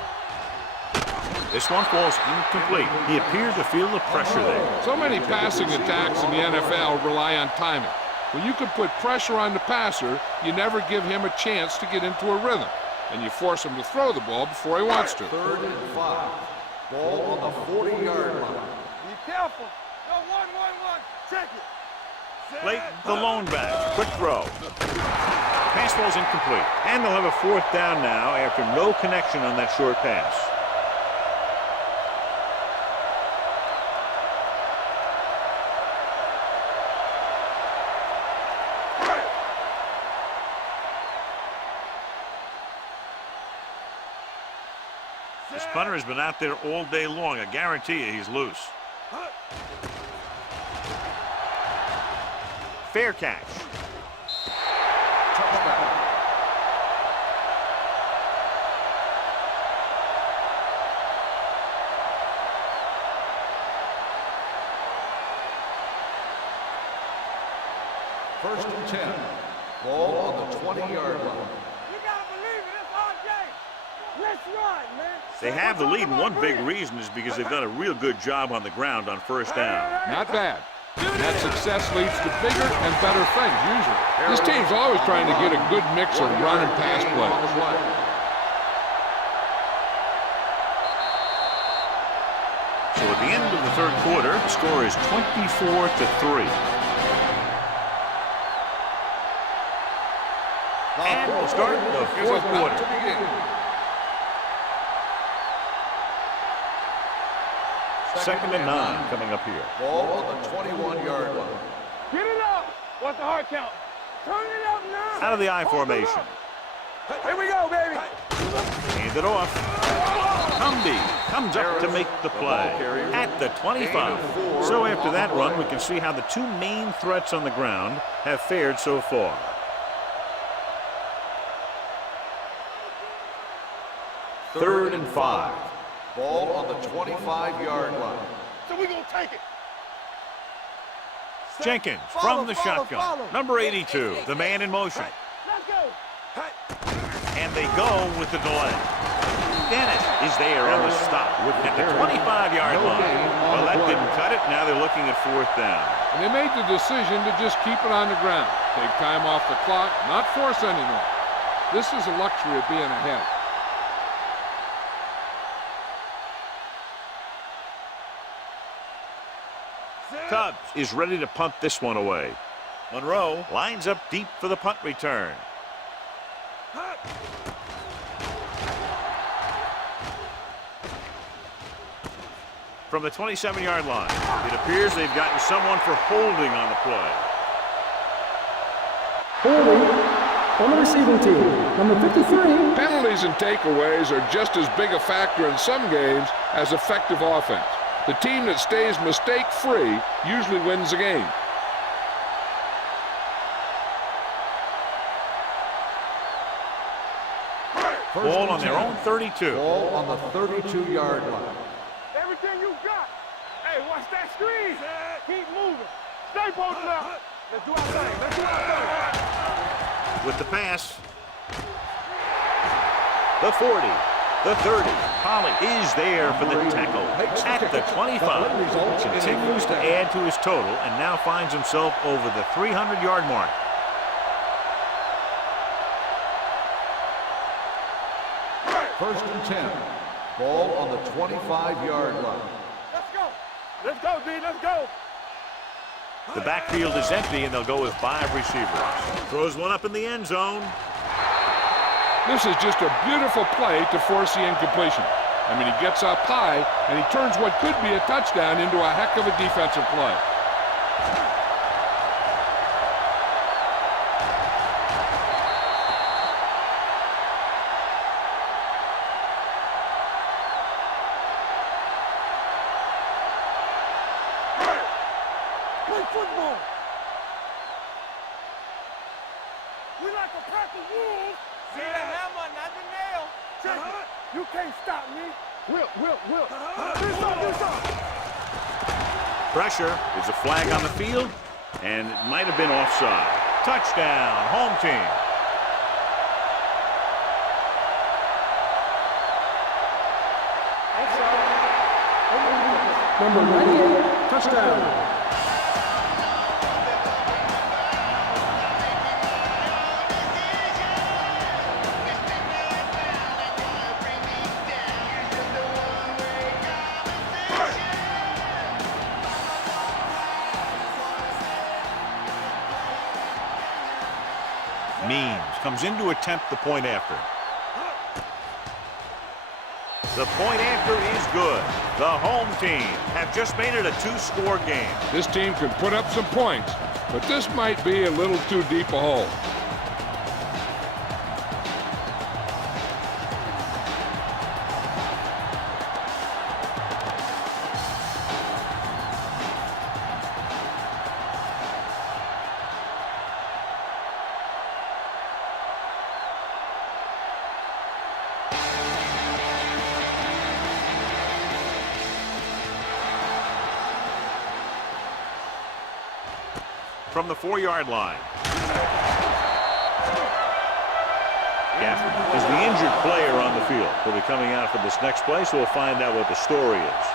This one falls incomplete. He appeared to feel the pressure there. So many passing attacks in the NFL rely on timing. When you can put pressure on the passer, you never give him a chance to get into a rhythm, and you force him to throw the ball before he wants to. 3rd and 5. Ball on the 40-yard line. Be careful. No, 1. Check it. Late, the lone back. Quick throw. Pass falls incomplete. And they'll have a 4th down now after no connection on that short pass. This punter has been out there all day long. I guarantee you he's loose. Fair catch. First and 10. Ball on the 20-yard line. You gotta believe it. It's our game. Let's run, man. They have the lead, and one big reason is because they've done a real good job on the ground on 1st down. Not bad. And that success leads to bigger and better things, usually. This team's always trying to get a good mix of run and pass plays. So at the end of the 3rd quarter, the score is 24-3. And we'll start the 4th quarter. Second and 9 coming up here. Ball on the 21-yard line. Get it up. What's the hard count? Turn it up now. Out of the I formation. Here we go, baby. Hand it off. Cumby comes up to make the play at the 25. So after that run, we can see how the 2 main threats on the ground have fared so far. Third and 5. Ball on the 25-yard line. So we're going to take it. Jenkins from the shotgun. Number 82, the man in motion. Let's go. And they go with the delay. Dennis is there on the stop at the 25-yard line. Well, that didn't cut it. Now they're looking at 4th down. And they made the decision to just keep it on the ground. Take time off the clock, not force anymore. This is a luxury of being ahead. Cubs is ready to punt this one away. Monroe lines up deep for the punt return. From the 27-yard line, it appears they've gotten someone for holding on the play. Holding On the receiving team, number 53. Penalties and takeaways are just as big a factor in some games as effective offense. The team that stays mistake-free usually wins the game. Ball on their own 32. Ball on the 32-yard line. Everything you got. Hey, watch that screen. Keep moving. Stay posted up. Let's do our thing. Let's do our thing. With the pass. The 40. The 30. Pallet is there for the tackle. At the 25. Continues to add to his total and now finds himself over the 300-yard mark. First and 10. Ball on the 25-yard line. Let's go. Let's go, D. Let's go. The backfield is empty, and they'll go with 5 receivers. Throws one up in the end zone. This is just a beautiful play to force the incompletion. I mean, he gets up high, and he turns what could be a touchdown into a heck of a defensive play. Play football. We like a pack of wolves. See the hammer, not the nail. Check it. You can't stop me. Whip. Do something. Pressure. There's a flag on the field, and it might have been offside. Touchdown, home team. Number 98, touchdown. Means comes in to attempt the point after. The point after is good. The home team have just made it a 2-score game. This team can put up some points, but this might be a little too deep a hole. From the 4-yard line. Gaffney is the injured player on the field. He'll be coming out for this next play, so we'll find out what the story is.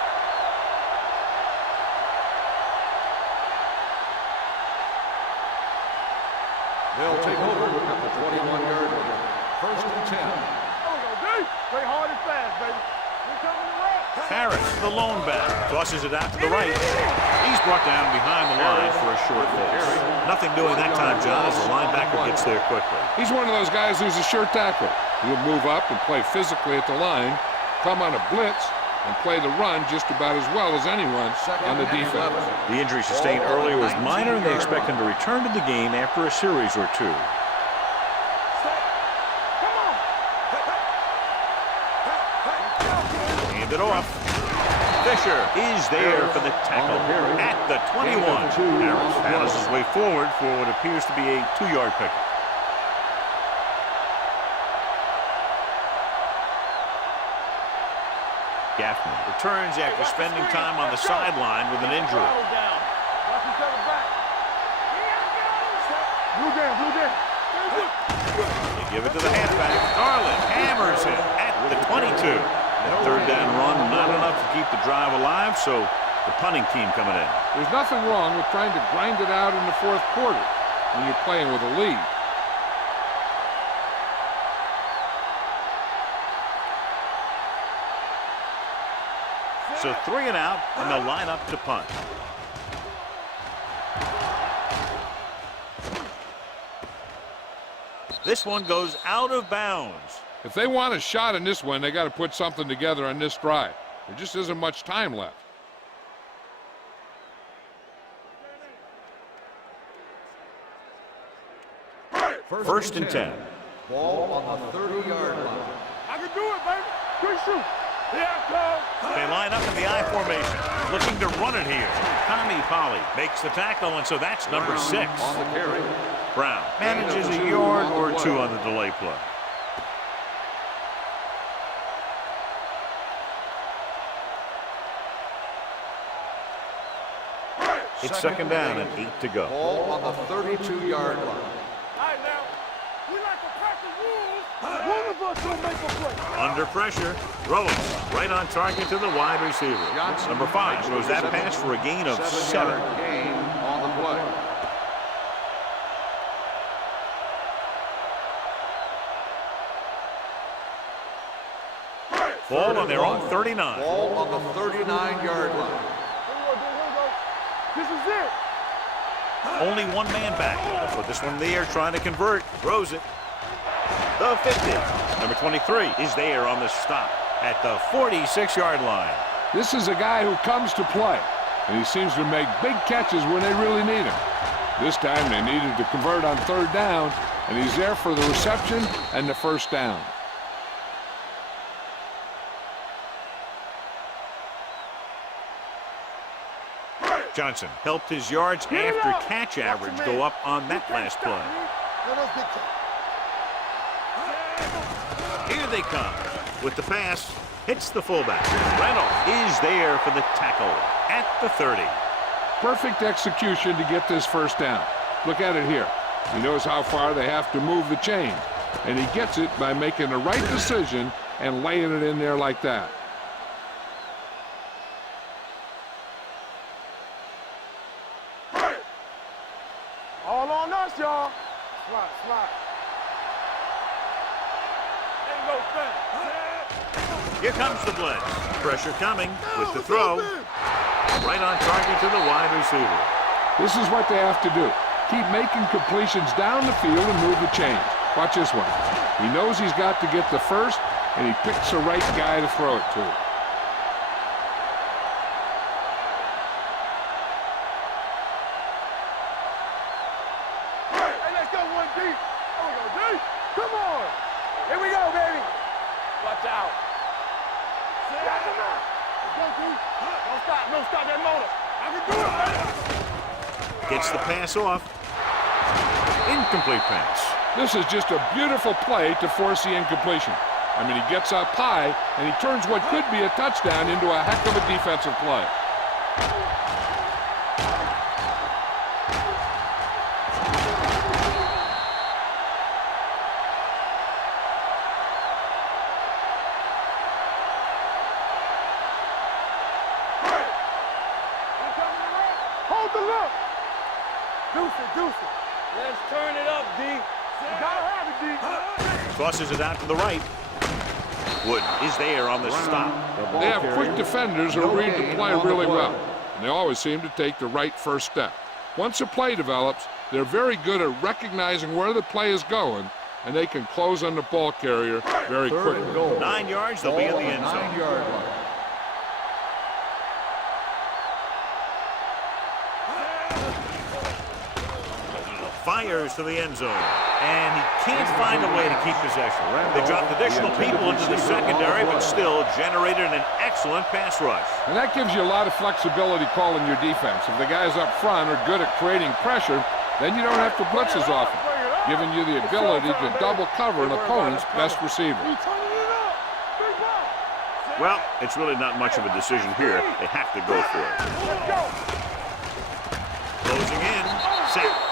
They'll take over at the 21-yard line. First and 10. Play hard and fast, baby. We coming to rock. Harris, the lone back, tosses it out to the right. He's brought down behind the line for a short loss. Nothing doing that time, John, as the linebacker gets there quickly. He's one of those guys who's a sure tackle. He'll move up and play physically at the line, come on a blitz, and play the run just about as well as anyone on the defense. The injury sustained earlier was minor, and they expect him to return to the game after a series or two. Hand it off. Fisher is there for the tackle at the 21. Harris battles his way forward for what appears to be a 2-yard pickup. Gaffney returns after spending time on the sideline with an injury. They give it to the halfback. Garland hammers him at the 22. That 3rd down run, not enough to keep the drive alive, so the punting team coming in. There's nothing wrong with trying to grind it out in the 4th quarter when you're playing with a lead. So 3 and out, and they'll line up to punt. This one goes out of bounds. If they want a shot in this one, they got to put something together on this drive. There just isn't much time left. First and 10. Ball on the 30-yard line. I can do it, baby. Quick shoot. Here I come. They line up in the I formation, looking to run it here. Tommy Polly makes the tackle, and so that's number 6. On the carry. Brown manages a yard or 2 on the delay play. It's second down and 8 to go. Ball on the 32-yard line. All right, now. We like to practice rules. One of us will make a play. Under pressure, throwing right on target to the wide receiver. Number 5 throws that pass for a gain of 7. 7-yard gain on the play. Ball on their own 39. Ball on the 39-yard line. Here we go. This is it. Only one man back. They'll put this one in the air, trying to convert. Throws it. The 50. Number 23 is there on the stop at the 46-yard line. This is a guy who comes to play, and he seems to make big catches when they really need him. This time they needed to convert on third down, and he's there for the reception and the first down. Johnson helped his yards after catch average go up on that last play. Here they come with the pass. Hits the fullback. Reynolds is there for the tackle at the 30. Perfect execution to get this first down. Look at it here. He knows how far they have to move the chain, and he gets it by making the right decision and laying it in there like that. All on us, y'all. Slide. Ain't no thing. Here comes the blitz. Pressure coming with the throw. Right on target to the wide receiver. This is what they have to do. Keep making completions down the field and move the chains. Watch this one. He knows he's got to get the first, and he picks the right guy to throw it to. Hey, let's go 1 deep. There we go, D. Come on. Here we go, baby. Watch out. Got him out. Let's go, D. Don't stop that motor. I can do it, baby. Gets the pass off. Incomplete pass. This is just a beautiful play to force the incompletion. I mean, he gets up high, and he turns what could be a touchdown into a heck of a defensive play. Hold the look. Deuce it. Let's turn it up, D. You gotta have it, D. Tosses it out to the right. Wood is there on the stop. They have quick defenders who read the play really well, and they always seem to take the right first step. Once a play develops, they're very good at recognizing where the play is going, and they can close on the ball carrier very quickly. 9 yards, they'll be in the end zone. 9-yard line. Fires to the end zone, and he can't find a way to keep possession. They dropped additional people into the secondary, but still generated an excellent pass rush. And that gives you a lot of flexibility calling your defense. If the guys up front are good at creating pressure, then you don't have to blitz as often, giving you the ability to double cover an opponent's best receiver. Well, it's really not much of a decision here. They have to go for it. Closing in, sack.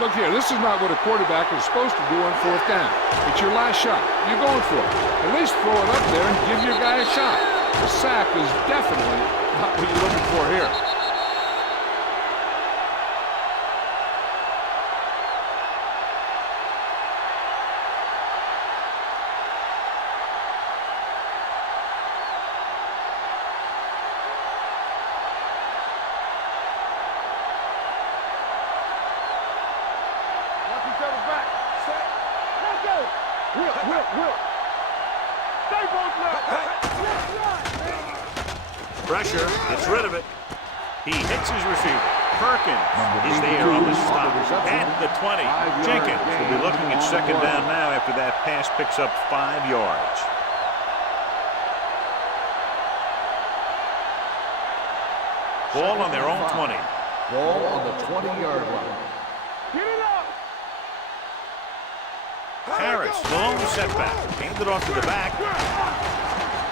Look here, this is not what a quarterback is supposed to do on fourth down. It's your last shot. You're going for it. At least throw it up there and give your guy a shot. The sack is definitely not what you're looking for here. Will. Stay both left. Pressure, gets rid of it. He hits his receiver. Perkins is there on the stop at the 20. Jenkins will be looking at second down now after that pass picks up 5 yards. Ball on their own 20. Ball on the 20-yard line. Get it up. Harris, long setback. Handed off to the back.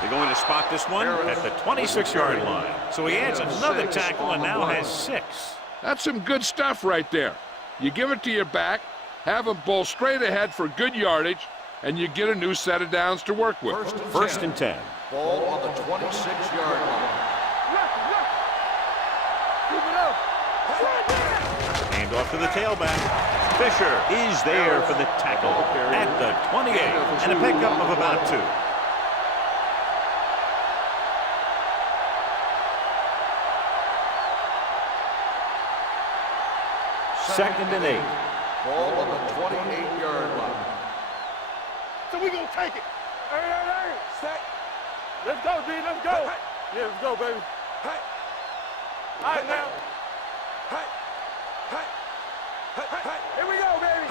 They're going to spot this one at the 26-yard line. So he adds another tackle and now has 6. That's some good stuff right there. You give it to your back, have him bowl straight ahead for good yardage, and you get a new set of downs to work with. First and 10. Ball on the 26-yard line. Keep it up. Hand off to the tailback. Fisher is there for the tackle at the 28 and a pickup of about 2. Second and 8. Ball on the 28-yard line. So we gonna take it. Hey. Set. Let's go, D. Let's go. Yeah, let's go, baby. All right, now. Here we go, baby.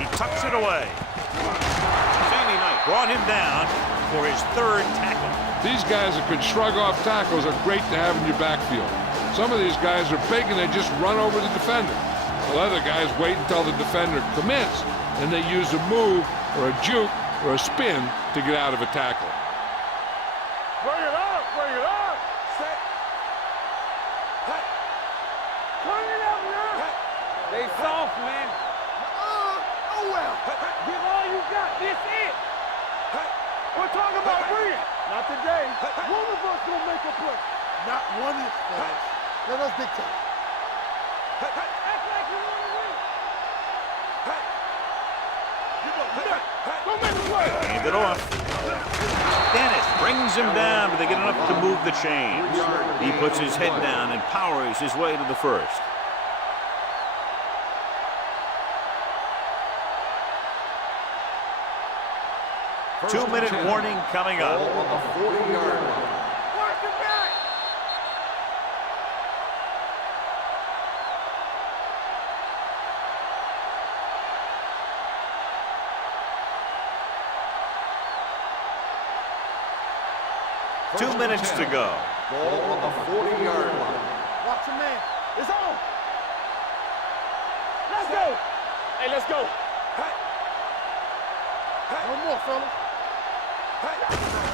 He tucks it away. Sammy Knight brought him down for his 3rd tackle. These guys that can shrug off tackles are great to have in your backfield. Some of these guys are big and they just run over the defender. While other guys wait until the defender commits, and they use a move or a juke or a spin to get out of a tackle. Bring it up. Set. Turn it up now. They soft, man. Oh, well. Give all you got. This it. We're talking about bring it. Not today. One of us gonna make a play. Not one is flash. Let us dictate. Act like you want to win. Don't make a play. Hand it off. Dennis brings him down, but they get enough to move the chains. He puts his head down and powers his way to the first. Two-minute warning coming up. Ball on the 40-yard line. Work it back. Two minutes to go. Ball on the 40-yard line. Watch your man. It's on. Let's go. Hey, let's go. One more, fellas.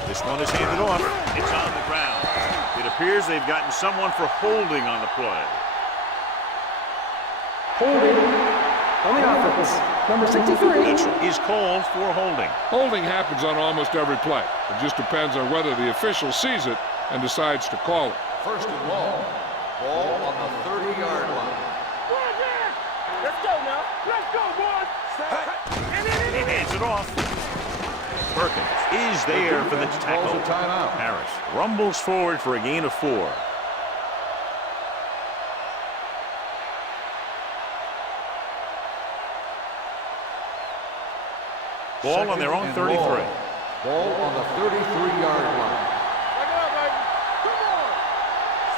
This one is handed off. It's on the ground. It appears they've gotten someone for holding on the play. Holding on the offense. Number 63. Is called for holding. Holding happens on almost every play. It just depends on whether the official sees it and decides to call it. First and long. Ball on the 30-yard line. Let's go now. Let's go, boys. He hands it off. Perkins is there for the tackle. Calls a timeout. Harris rumbles forward for a gain of 4. Ball on their own 33. Ball on the 33-yard line. Back it up, baby. Come on.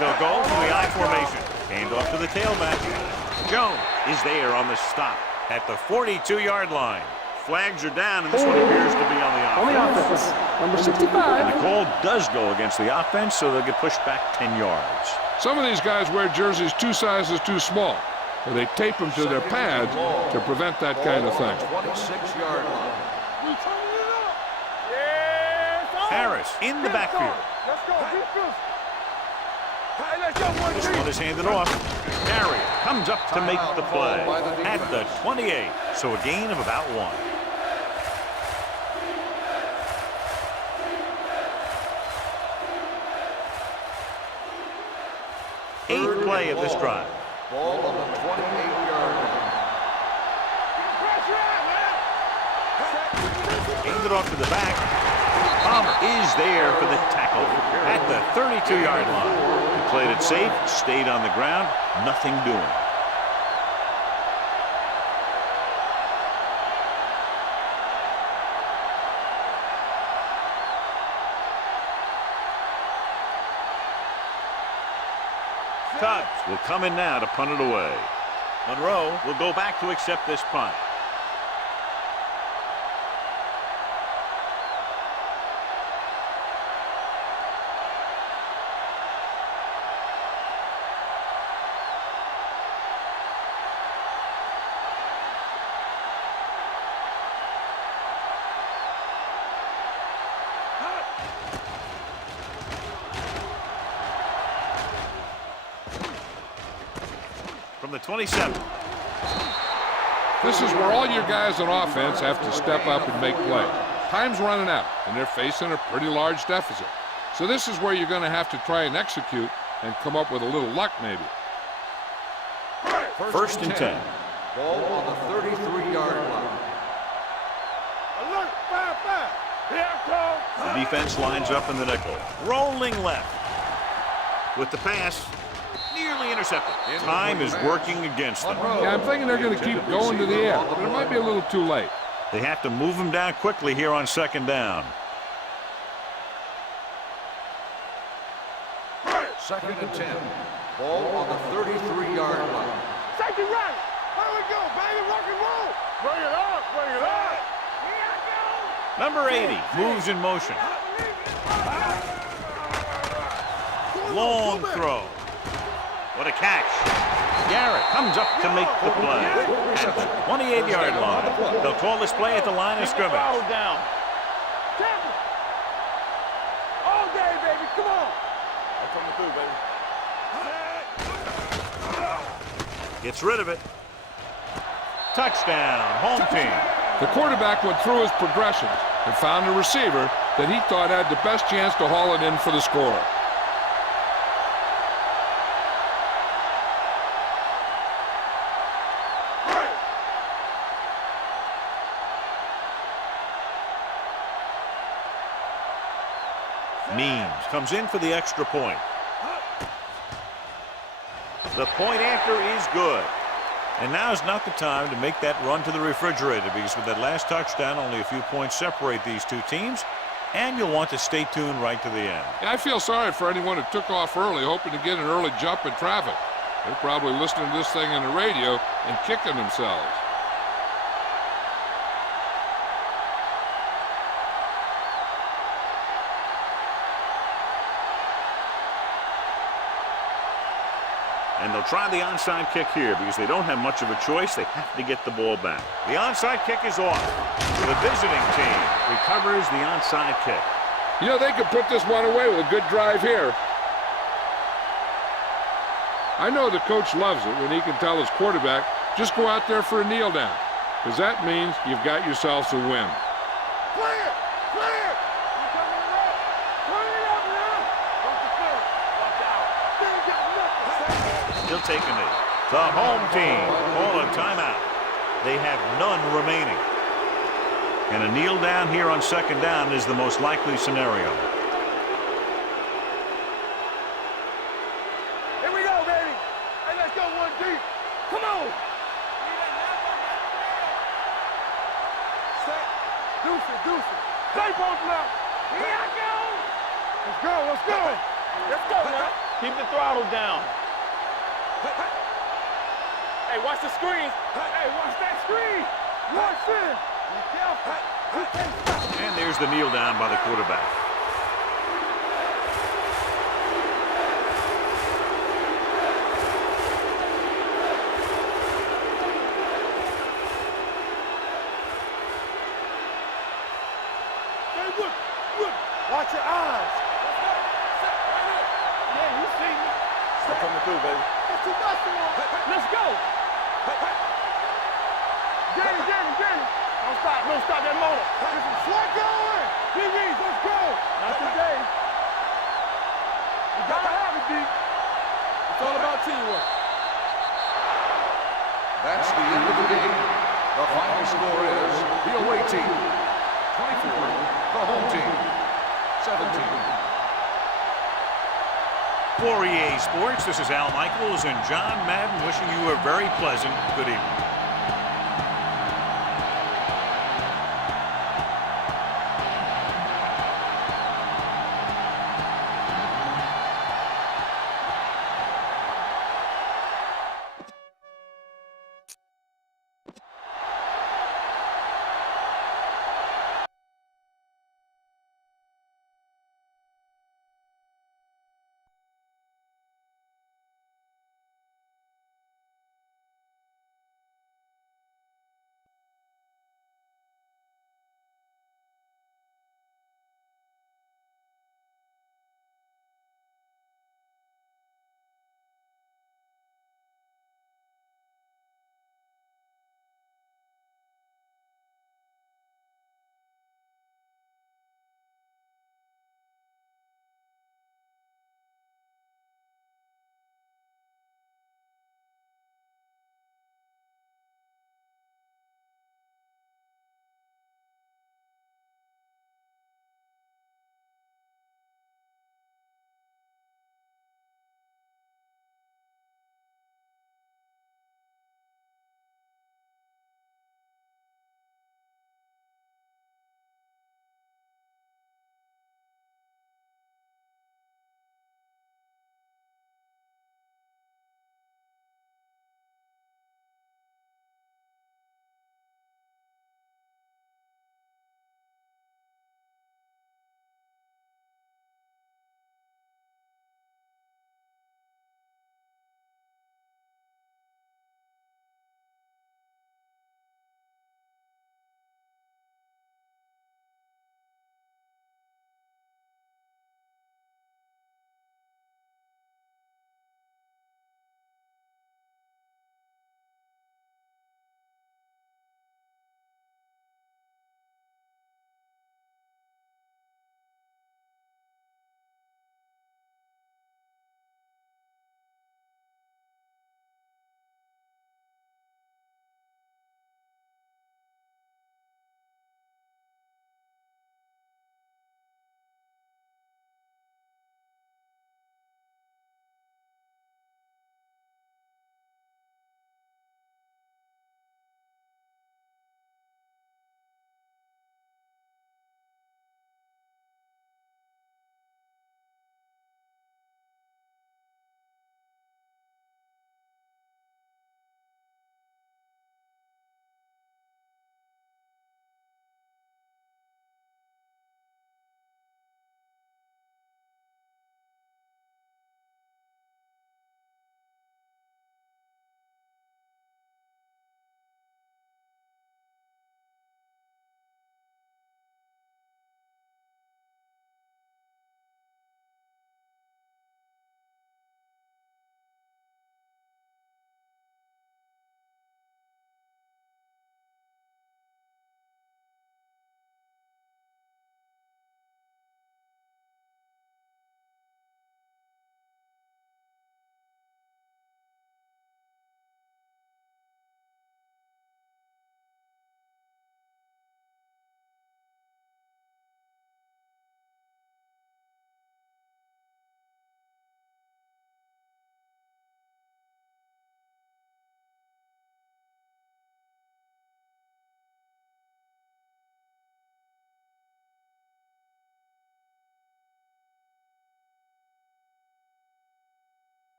They'll go from the I formation. Hand off to the tailback. Jones is there on the stop at the 42-yard line. Flags are down, and this one appears to be on the On the offense. offense. Number And 65. the call does go against the offense, so they'll get pushed back 10 yards. Some of these guys wear jerseys 2 sizes too small, or they tape them to their pads to prevent that kind of thing. 26-yard line. We turning it up. Yeah, it's on. Harris in the backfield. Let's go. Defense. Hey, let's go. One This team. one is handed off. Gary comes up to make the play at the 28, so a gain of about 1. Eighth play of this drive. Ball on the 28-yard line. Pressure out, man. Handed off to the back. Palmer is there for the tackle at the 32-yard line. He played it safe, stayed on the ground, nothing doing. Tubbs will come in now to punt it away. Monroe will go back to accept this punt. From the 27. This is where all your guys on offense have to step up and make plays. Time's running out, and they're facing a pretty large deficit. So this is where you're going to have to try and execute and come up with a little luck, maybe. First and 10. Ball on the 33-yard line. Alert, 5-5. Here I come. The defense lines up in the nickel. Rolling left. With the pass, nearly intercepted. Time is working against them. Yeah, I'm thinking they're going to keep going to the air, but it might be a little too late. They have to move him down quickly here on second down. Second and 10. Ball on the 33-yard line. Safety right. Here we go, baby. Rock and roll. Bring it up. Bring it up. Here I go. Number 80 moves in motion. Long throw. What a catch. Garrett comes up to make the play at the 28-yard line. They'll call this play at the line of scrimmage. Down. All day, baby. Come on. I'm coming through, baby. Gets rid of it. Touchdown, home team. The quarterback went through his progressions and found a receiver that he thought had the best chance to haul it in for the score. Means comes in for the extra point. The point after is good. And now is not the time to make that run to the refrigerator, because with that last touchdown, only a few points separate these two teams, and you'll want to stay tuned right to the end. I feel sorry for anyone who took off early, hoping to get an early jump in traffic. They're probably listening to this thing on the radio and kicking themselves. And they'll try the onside kick here because they don't have much of a choice. They have to get the ball back. The onside kick is off. The visiting team recovers the onside kick. You know, they could put this one away with a good drive here. I know the coach loves it when he can tell his quarterback, just go out there for a kneel down, because that means you've got yourselves a win. Clear! Clear! You coming up? Turn it up now! Watch the field. Watch out. Still got nothing. He'll take a knee. The home team call a timeout. They have none remaining. And a kneel down here on second down is the most likely scenario. Here we go, baby. Hey, let's go one deep. Come on. Set. Deuce it, deuce it. Stay both now. Here I go. Let's go, let's go. Let's go now. Keep the throttle down. Hey, watch the screen. Hey, watch that screen. Watch this. Be careful. And there's the kneel down by the quarterback. Hey, look. Watch your eyes. Yeah, you see me. I'm coming through, baby. That's too much for him. Let's go. Danny. Don't stop that motor. Slide going. DBs, let's go. Not today. You gotta have it, D. It's all about teamwork. That's the end of the game. The final score is the away team 24, the home team 17. For EA Sports, this is Al Michaels and John Madden wishing you a very pleasant good evening.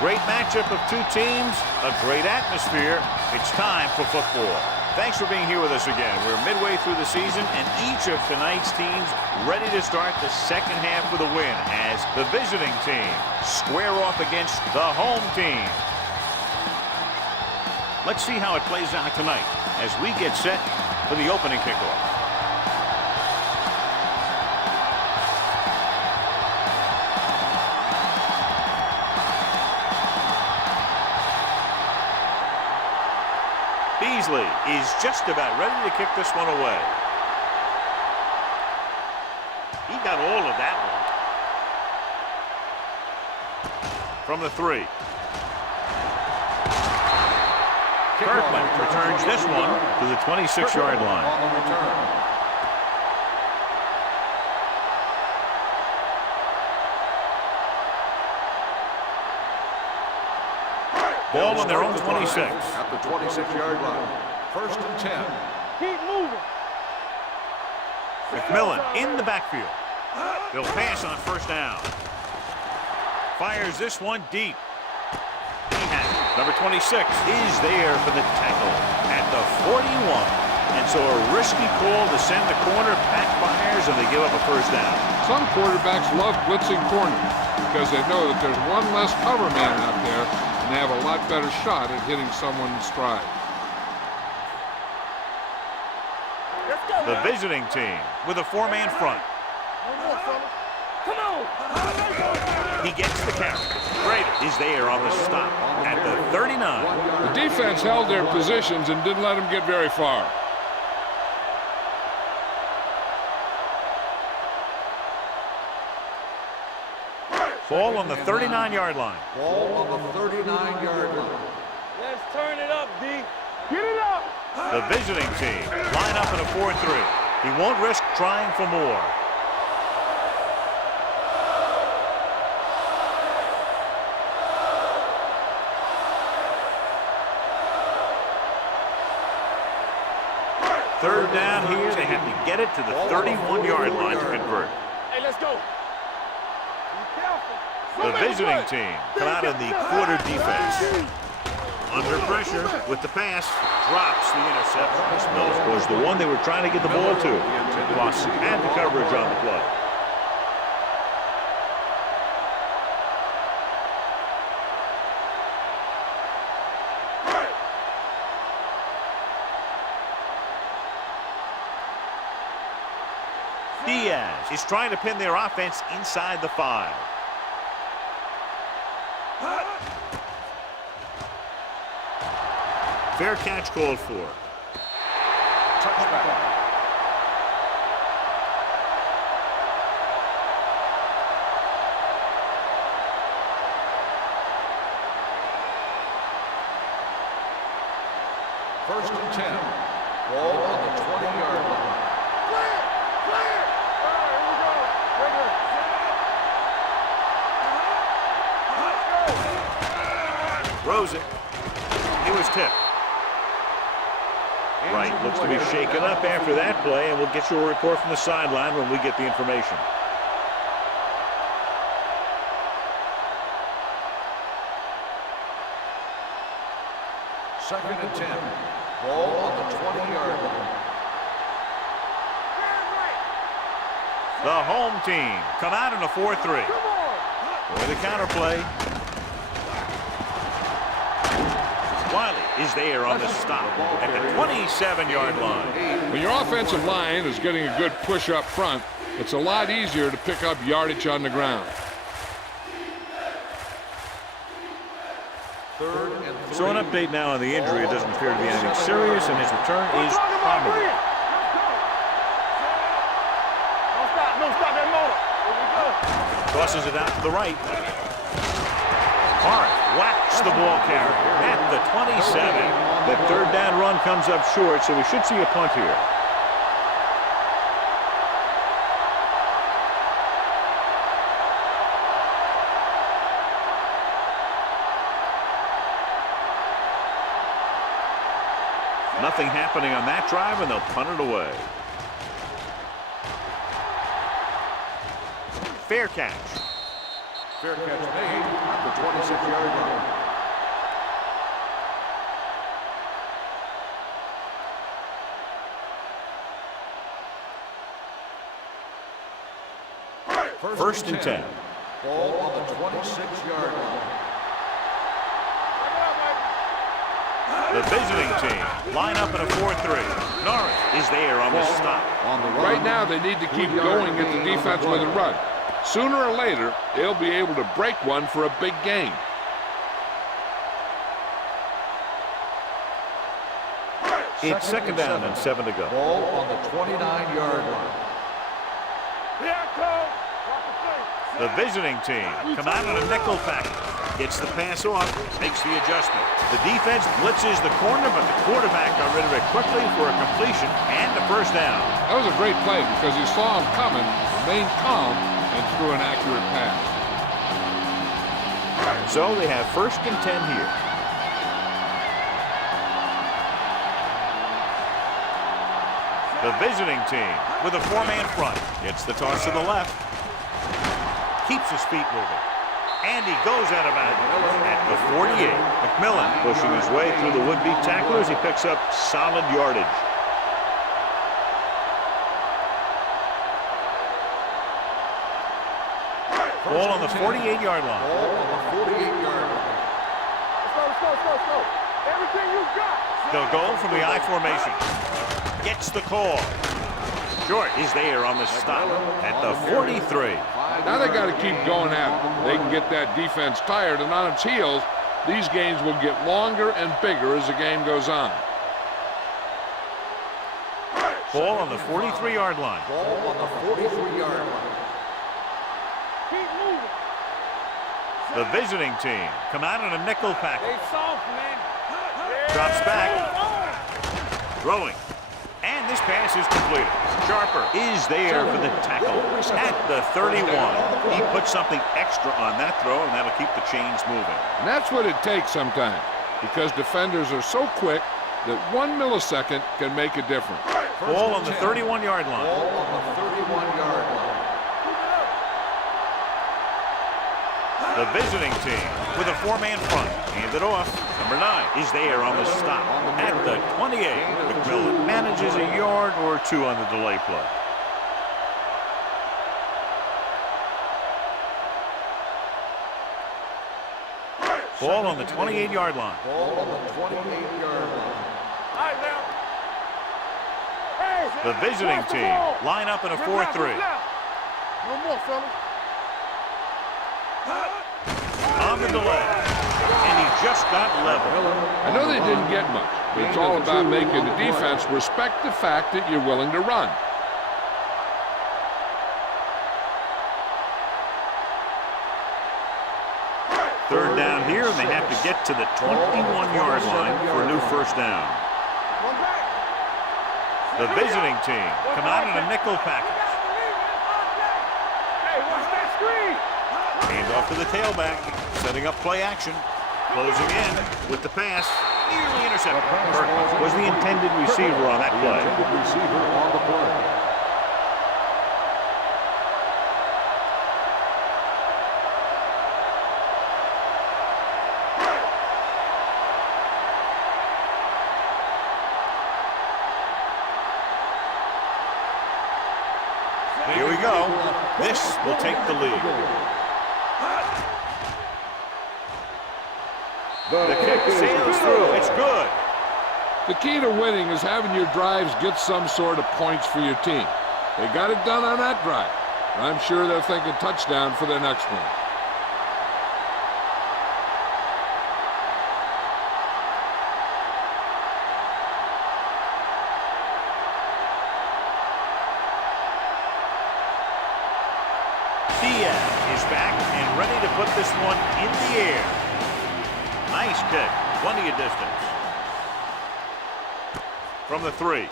Great matchup of two teams, a great atmosphere. It's time for football. Thanks for being here with us again. We're midway through the season, and each of tonight's teams ready to start the second half with a win as the visiting team square off against the home team. Let's see how it plays out tonight as we get set for the opening kickoff. Beasley is just about ready to kick this one away. He got all of that one. From the 3. Kirkland returns this one to the 26-yard line. On the return. Ball on their own 26. At the 26-yard line. 1st and 10. Keep moving. McMillan in the backfield. They'll pass on 1st down. Fires this one deep. He has it. Number 26 is there for the tackle at the 41. And so a risky call to send the corner backfires, and they give up a 1st down. Some quarterbacks love blitzing corners because they know that there's one less cover man out there, and they have a lot better shot at hitting someone in stride. Let's go. The visiting team with a 4-man front. One more, fellas. Come on. He gets the carry. Grader is there on the stop at the 39. The defense held their positions and didn't let them get very far. Ball on the 39-yard line. Ball on the 39-yard line. Let's turn it up, D. Get it up. The visiting team line up in a 4-3. He won't risk trying for more. Third down here. They have to get it to the 31-yard line to convert. Hey, let's go. Be careful. The visiting team come out in the quarter defense. Under pressure with the pass, drops the interception. No, of course, the one they were trying to get the ball to. Lost had the coverage on the play. Diaz is trying to pin their offense inside the 5. Fair catch called for. Touchback. First and 10. Ball on the 20-yard line. Clear. Clear. All right, here we go. Right here. Throws it. He was tipped. Right, looks to be shaken up after that play, and we'll get you a report from the sideline when we get the information. Second and 10. Ball on the 20-yard line. The home team come out in a 4-3. For the counter play. Wiley is there on the stop at the 27-yard line. When your offensive line is getting a good push up front, it's a lot easier to pick up yardage on the ground. Third and 3. So an update now on the injury. It doesn't appear to be anything serious, and his return is probable. Don't stop that motor. Here we go. Tosses it out to the right. Hart whacks the ball carrier at the 27. The 3rd down run comes up short, so we should see a punt here. Nothing happening on that drive, and they'll punt it away. Fair catch. Fair catch made at the 26-yard line. First and 10. Ball on the 26-yard line. The visiting team line up in a 4-3. Norris is there on the stop. On the run. Right now, they need to keep going at the defense with a run. Sooner or later, they'll be able to break one for a big gain. It's second down and 7 to go. Ball on the 29-yard line. The visiting team come out on a nickel package. Gets the pass off, makes the adjustment. The defense blitzes the corner, but the quarterback got rid of it quickly for a completion and a first down. That was a great play because he saw him coming, remained calm, and threw an accurate pass. So they have first and 10 here. The visiting team with a 4-man front. Gets the toss to the left. Keeps his feet moving. And he goes out of bounds at the 48. McMillan pushing his way through the would-be tacklers. He picks up solid yardage. Ball on the 48-yard line. Ball on the 48-yard line. Let's go. Everything you got. They'll go from the I formation. Gets the call. Short is there on the stop at the 43. Now they got to keep going at it. They can get that defense tired and on its heels. These games will get longer and bigger as the game goes on. Ball on the 43-yard line. Ball on the 43-yard line. Keep moving. The visiting team come out in a nickel package. They soft, man. Drops back. Throwing. And this pass is completed. Sharper is there for the tackle at the 31. He put something extra on that throw, and that'll keep the chains moving. And that's what it takes sometimes because defenders are so quick that 1 millisecond can make a difference. Ball on the 31-yard line. Ball on the 31-yard line. The visiting team with a 4-man front. Hand it off. Number 9 is there on the stop at the 28. McMillan manages a yard or 2 on the delay play. Ball on the 28-yard line. Ball on the 28-yard line. All right, now. Hey, The visiting team line up in a 4-3. No more, fellas. On the delay. And he just got level. I know they didn't get much, but it's all about making the defense respect the fact that you're willing to run. Third down here, and they have to get to the 21-yard line for a new first down. The visiting team come out in a nickel package. Hey, watch that screen. Hand off to the tailback, setting up play action. Closing in with the pass, nearly intercepted. Perkins was the intended receiver on that play. Receiver on the play. Here we go. This will take the lead. The kick sails through. It's good. The key to winning is having your drives get some sort of points for your team. They got it done on that drive. I'm sure they're thinking touchdown for their next one. Diaz is back and ready to put this one in the air. Nice kick. Plenty of distance. From the 3.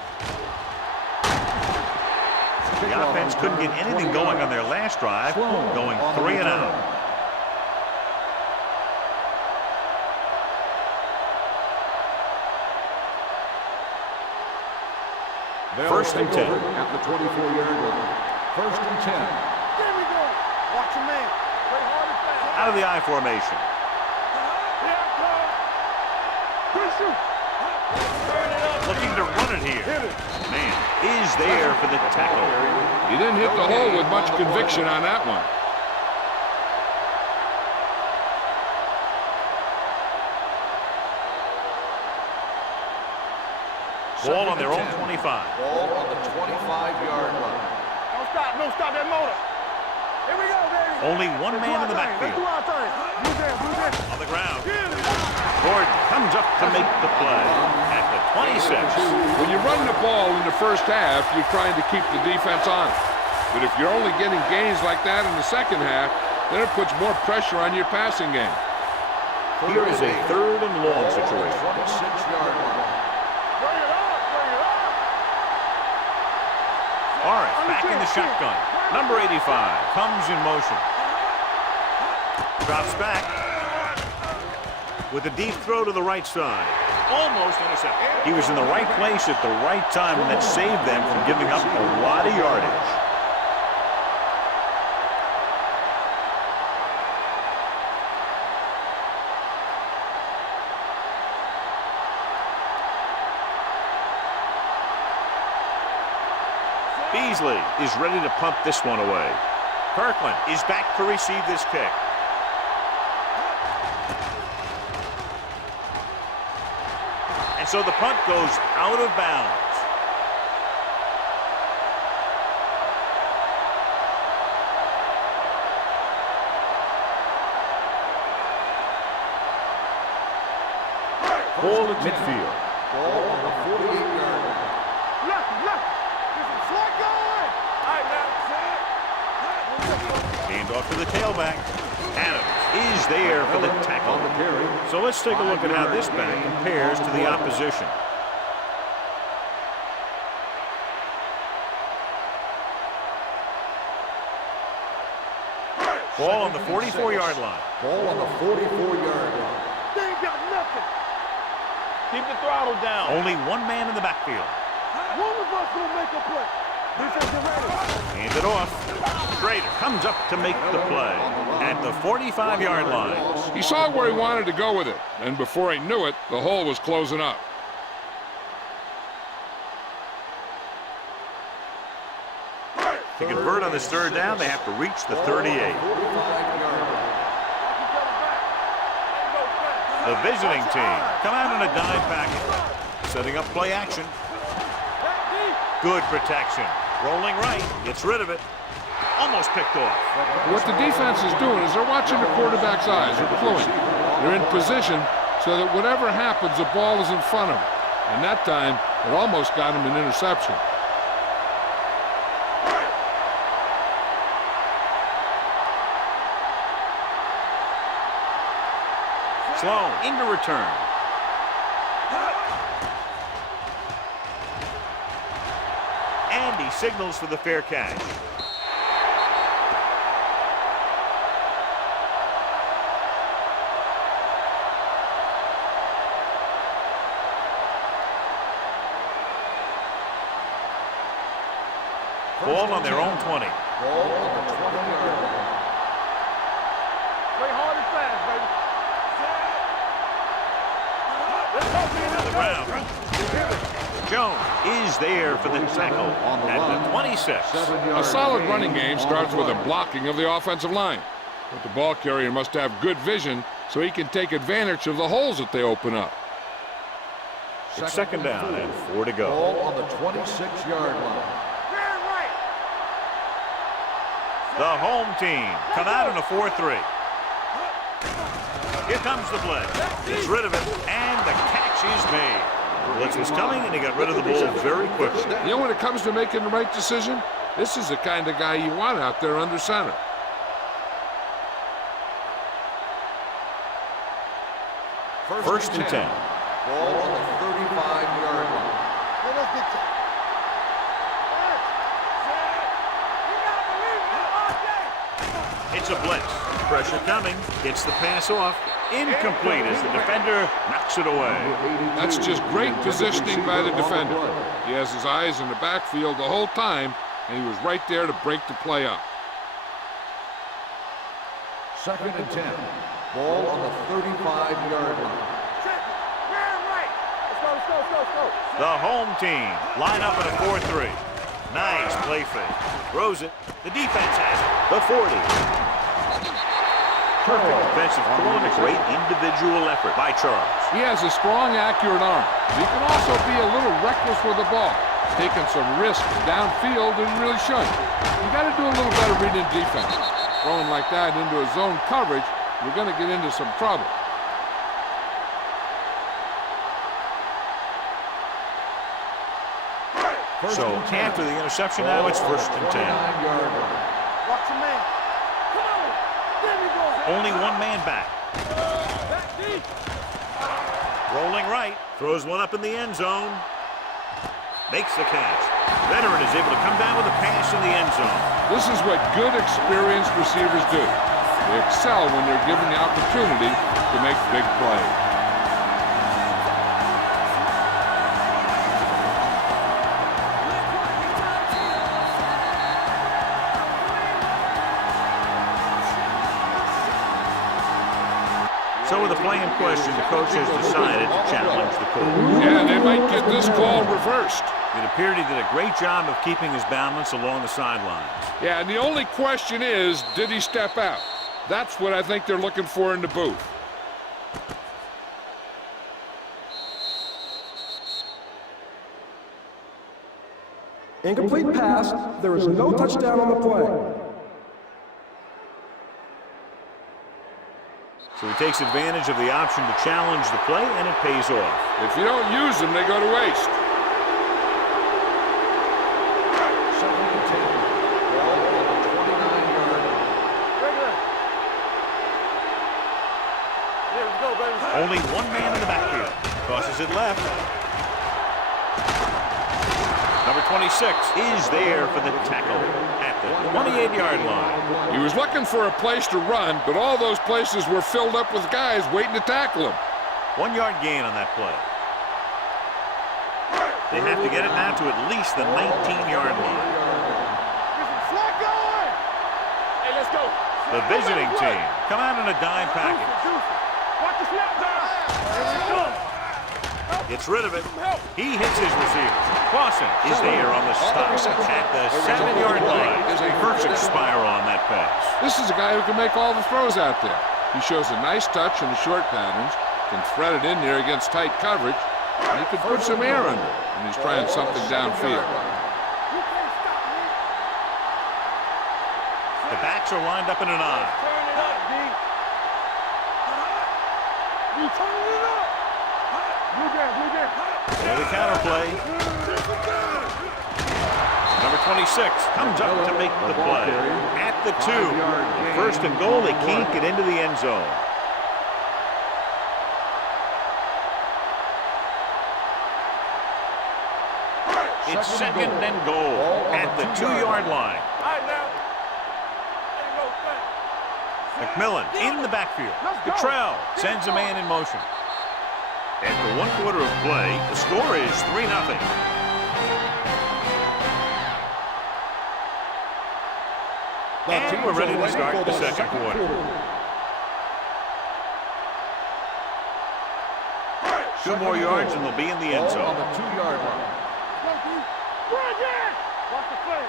The offense couldn't get anything going on their last drive, going 3 and out. First and 10. At the 24-yard line. First and 10. There we go. Watch your man. Play hard and fast. Out of the I formation. Looking to run it here. Man is there for the tackle. He didn't hit the hole with much conviction on that one. Ball on their own 25. Ball on the 25-yard line. Don't stop that motor. Here we go, baby. Only one man in the backfield. Let's do our thing. Move there. On the ground. Gordon comes up to make the play at the 26. When you run the ball in the first half, you're trying to keep the defense on it. But if you're only getting gains like that in the second half, then it puts more pressure on your passing game. Here is a 3rd and long situation. 26-yard line. Bring it up. Morris back in the shotgun. Number 85 comes in motion. Drops back. With a deep throw to the right side. Almost intercepted. He was in the right place at the right time, and that saved them from giving up a lot of yardage. Beasley is ready to punt this one away. Kirkland is back to receive this kick. And so the punt goes out of bounds. Ball at midfield. Ball on the 48-yard line. Left. Hand off to the tailback. Adams is there for the tackle. So let's take a look at how this back compares to the opposition. Ball on the 44-yard line. Ball on the 44-yard line. They ain't got nothing. Keep the throttle down. Only one man in the backfield. One of us will make a play. Defense ready. Hand it off. Schrader comes up to make the play at the 45-yard line. He saw where he wanted to go with it, and before he knew it, the hole was closing up. To convert on this 3rd down, they have to reach the 38. The visiting team come out in a dime package, setting up play action. Good protection. Rolling right, gets rid of it. Almost picked off. What the defense is doing is they're watching the quarterback's eyes. They're fluent. They're in position so that whatever happens, the ball is in front of them. And that time, it almost got him an interception. Sloan into return. And he signals for the fair catch. Ball on their own 20. Ball on the 20-yard line. Play hard and fast, baby. On the ground. Jones is there for the tackle at the 26. A solid running game starts with a blocking of the offensive line. But the ball carrier must have good vision so he can take advantage of the holes that they open up. It's 2nd down and 4 to go. Ball on the 26-yard line. The home team come out in a 4-3. Here comes the blitz. Gets rid of it, and the catch is made. Blitz was coming, and he got rid of the ball very quickly. You know, when it comes to making the right decision, this is the kind of guy you want out there under center. First and 10. Ball on the 35-yard line. Let's get to It's a blitz. Pressure coming. Gets the pass off. Incomplete as the defender knocks it away. That's just great positioning by the defender. He has his eyes in the backfield the whole time, and he was right there to break the play up. Second and 10. Ball on the 35-yard line. Check it. Man right. Let's go. The home team line up in a 4-3. Nice play fake. Throws it. The defense has it. The 40. Perfect defensive call and a great individual effort by Charles. He has a strong, accurate arm. He can also be a little reckless with the ball, taking some risks downfield that he really shouldn't. You got to do a little better reading defense. Throwing like that into a zone coverage, you're going to get into some trouble. So after the interception, now it's 1st and 10. Watch your man. Come on. There we go. Only one man back. Back deep. Rolling right. Throws one up in the end zone. Makes the catch. Veteran is able to come down with a pass in the end zone. This is what good, experienced receivers do. They excel when they're given the opportunity to make big plays. So with the play in question, the coach has decided to challenge the call. Yeah, they might get this call reversed. It appeared he did a great job of keeping his balance along the sidelines. Yeah, and the only question is, did he step out? That's what I think they're looking for in the booth. Incomplete pass. There is no touchdown on the play. So he takes advantage of the option to challenge the play, and it pays off. If you don't use them, they go to waste. Second and 10. Ball on the 29-yard line. Regular. There we go, baby. Only one man in the backfield. Tosses it left. Number 26 is there for the tackle at the 28-yard line. He was looking for a place to run, but all those places were filled up with guys waiting to tackle him. 1 yard gain on that play. They have to get it now to at least the 19-yard line. Get some slack going. Hey, let's go. The visiting team come out in a dime package. Watch the snap down. Here we go. Gets rid of it. He hits his receiver. Clausen is there on the stop at the 7-yard line. There's a perfect spiral on that pass. This is a guy who can make all the throws out there. He shows a nice touch in the short patterns, can thread it in there against tight coverage, and he can put some air under it when he's trying something downfield. The backs are lined up in an eye. Turn it up, D. You turn it up. Blue game. There the counter play. Number 26 comes up to make the play. At the 2. 1st and goal, they can't get into the end zone. It's 2nd and goal at the 2-yard line. All right, now. McMillan in the backfield. Cottrell sends a man in motion. After 1 quarter of play, the score is 3-0. And we're ready to start the second quarter. Two more yards and they'll be in the end zone. On the 2-yard line. Watch the play.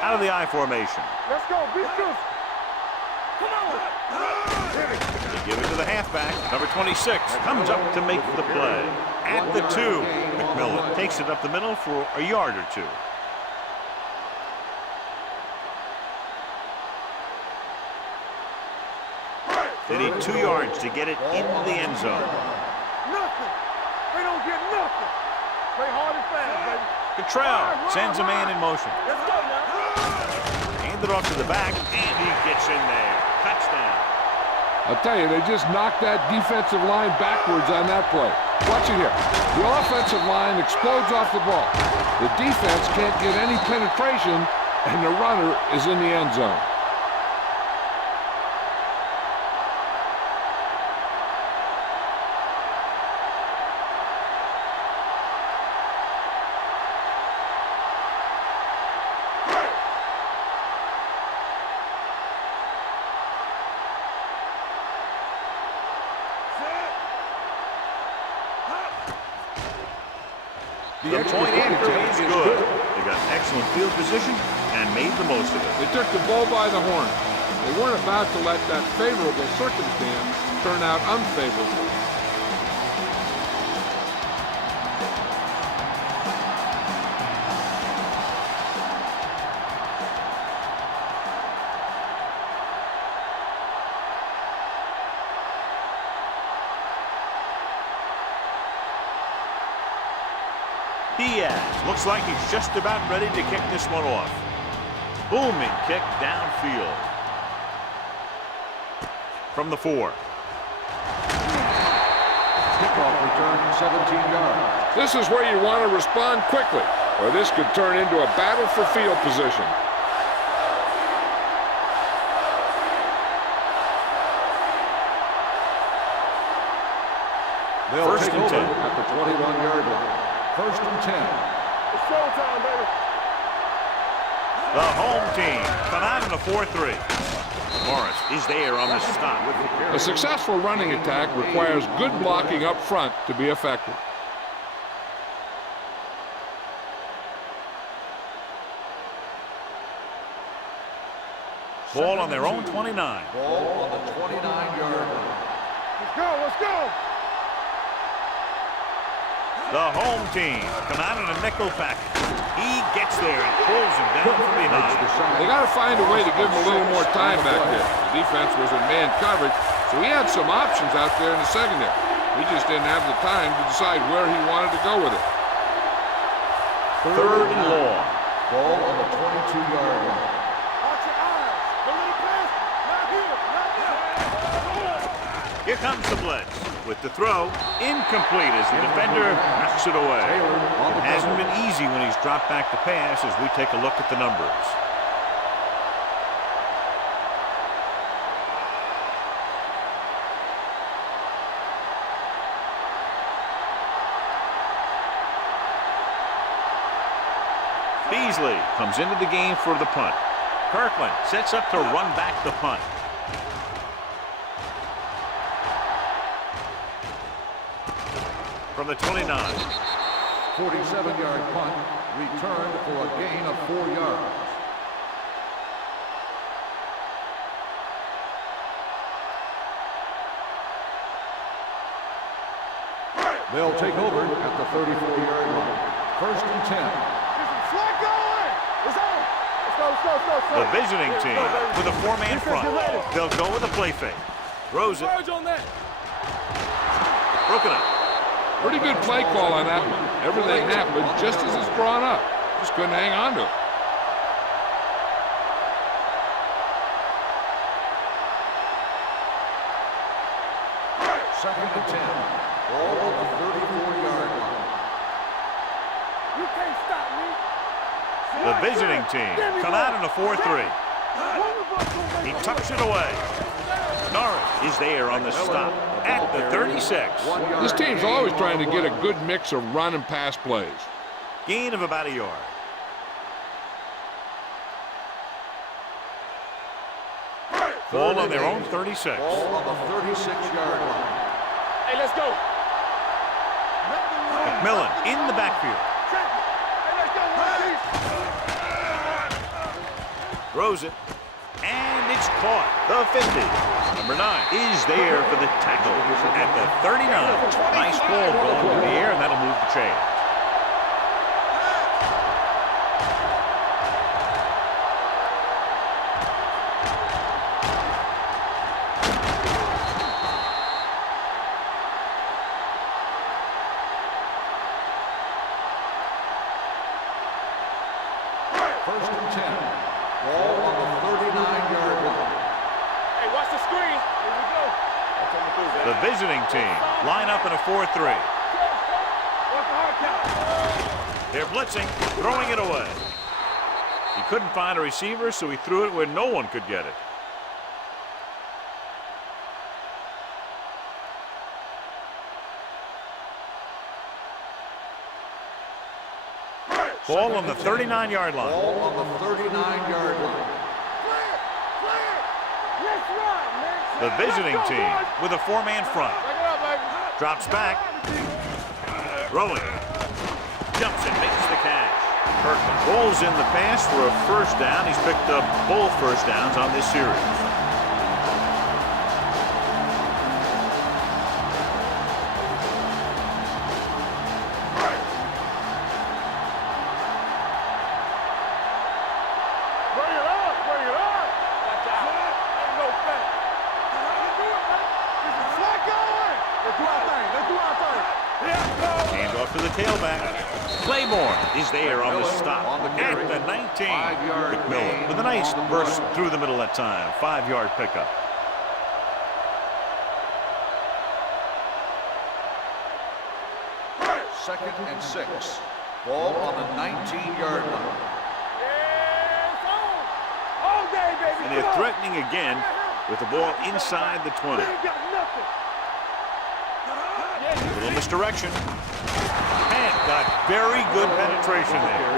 Out of the I formation. Let's go. Be good. Come on. They give it to the halfback. Number 26 comes up to make the play. At the 2, McMillan takes it up the middle for a yard or 2. They need 2 yards to get it into the end zone. Nothing. They don't get nothing. Play hard and fast, baby. Cottrell sends a man in motion. Let's go now. Hand it off to the back, and he gets in there. Touchdown. I'll tell you, they just knocked that defensive line backwards on that play. Watch it here. The offensive line explodes off the ball. The defense can't get any penetration, and the runner is in the end zone. The point after is good. They got excellent field position and made the most of it. They took the bull by the horn. They weren't about to let that favorable circumstance turn out unfavorable. Looks like he's just about ready to kick this one off. Booming kick downfield. From the 4. Kickoff return, 17 yards. This is where you want to respond quickly, or this could turn into a battle for field position. They'll First take and over 10. at the 21-yard line. First and 10. It's showtime, baby. The home team come out in a 4-3. Morris is there on the stop. A successful running attack requires good blocking up front to be effective. Ball on their own 29. Ball on the 29-yard line. Let's go, let's go. The home team come out in a nickel package. He gets there and pulls him down from behind. They got to find a way to give him a little more time back there. The defense was in man coverage, so he had some options out there in the secondary. He just didn't have the time to decide where he wanted to go with it. Third and long. Ball on the 22-yard line. Watch your eyes. The little pass. Not here, not there. Here comes the blitz. With the throw, incomplete as the defender knocks it away. It hasn't been easy when he's dropped back to pass as we take a look at the numbers. Beasley comes into the game for the punt. Kirkland sets up to run back the punt. From the 29. 47-yard punt, returned for a gain of 4 yards. They'll take over at the 34-yard line. First and 10. Flag going. It's on. Let's go. The visiting team with a 4-man front. They'll go with a play fake. Throws it. On that. Broken up. Pretty good play call on that one. Everything happened just as it's drawn up. Just couldn't hang on to it. Second and 10. Ball on the 34-yard line. You can't stop me. The visiting team come out in a 4-3. He tucks it away. Norris is there on the stop at the 36. This team's always trying to get a good mix of run and pass plays. Gain of about a yard. Ball on their own 36. Ball on the 36-yard line. Hey, let's go. McMillan in the backfield. Throws it. And it's caught. The 50. Number 9 is there for the tackle at the 39. Nice ball going to the air, and that'll move the chain. First and 10. Ball on the 39-yard line. Hey, watch the screen. Here we go. The visiting team line up in a 4-3. Watch the hard count. They're blitzing, throwing it away. He couldn't find a receiver, so he threw it where no one could get it. Ball on the 39-yard line. Ball on the 39-yard line. Let's run, man. The visiting team with a 4-man front. Back it up, baby. Drops back. Rolling. jumps and makes the catch. Kirkland rolls in the pass for a first down. He's picked up both first downs on this series. Handoff to the tailback. Claiborne is there on the stop at the 19. McMillan with a nice burst through the middle that time. 5-yard pickup. Second and 6. Ball on the 19-yard line. And they're threatening again with the ball inside the 20. A little misdirection. And got very good penetration there.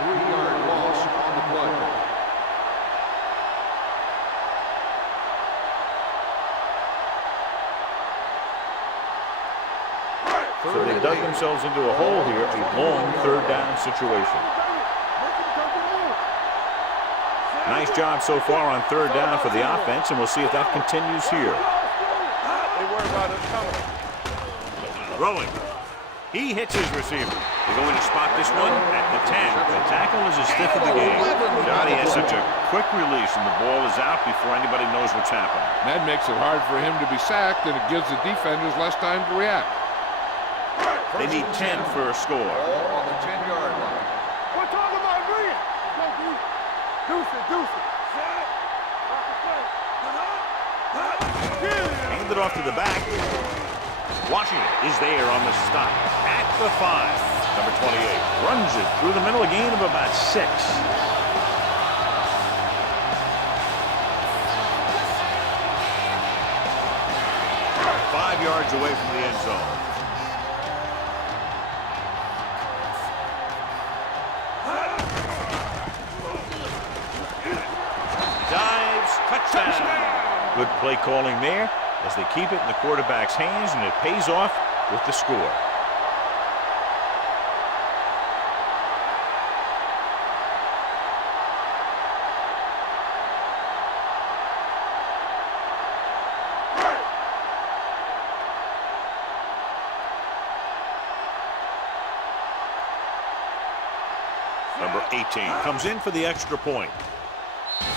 3-yard loss on the play. So they dug themselves into a hole here, a long third down situation. Nice job so far on third down for the offense, and we'll see if that continues here. They worry about us coming. Throwing. He hits his receiver. They're going to spot this one at the 10. The tackle is a stiff of the game. Johnny has such a quick release, and the ball is out before anybody knows what's happening. That makes it hard for him to be sacked, and it gives the defenders less time to react. They need 10 for a score. Ball on the 10-yard line. We're talking about green. Deuce it, deuce it. Hand it off to the back. Washington is there on the stop at the 5. Number 28 runs it through the middle, a gain of about 6. Five yards away from the end zone. Dives, touchdown. Good play calling there as they keep it in the quarterback's hands, and it pays off with the score. Number 18 comes in for the extra point.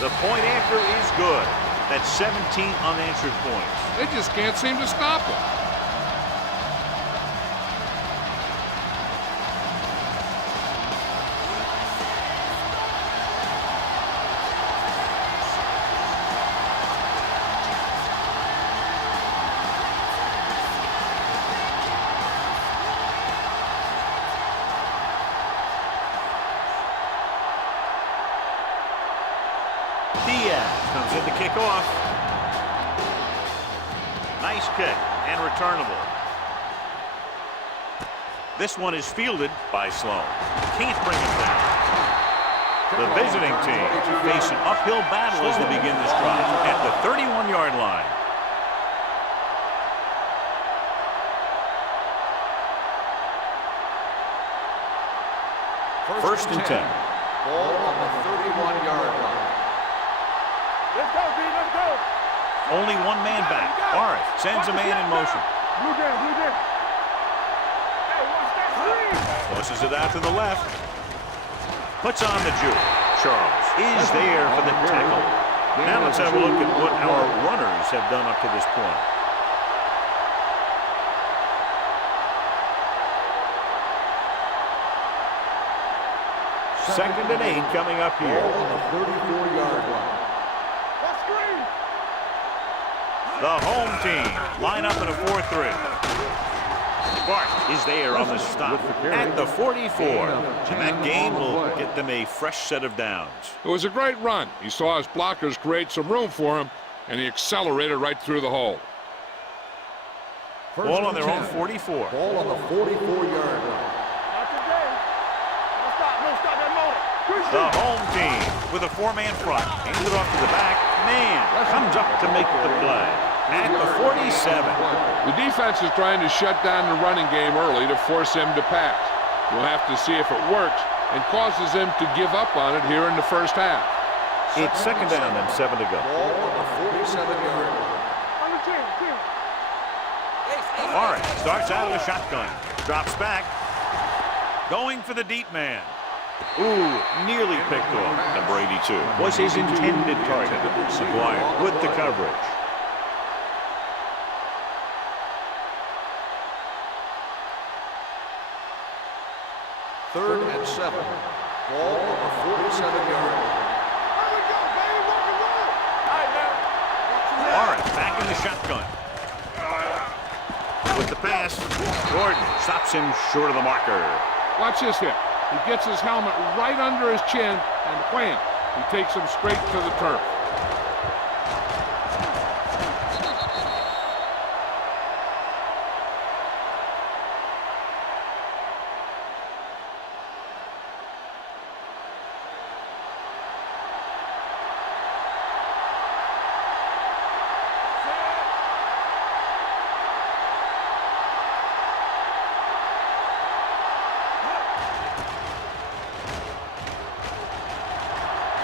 The point after is good. That's 17 unanswered points. They just can't seem to stop him. Diaz comes in to kick off. Nice kick and returnable. This one is fielded by Sloan. Can't bring it down. The visiting team face an uphill battle as they begin this drive at the 31-yard line. First and 10. Ball on the 31-yard line. Let's go, D, let's go. Only one man back. Arif sends a man in motion. Blue down, blue down. Hey, watch that screen. Tosses it out to the left. Puts on the juke. Charles is there for the tackle. Now let's have a look at what our runners have done up to this point. Second and 8 coming up here. Ball on the 34-yard line. Let's screen. The home team line up in a 4-3. Bart is there on the stop at the 44. And that gain will get them a fresh set of downs. It was a great run. He saw his blockers create some room for him, and he accelerated right through the hole. Ball on their own 44. Ball on the 44-yard line. Not today. Don't stop that motor. The home team with a 4-man front. Hands it off to the back. Man comes up to make the play at the 47. The defense is trying to shut down the running game early to force him to pass. We'll have to see if it works and causes them to give up on it here in the first half. It's second down and 7 to go. Ball on the 47-yard line. All right, starts out of the shotgun. Drops back. Going for the deep man. Ooh, nearly picked off. Number 82 was his intended target. McGuire with the coverage. Third and 7. Ball on the 47-yard line. All right, back in the shotgun. With the pass, Gordon stops him short of the marker. Watch this hit. He gets his helmet right under his chin, and wham, he takes him straight to the turf.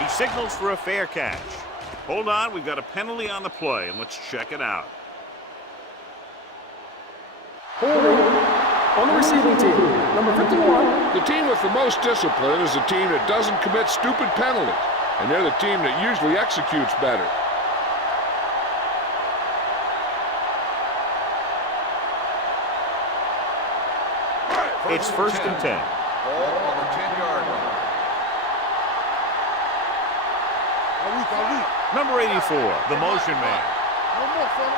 Signals for a fair catch. Hold on, we've got a penalty on the play, and let's check it out. Holding on the receiving team, number 51. The team with the most discipline is the team that doesn't commit stupid penalties, and they're the team that usually executes better. It's first and 10. Ball on the 10-yard line. Number 84, the motion man. One more, fella.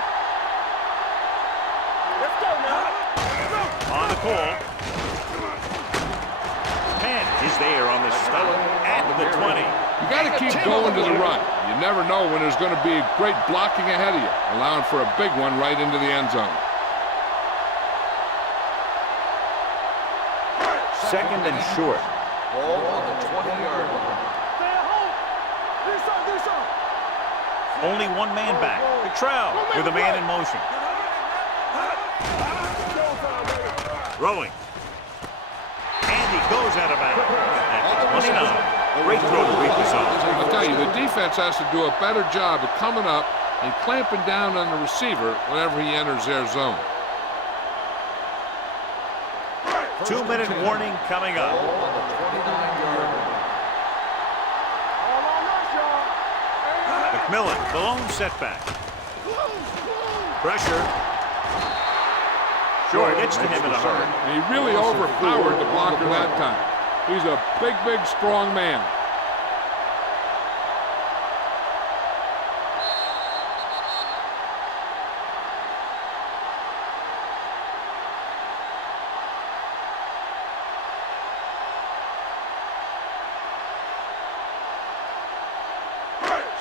Let's go now. On the call. 10 is there on the stop at the 20. You got to keep going to the run. You never know when there's going to be great blocking ahead of you, allowing for a big one right into the end zone. Second and short. Ball on the 20-yard line. Only one man back. Cottrell with a man in motion. Throwing. And he goes out of bounds. At the 29. Great throw to reach the zone. I'll tell you, the defense has to do a better job of coming up and clamping down on the receiver whenever he enters their zone. 2-minute warning coming up. Ball on the 29-yard line. McMillan, the lone setback. Pressure. Sure, gets to him in a hurry. And he really overpowered the blocker that time. He's a big, big, strong man.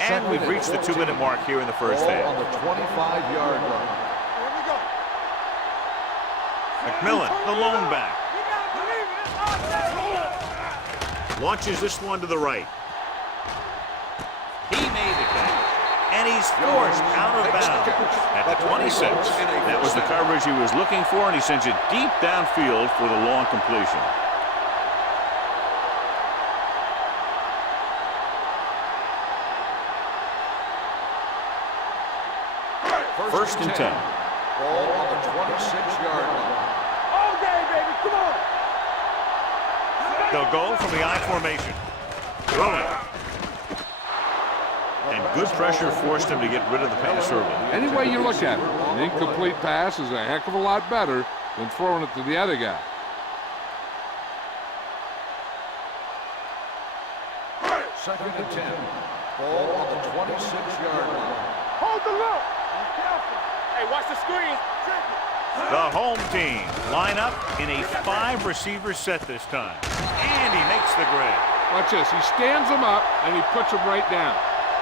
And we've reached the 2-minute mark here in the first Ball half. on the 25-yard line. Here we go. McMillan, the lone back. Launches this one to the right. He made the catch. And he's forced out of bounds at the 26. That was the coverage he was looking for, and he sends it deep downfield for the long completion. First and 10. Ball on the 26-yard line. All day, baby. Come on. They'll go from the I formation. Throwing. And good pressure forced him to get rid of the pass early. Any way you look at it, an incomplete pass is a heck of a lot better than throwing it to the other guy. Second and 10. Ball on the 26-yard line. Hold the look. Be careful. Hey, watch the screen. Check it. The home team line up in a 5-receiver set this time. And he makes the grab. Watch this. He stands them up, and he puts them right down.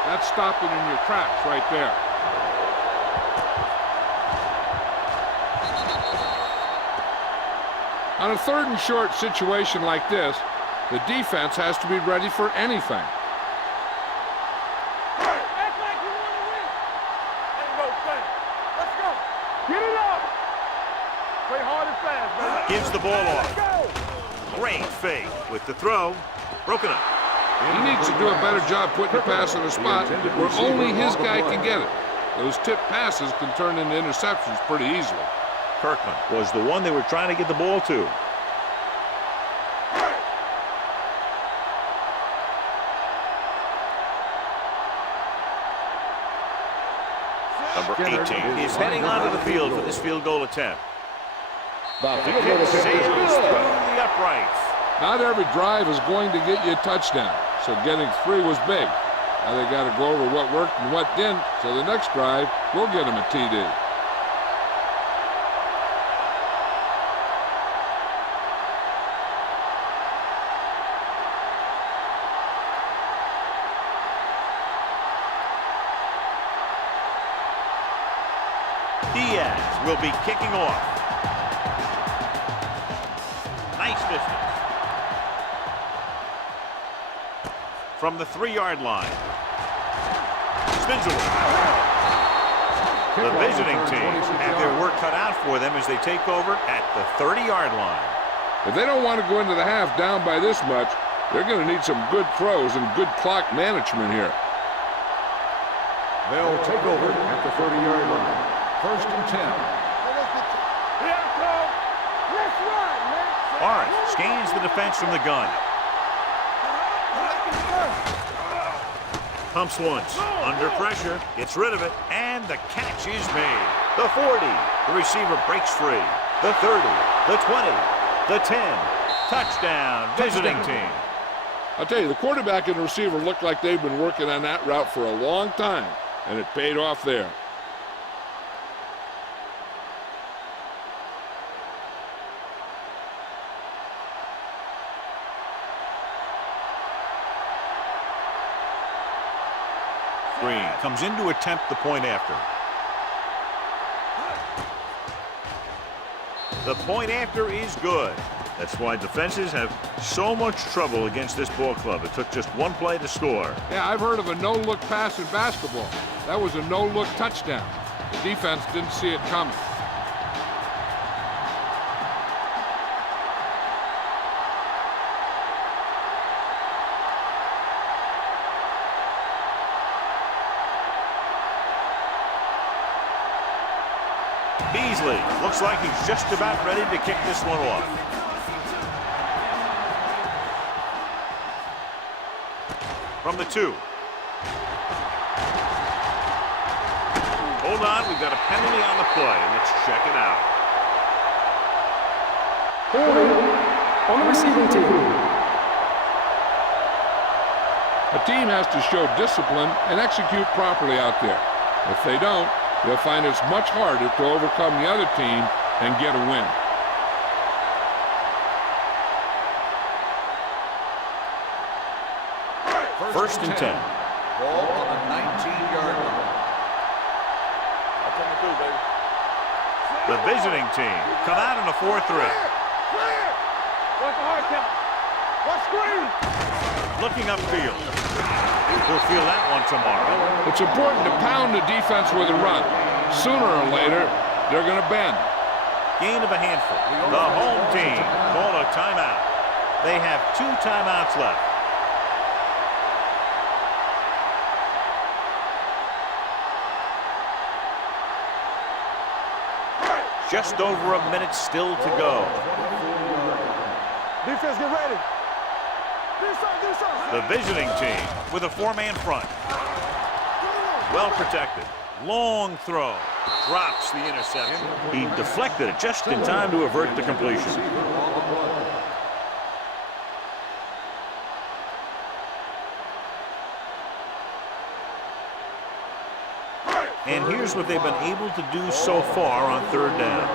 That's stopping in your tracks right there. On a 3rd and short situation like this, the defense has to be ready for anything. Act like you want to win. Ain't no thing. Let's go. Get it up. Play hard and fast, baby. Gives the ball off. Go. Great fake with the throw. Broken up. He needs to do a better job putting the pass in a spot where only his guy can get it. Those tip passes can turn into interceptions pretty easily. Kirkland was the one they were trying to get the ball to. Number 18 is heading onto the field for this field goal attempt. The kick sails through the uprights. Not every drive is going to get you a touchdown, so getting 3 was big. Now they got to go over what worked and what didn't, so the next drive will get them a TD. Diaz will be kicking off. Nice distance. From the 3-yard line. Spins away. The visiting team have their work cut out for them as they take over at the 30-yard line. If they don't want to go into the half down by this much, they're going to need some good throws and good clock management here. They'll take over at the 30-yard line. 1st and 10. Lawrence scans the defense from the gun. Pumps once, under pressure, gets rid of it, and the catch is made. The 40, the receiver breaks free. The 30, the 20, the 10. Touchdown, visiting team. I'll tell you, the quarterback and the receiver look like they've been working on that route for a long time, and it paid off there. Green comes in to attempt the point after. The point after is good. That's why defenses have so much trouble against this ball club. It took just one play to score. Yeah, I've heard of a no-look pass in basketball. That was a no-look touchdown. The defense didn't see it coming. Beasley looks like he's just about ready to kick this one off. From the 2. Hold on, we've got a penalty on the play. Let's check it out. Holding on the receiving team. A team has to show discipline and execute properly out there. If they don't, they'll find it's much harder to overcome the other team and get a win. First and 10. Ball on the 19-yard line. The visiting team come out in a 4-3. What's the hard count? What screen? Looking upfield. We'll feel that one tomorrow. It's important to pound the defense with a run. Sooner or later, they're going to bend. Gain of a handful. The home team call a timeout. They have 2 timeouts left. Just over a minute still to go. Defense, get ready. The visiting team with a 4-man front. Well protected. Long throw. Drops the interception. He deflected it just in time to avert the completion. And here's what they've been able to do so far on 3rd down.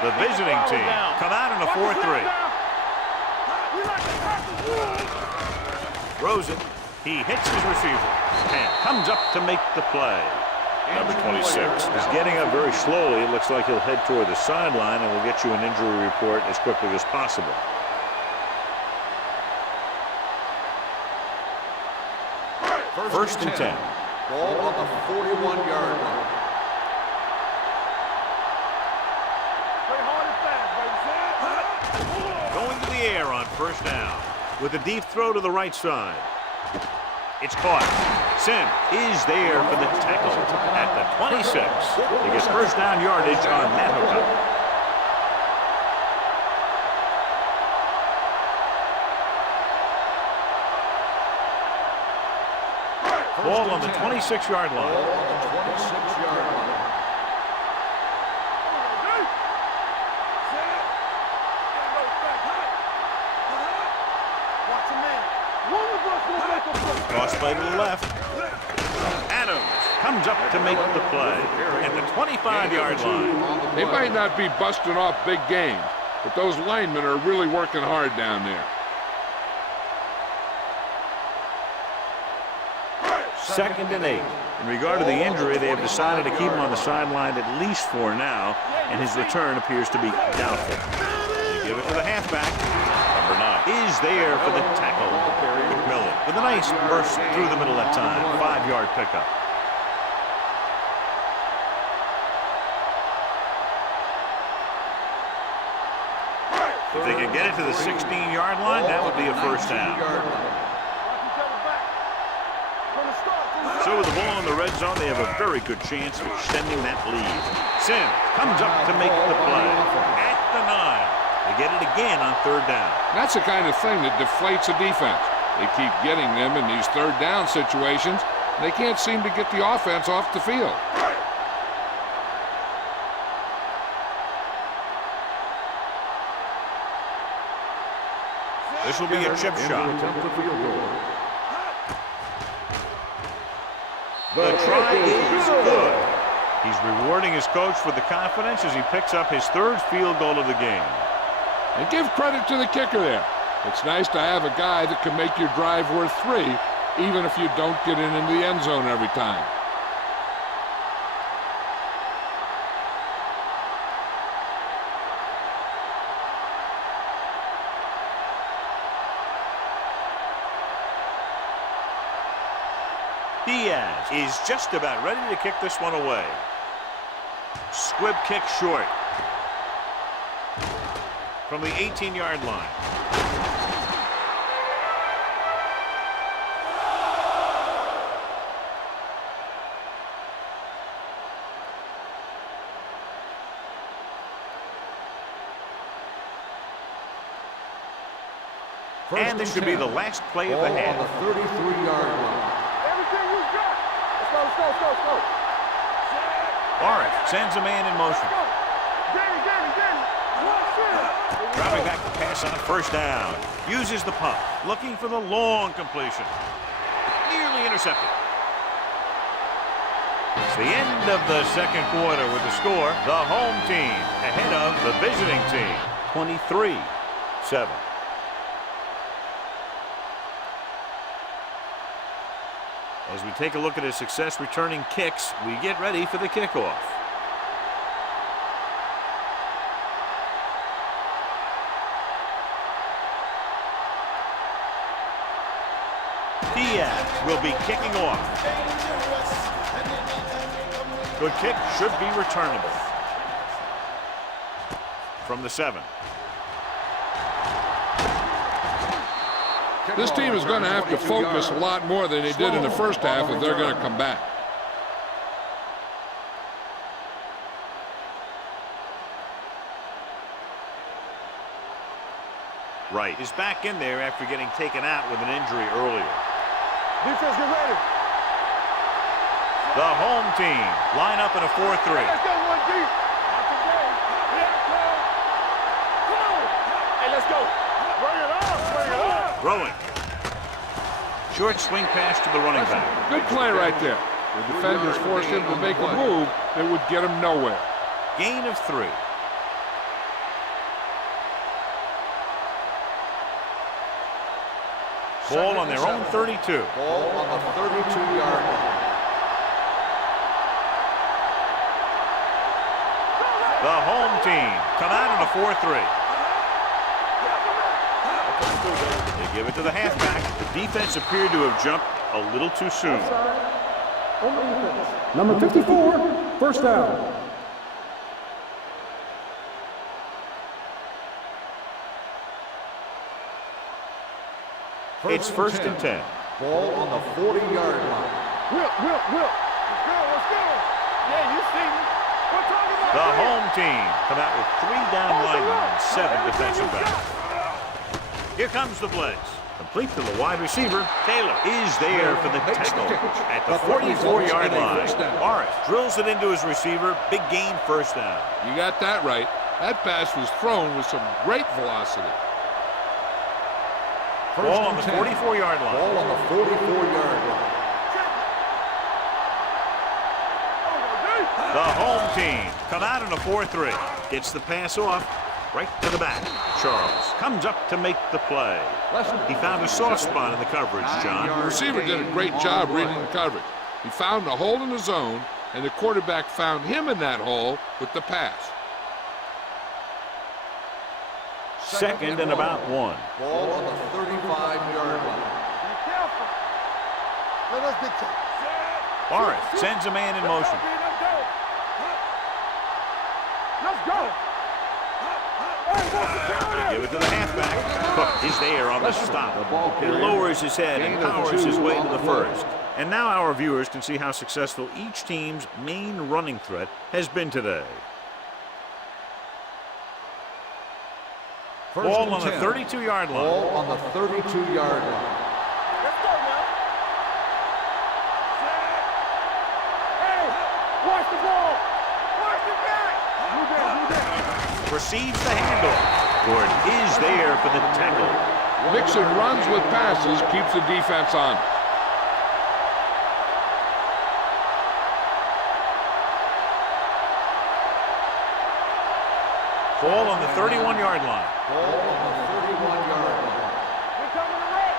The visiting team come out in a 4-3. Throws it. He hits his receiver and comes up to make the play. Number 26 is getting up very slowly. It looks like he'll head toward the sideline, and we'll get you an injury report as quickly as possible. First and 10. Ball on the 41-yard line. first down. With a deep throw to the right side. It's caught. Sim is there for the tackle at the 26. He gets first down yardage on that hookup. Ball on the 26-yard line. Ball on the 26-yard line. Cross play to the left. Adams comes up to make the play at the 25-yard line. They might not be busting off big games, but those linemen are really working hard down there. Second and 8. In regard to the injury, they have decided to keep him on the sideline at least for now, and his return appears to be doubtful. They give it to the halfback. Number 9 is there for the tackle. McMillan with a nice burst through the middle that time. 5-yard pickup. If they can get it to the 16-yard line, that would be a first down. So with the ball in the red zone, they have a very good chance of extending that lead. Sim comes up to make the play at the 9. They get it again on third down. That's the kind of thing that deflates a defense. They keep getting them in these third down situations. They can't seem to get the offense off the field. This will be a chip shot. The try is good. He's rewarding his coach for the confidence as he picks up his third field goal of the game. And give credit to the kicker there. It's nice to have a guy that can make your drive worth 3, even if you don't get in into the end zone every time. Diaz is just about ready to kick this one away. Squib kick short. From the 18-yard line. And this should be the last play of the half. On the 33-yard line. Everything you got. Let's go. Lawrence sends a man in motion. Dropping back to pass on first down. Uses the pump. Looking for the long completion. Nearly intercepted. It's the end of the second quarter with the score. The home team ahead of the visiting team. 23-7. As we take a look at his success returning kicks, we get ready for the kickoff. Diaz will be kicking off. Good kick, should be returnable. From the 7. This team is going to have to focus a lot more than they did in the first half if they're going to come back. Right is back in there after getting taken out with an injury earlier. Defense, get ready. The home team line up in a 4-3. Let's go, 1 deep. Come on. Hey, let's go. Bring it on. Throwing. Short swing pass to the running back. Good play right there. The defenders forced him to make a move that would get him nowhere. Gain of 3. Ball on their own 32. Ball on the 32-yard line. The home team come out in a 4-3. They give it to the halfback. The defense appeared to have jumped a little too soon. Number 54, first down. It's first and 10. Ball on the 40-yard line. Whip. Let's go. Yeah, you see me. We're talking about The this. home team come out with 3 down linemen and 7 defensive backs. Here comes the blitz. Complete to the wide receiver. Taylor is there for the tackle at the 44-yard line. Morris drills it into his receiver. Big gain, first down. You got that right. That pass was thrown with some great velocity. Ball on the 44-yard line. Ball on the 44-yard line. The home team come out in a 4-3. Gets the pass off right to the back. Charles comes up to make the play. He found a soft spot in the coverage, John. The receiver did a great job reading the coverage. He found a hole in the zone, and the quarterback found him in that hole with the pass. Second and about 1. Ball on the 35-yard line. Be careful. Let us dictate. Morris sends a man in motion. Let's go. Give it to the halfback. Cook is there on the stop. He lowers his head and powers his way to the first. And now our viewers can see how successful each team's main running threat has been today. Ball on the 32-yard line. Ball on the 32-yard line. Let's go now. Hey, watch the ball. Watch the back. Do that. Receives the handoff. Gordon is there for the tackle. Mixing runs with passes keeps the defense on. Ball on the 31-yard line. Ball on the 31-yard line. We're coming to wreck.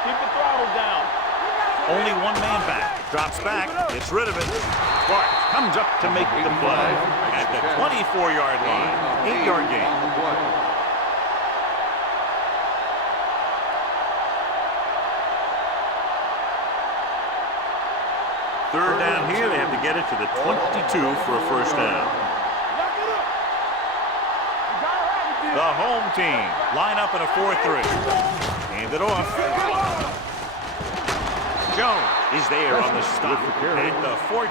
Keep the throttle down. Only one man back. Drops back. Gets rid of it. Clark comes up to make the play at the 24-yard line. 8-yard gain. On the play. Third down here. They have to get it to the 22 for a first down. Lock it up. You gotta have it, The home team line up in a 4-3. Hand it off. Jones is there on the stop at the 14.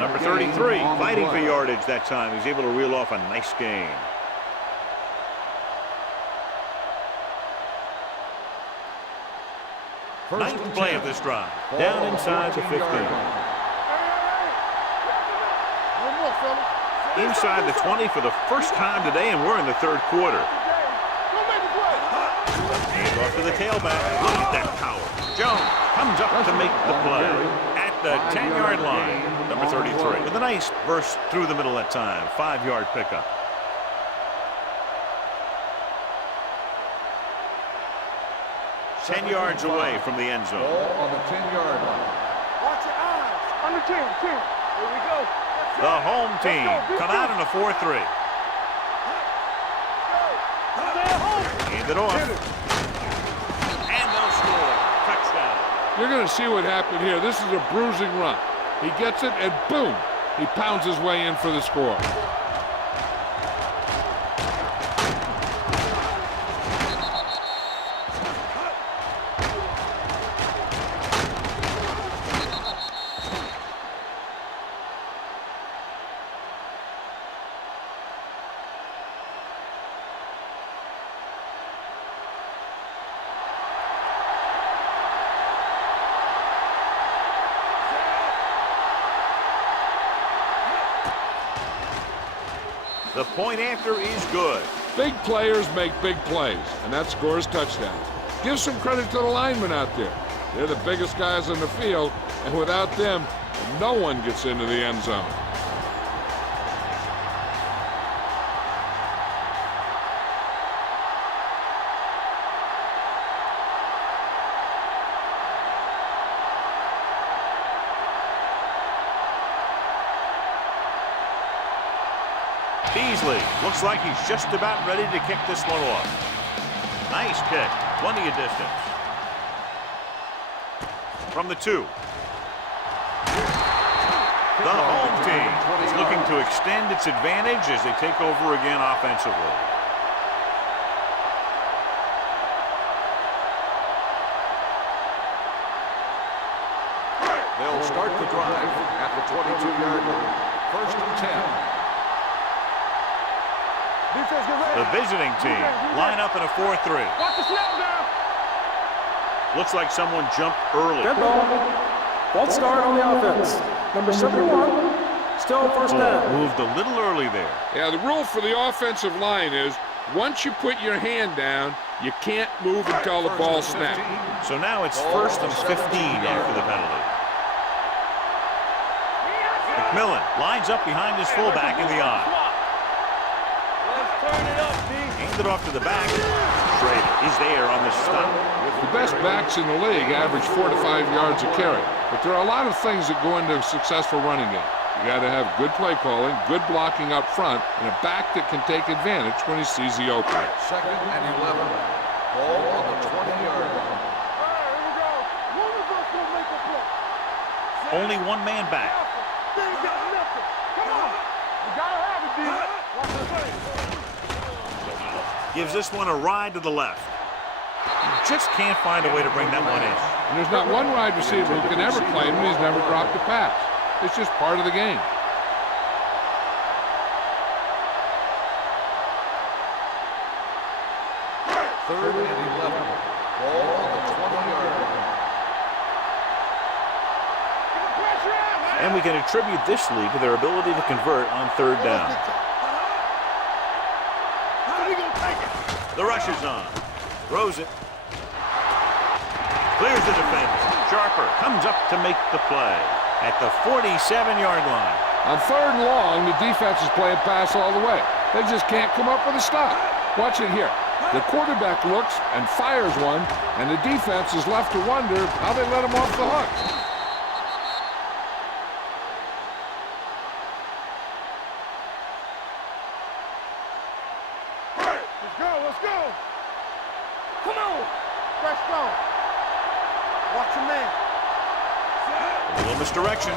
Number 33, fighting for yardage that time. He's able to reel off a nice gain. Ninth play of this drive. Down inside the 15. One more, fella. Inside the 20 for the first time today, and we're in the third quarter. Go make a play. Hand off to the tailback. Look at that power. Jones comes up to make the play at the 10-yard line. Number 33 with a nice burst through the middle that time. 5-yard pickup. Ten yards away from the end zone. Ball on the 10-yard line. Watch your eyes. On the 10. Here we go. The home team come out in a 4-3. Stay at home. Hand it off. And they'll score. Touchdown. You're going to see what happened here. This is a bruising run. He gets it, and boom, he pounds his way in for the score. The point after is good. Big players make big plays, and that scores touchdowns. Give some credit to the linemen out there. They're the biggest guys on the field, and without them, no one gets into the end zone. Beasley looks like he's just about ready to kick this one off. Nice kick. Plenty of distance. From the 2. The home team is looking to extend its advantage as they take over again offensively. They'll start the drive at the 22-yard line. 1st and 10. Defense, get ready. The visiting team line up in a 4-3. Watch the snap down. Looks like someone jumped early. Dead ball. False start on the offense. Number 71. Still first Ball down. moved a little early there. Yeah, the rule for the offensive line is once you put your hand down, you can't move until the ball snaps. So now it's 1st and 15 after the penalty. McMillan lines up behind his fullback in the eye. Let's turn it up, D. Hands it off to the back. Schrader is there on the stop. The best backs in the league average 4 to 5 yards a carry. But there are a lot of things that go into a successful running game. You got to have good play calling, good blocking up front, and a back that can take advantage when he sees the opening. 2nd and 11. Ball on the 20-yard line. All right, here we go. One of us will make a play. Only one man back. They ain't got nothing. Come on. You gotta have it, D. Watch the play. Gives this one a ride to the left. Just can't find a way to bring that one in. And there's not one wide receiver who can ever claim he's never dropped a pass. It's just part of the game. 3rd and 11. Ball on the 20-yard line. And we can attribute this lead to their ability to convert on 3rd down. The rush is on. Throws it. Clears the defender. Sharper comes up to make the play at the 47-yard line. On 3rd and long, the defense is playing pass all the way. They just can't come up with a stop. Watch it here. The quarterback looks and fires one, and the defense is left to wonder how they let him off the hook. Let's go, let's go. Come on. Fresh stone. Watch your man. A little misdirection.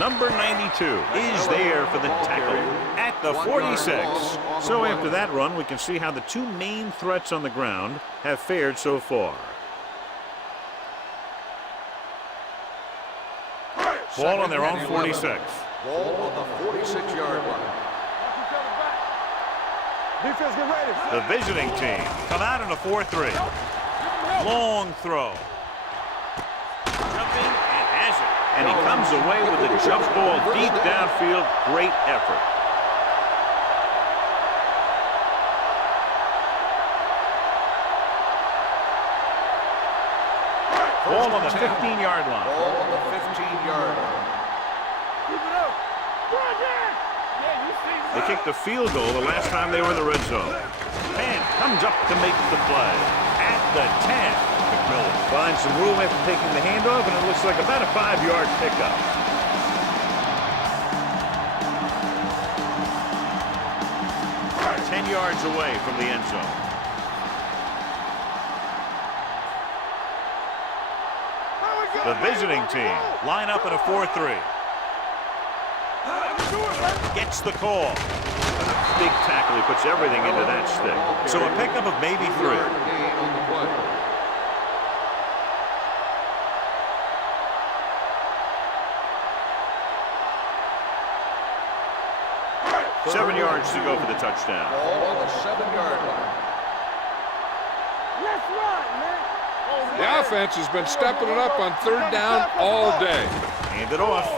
Number 92 is there for the tackle at the 46. So after that run, we can see how the two main threats on the ground have fared so far. Ball on their own 46. Ball on the 46-yard line. Watch each other back. Defense, get ready. The visiting team come out in a 4-3. Long throw. Jumping and has it. And he comes away with a jump ball deep downfield. Great effort. Ball on the 15-yard line. Ball on the 15-yard line. Keep it up. Run there. Yeah, you see They kicked the field goal the last time they were in the red zone. Penn comes up to make the play at the 10. McMillan finds some room after taking the handoff, and it looks like about a 5-yard pickup. About 10 yards away from the end zone. The visiting team line up in a 4-3. Gets the call. Big tackle. He puts everything into that stick. So a pickup of maybe 3. Gain on the play. 7 yards to go for the touchdown. Ball on the 7-yard line. Let's run, man. The offense has been stepping it up on 3rd down all day. Hand it off.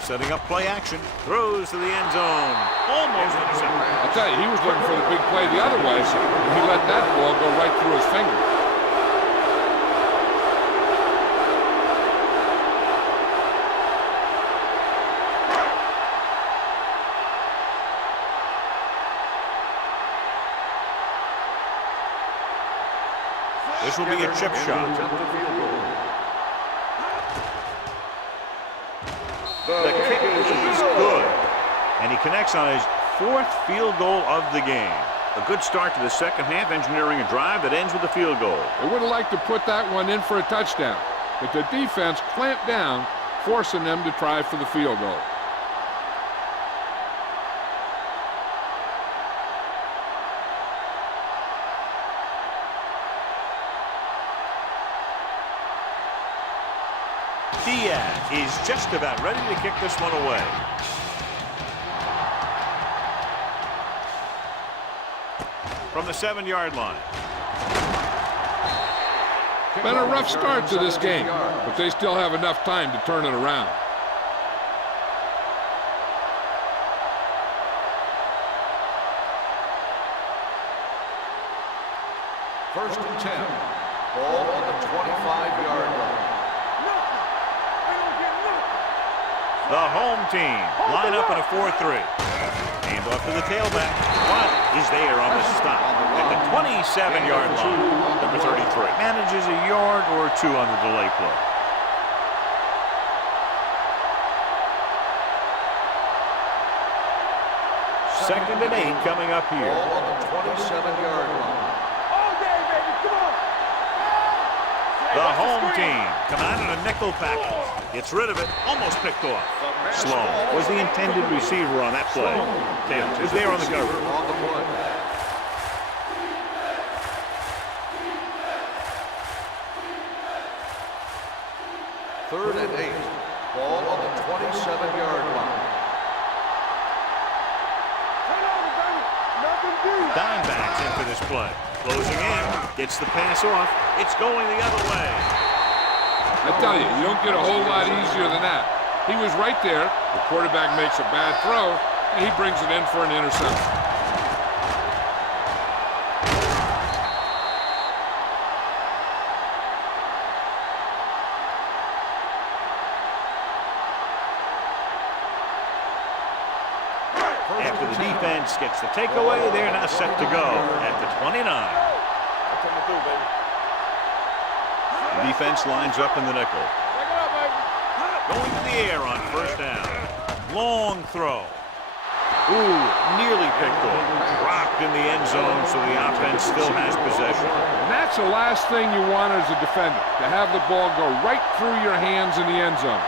Setting up play action. Throws to the end zone. Almost intercepted. I'll tell you, he was looking for the big play the other way, and he let that ball go right through his fingers. This will be a chip shot. The kick is good. And he connects on his 4th field goal of the game. A good start to the second half, engineering a drive that ends with a field goal. They would have liked to put that one in for a touchdown, but the defense clamped down, forcing them to try for the field goal. Diaz is just about ready to kick this one away. From the 7-yard line. Been a rough start to this game, but they still have enough time to turn it around. First and 10. Ball on the 25-yard line. The home team line up in a 4-3. Hand off to the tailback. One is there on the stop at the 27-yard line. Number 33 manages a yard or two on the delay play. Second and 8 coming up here. Ball on the 27-yard line. All day, baby, come on. The home team come out in a nickel package. Gets rid of it, almost picked off. Sloan was the intended receiver on that play. Taylor is there on the cover. On the play. Third and 8. Ball on the 27-yard line. Turn over, baby. Nothing deep. Dimebacks into this play. Closing in, gets the pass off. It's going the other way. I tell you, you don't get a whole lot easier than that. He was right there. The quarterback makes a bad throw, and he brings it in for an interception. After the defense gets the takeaway, they're now set to go at the 29. Coming through, baby. The defense lines up in the nickel. Take it up, baby. Going to the air on first down. Long throw. Ooh, nearly picked off. Dropped in the end zone, so the offense still has possession. And that's the last thing you want as a defender, to have the ball go right through your hands in the end zone.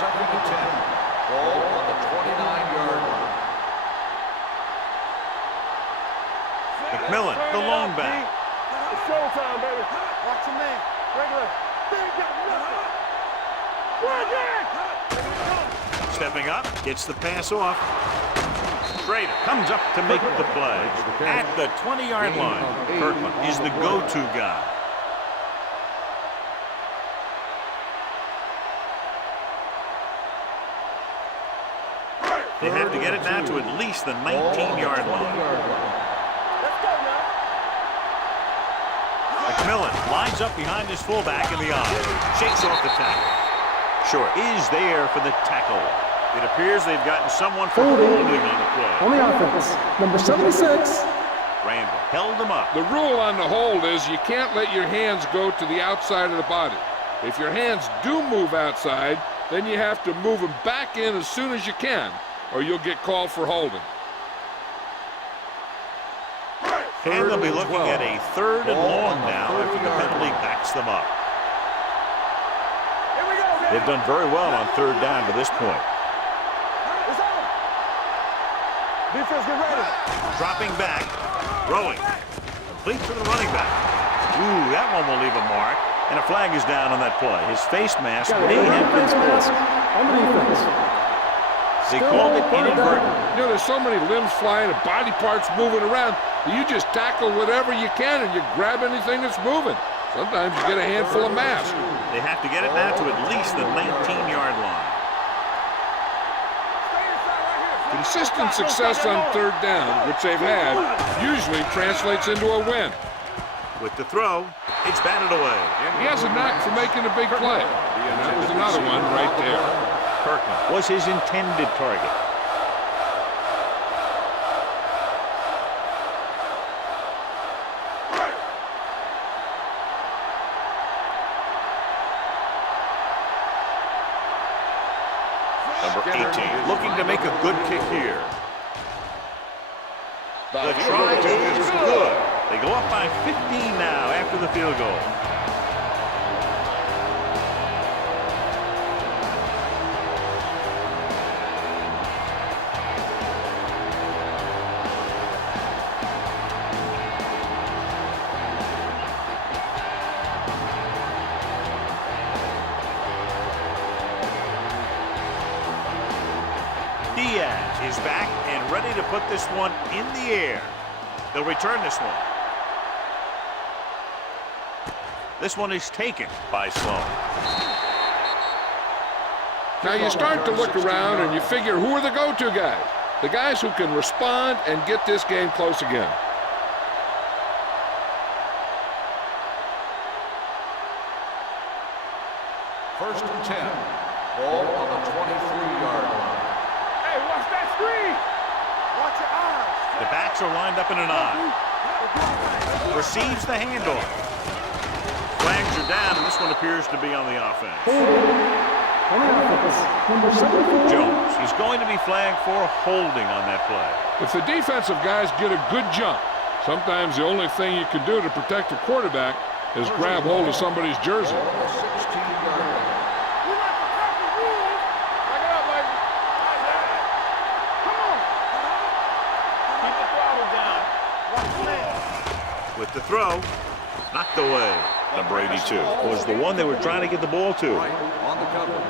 Second and 10. Ball on the 29-yard line. McMillan, the lone back. It's showtime, baby. Watch your man. Regular. They ain't got nothing. Run it! Stepping up, gets the pass off. Schrader comes up to make the play. At the 20-yard line, Kirkland is the go-to guy. They have to get it now to at least the 19-yard line. Let's go now. McMillan lines up behind his fullback in the eye. Shakes off the tackle. Short is there for the tackle. It appears they've gotten someone for holding on the play. On the offense, number 76. Randall held him up. The rule on the hold is you can't let your hands go to the outside of the body. If your hands do move outside, then you have to move them back in as soon as you can, or you'll get called for holding. And they'll be looking at a third and long now after the penalty backs them up. Here we go, baby. They've done very well on third down to this point. It's on. Defense, get ready. Dropping back, throwing. Complete to the running back. Ooh, that one will leave a mark. And a flag is down on that play. His face mask may have been pulled. On the defense. They called it inadvertent. You know, there's so many limbs flying and body parts moving around. You just tackle whatever you can and you grab anything that's moving. Sometimes you get a handful of mass. They have to get it now to at least the 19-yard line. Consistent success on third down, which they've had, usually translates into a win. With the throw, it's batted away. He has a knack for making a big play. And that was another one right there. Kirkland was his intended target. Number 18, looking to make a good kick here. The try is good. They go up by 15 now after the field goal. is back and ready to put this one in the air. They'll return this one. This one is taken by Sloan. Now you start to look around and you figure, who are the go-to guys? The guys who can respond and get this game close again. First and 10. Ball on the 23-yard line. Hey, watch that screen. Watch your eyes. The backs are lined up in an I. Receives the handoff. Flags are down, and this one appears to be on the offense. Number 74. Jones, he's going to be flagged for holding on that play. If the defensive guys get a good jump, sometimes the only thing you can do to protect a quarterback is grab hold of somebody's jersey. Ball on the 16-yard line. We like to crack the rules. Back it up, baby. Come on. Keep the throttle down. Watch the man. With the throw, knocked away. Number 82 was the one they were trying to get the ball to. Right on the coverage.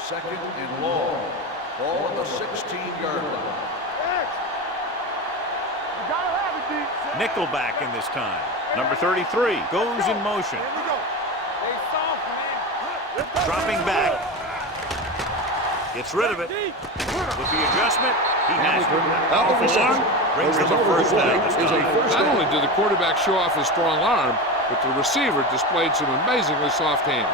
Second and long. Ball on the 16-yard line. You gotta have it, D. Nickelback in this time. Number 33 goes in motion. Here we go. Hey, soft, man. Dropping back. Gets rid of it. With the adjustment, he has it. Out of Off alarm, brings them a first down this time. Not only did the quarterback show off his strong arm, but the receiver displayed some amazingly soft hands.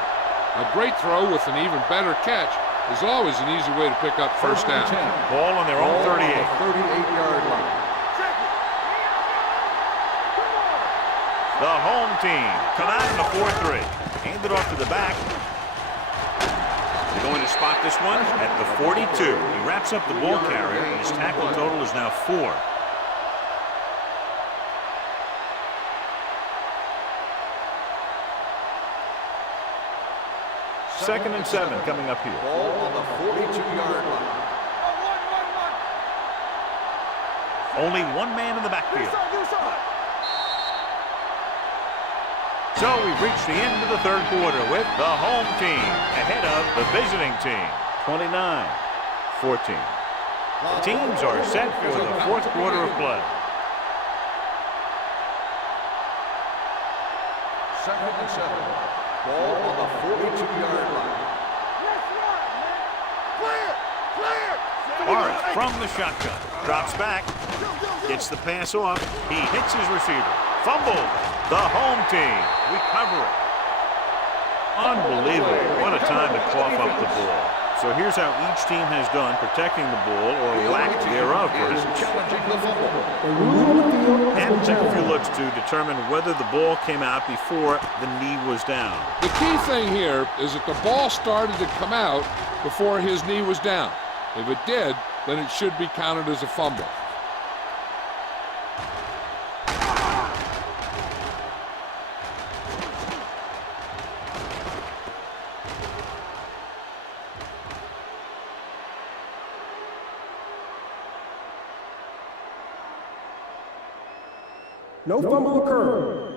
A great throw with an even better catch is always an easy way to pick up first down. Ball on their own 38. 38-yard line. The home team come out in the 4-3. Hand it off to the back. They're going to spot this one at the 42. He wraps up the ball carrier, and his tackle total is now 4. Second and 7 coming up here. Ball on the 42-yard line. Only one man in the backfield. So we've reached the end of the third quarter with the home team ahead of the visiting team, 29-14. The teams are set for the fourth quarter of play. Second and 7. Ball on the 42-yard line. Barrett from the shotgun. Drops back. Gets the pass off. He hits his receiver. Fumble. The home team recover it. Unbelievable. What a time to cough up the ball. So here's how each team has done protecting the ball or lack thereof. Challenging the fumble. And take a few looks to determine whether the ball came out before the knee was down. The key thing here is that the ball started to come out before his knee was down. If it did, then it should be counted as a fumble. No fumble occurred.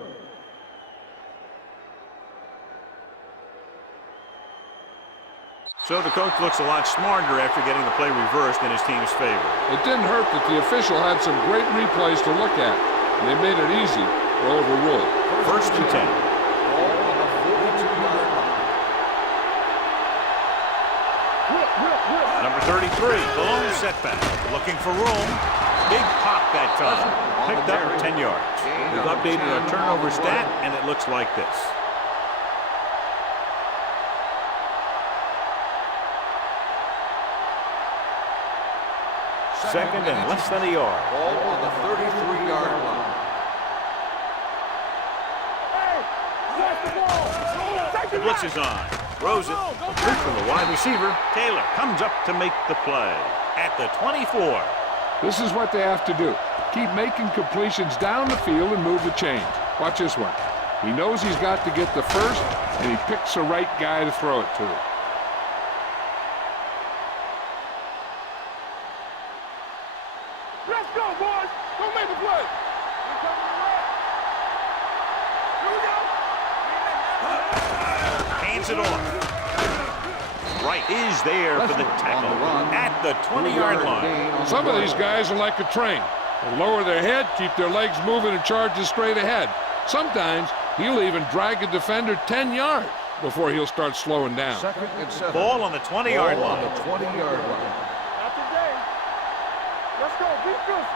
So the coach looks a lot smarter after getting the play reversed in his team's favor. It didn't hurt that the official had some great replays to look at, and they made it easy to overrule it. First and 10. Ball on the 42-yard line. Number 33, the lone setback. Looking for room. Big pop that time. Picked up 10 yards. We've updated our turnover stat, and it looks like this. Second and less than a yard. Ball on the 33-yard line. The blitz is on. Throws it. Complete from the wide receiver. Taylor comes up to make the play. At the 24. This is what they have to do. Keep making completions down the field and move the chains. Watch this one. He knows he's got to get the first, and he picks the right guy to throw it to. Let's go, boys. Go make the play. Here we go. it off. Right is there for the tackle at the 20-yard line. Some of these guys are like a train. They lower their head, keep their legs moving, and charges straight ahead. Sometimes he'll even drag a defender 10 yards before he'll start slowing down. Second and 7. Ball on the 20-yard line. On the 20-yard line. Not today. Let's go. Defense.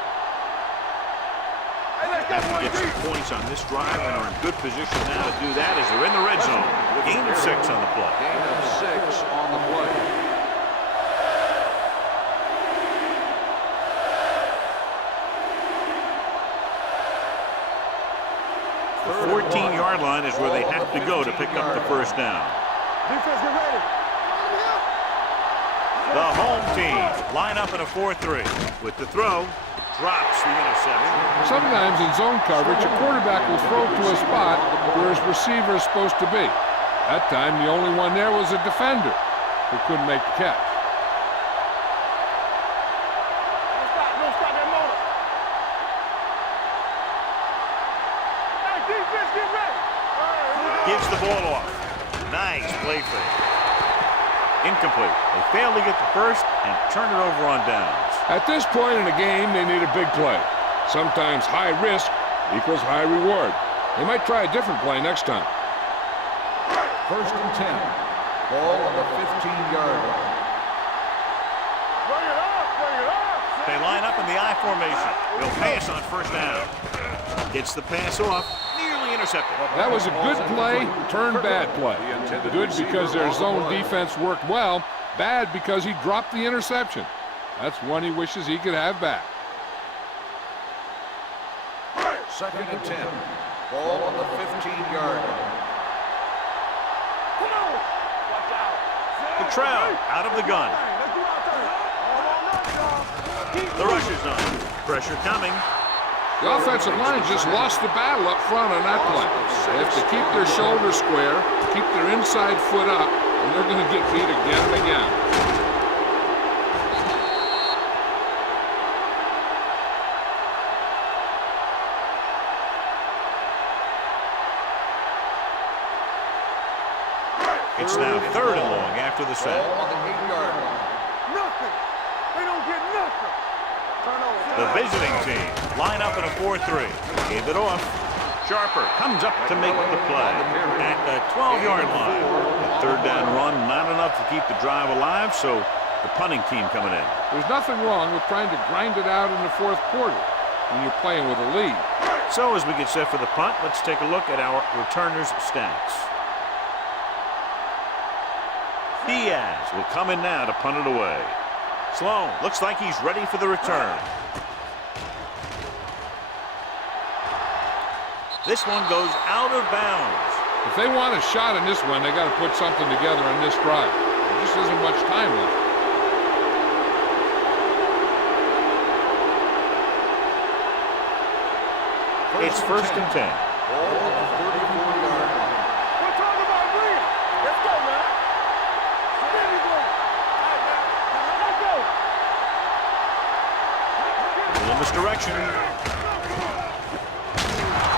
Hey, let's get one Get some deep. points on this drive and are in good position now to do that as they're in the red zone. Gain of 6 on the play. Gain of 6 on the play. 14-yard line is where they have to go to pick up the first down. Defense, get ready. The home team line up in a 4-3. With the throw, drops the interception. Sometimes in zone coverage, a quarterback will throw to a spot where his receiver is supposed to be. That time, the only one there was a defender who couldn't make the catch. Don't stop that motor. Hey, defense, get ready. Gives the ball off. Nice play fake. Incomplete. They fail to get the first and turn it over on downs. At this point in the game, they need a big play. Sometimes high risk equals high reward. They might try a different play next time. First and 10. Ball on the 15-yard line. Bring it up, bring it up. They line up in the I formation. They'll pass on first down. Gets the pass off. Nearly intercepted. That was a good play, turned bad play. Good because their zone defense worked well. Bad because he dropped the interception. That's one he wishes he could have back. Second and 10. Ball on the 15-yard line. Come on. Watch out. Cottrell out of the gun. Let's do our thing. The rush is on. Pressure coming. The offensive line just lost the battle up front on that play. They have to keep their shoulders square, keep their inside foot up, and they're going to get beat again and again. It's now 3rd and long after the sack. Ball on the 8-yard line. Nothing. They don't get nothing. Turnover. The visiting team line up in a 4-3. Gave it off. Sharper comes up to make the play at the 12-yard line. The 3rd down run, not enough to keep the drive alive, so the punting team coming in. There's nothing wrong with trying to grind it out in the 4th quarter when you're playing with a lead. So as we get set for the punt, let's take a look at our returners' stats. Diaz will come in now to punt it away. Sloan looks like he's ready for the return. This one goes out of bounds. If they want a shot in this one, they got to put something together on this drive. There just isn't much time left. It's 1st and 10. Ball on the 34-yard line. We're talking about green. Let's go, man. There we go. Let's go. A little misdirection.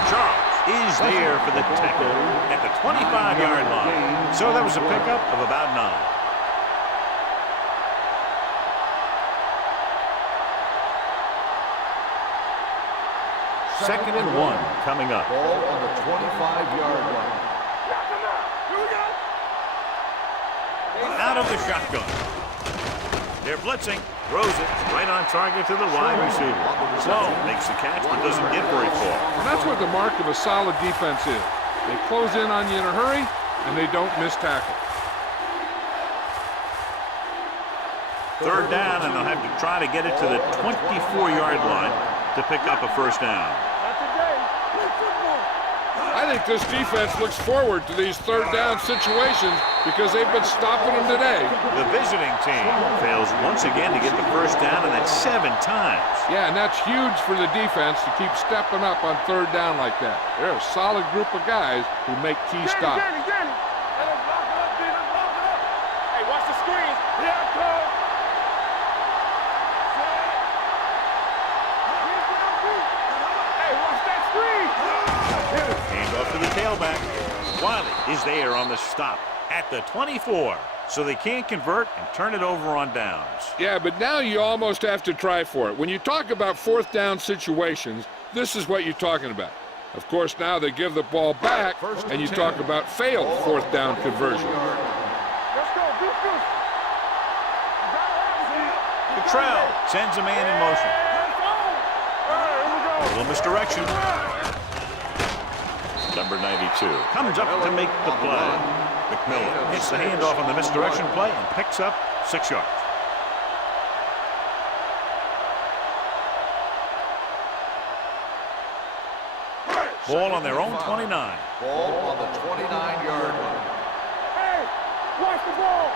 Charles is there for the tackle at the 25-yard line. So that was a pickup of about 9. Second and 1 coming up. Ball on the 25-yard line. Here we go. Out of the shotgun. They're blitzing. Throws it right on target to the wide receiver. Sloan makes the catch but doesn't get very far. And that's what the mark of a solid defense is. They close in on you in a hurry, and they don't miss tackle. 3rd down, and they'll have to try to get it to the 24-yard line to pick up a first down. Not today. Play football. I think this defense looks forward to these 3rd down situations because they've been stopping them today. The visiting team fails once again to get the first down, and that's 7 times. Yeah, and that's huge for the defense to keep stepping up on 3rd down like that. They're a solid group of guys who make key stops. Danny. Let us lock it up, D. Let's lock it up. Hey, watch the screen. Here I come. Hey, watch that screen. Hand off to the tailback. Wiley is there on the stop at the 24. So they can't convert and turn it over on downs. Yeah, but now you almost have to try for it. When you talk about fourth down situations, this is what you're talking about. Of course, now they give the ball back, and you talk about failed fourth down conversion. Let's go, defense. Cottrell sends a man in motion. A little misdirection. Number 92 comes up to make the play. McMillan hits the handoff on the misdirection play and picks up 6 yards. Ball on their own 29. Ball on the 29-yard line. Hey, watch the ball.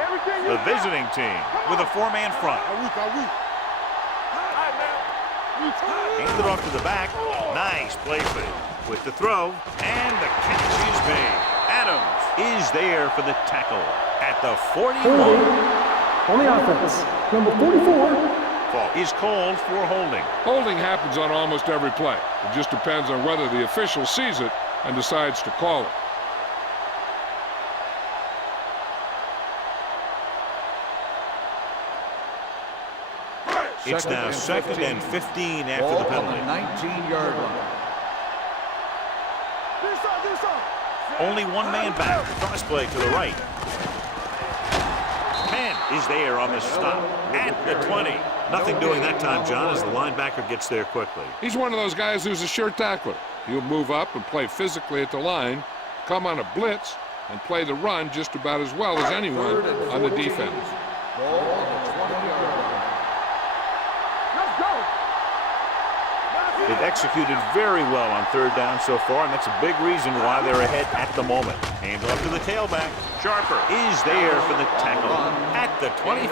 Everything you The got. visiting team with a 4-man front. All right, man. Handed off to the back. Nice play fake. With the throw, and the catch is made. Adams is there for the tackle at the 41. On the offense, number 44. Fault is called for holding. Holding happens on almost every play. It just depends on whether the official sees it and decides to call it. It's now second and 15 after Ball the on the penalty. 19-yard line. Only one man back. Cross play to the right. Penn is there on the stop at the 20. Nothing doing that time, John, as the linebacker gets there quickly. He's one of those guys who's a sure tackler. He'll move up and play physically at the line, come on a blitz, and play the run just about as well as anyone on the defense. Ball on the 20-yard line. Let's go. They've executed very well on third down so far, and that's a big reason why they're ahead at the moment. Hands off to the tailback. Sharper is there for the tackle at the 25.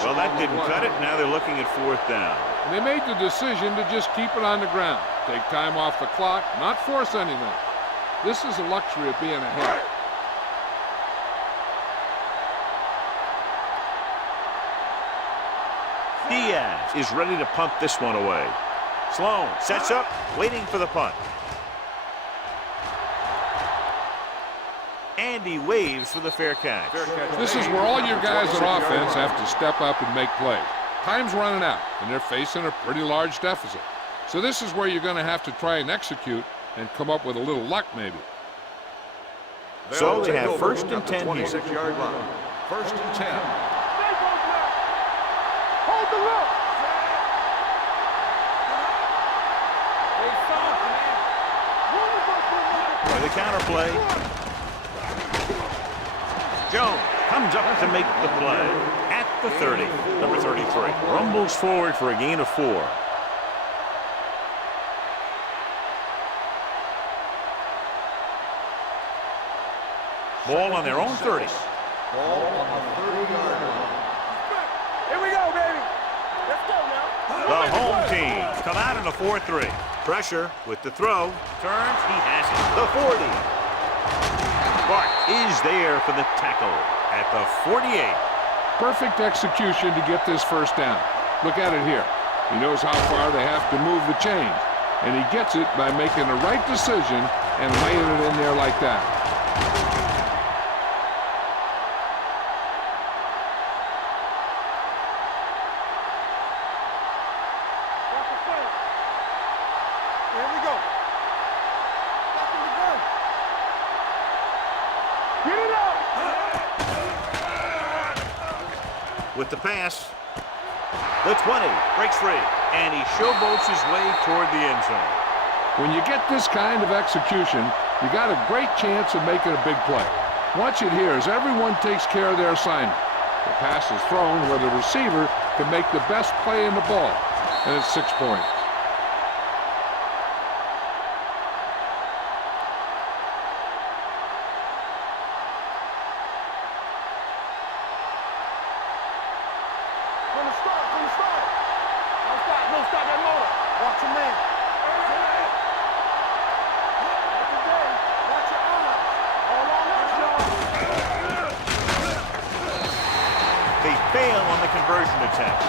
Well, that didn't cut it. Now they're looking at fourth down. And they made the decision to just keep it on the ground. Take time off the clock, not force anything. This is the luxury of being ahead. Diaz is ready to punt this one away. Sloan sets up, waiting for the punt. And he waves for the fair catch. This is where all your guys on offense have to step up and make plays. Time's running out, and they're facing a pretty large deficit. So this is where you're going to have to try and execute and come up with a little luck maybe. So they have first and 10 here. 26-yard line. First and 10. Hold the look. For the counter play. Jones comes up to make the play at the 30. Number 33 rumbles forward for a gain of 4. Ball on their own 30. Ball on the 30-yard line. Here we go, baby. Let's go now. The home team come out in a 4-3. Pressure with the throw. Turns. He has it. The 40. Bart is there for the tackle at the 48. Perfect execution to get this first down. Look at it here. He knows how far they have to move the chain. And he gets it by making the right decision and laying it in there like that. Here we go. Back in the gun. Get it up. With the pass. The 20 breaks free. And he showboats his way toward the end zone. When you get this kind of execution, you got a great chance of making a big play. Watch it here as everyone takes care of their assignment. The pass is thrown where the receiver can make the best play in the ball. And it's 6 points. From the start. Don't stop that motor. Watch your man. Watch your eyes. All on that, They fail on the conversion attempt.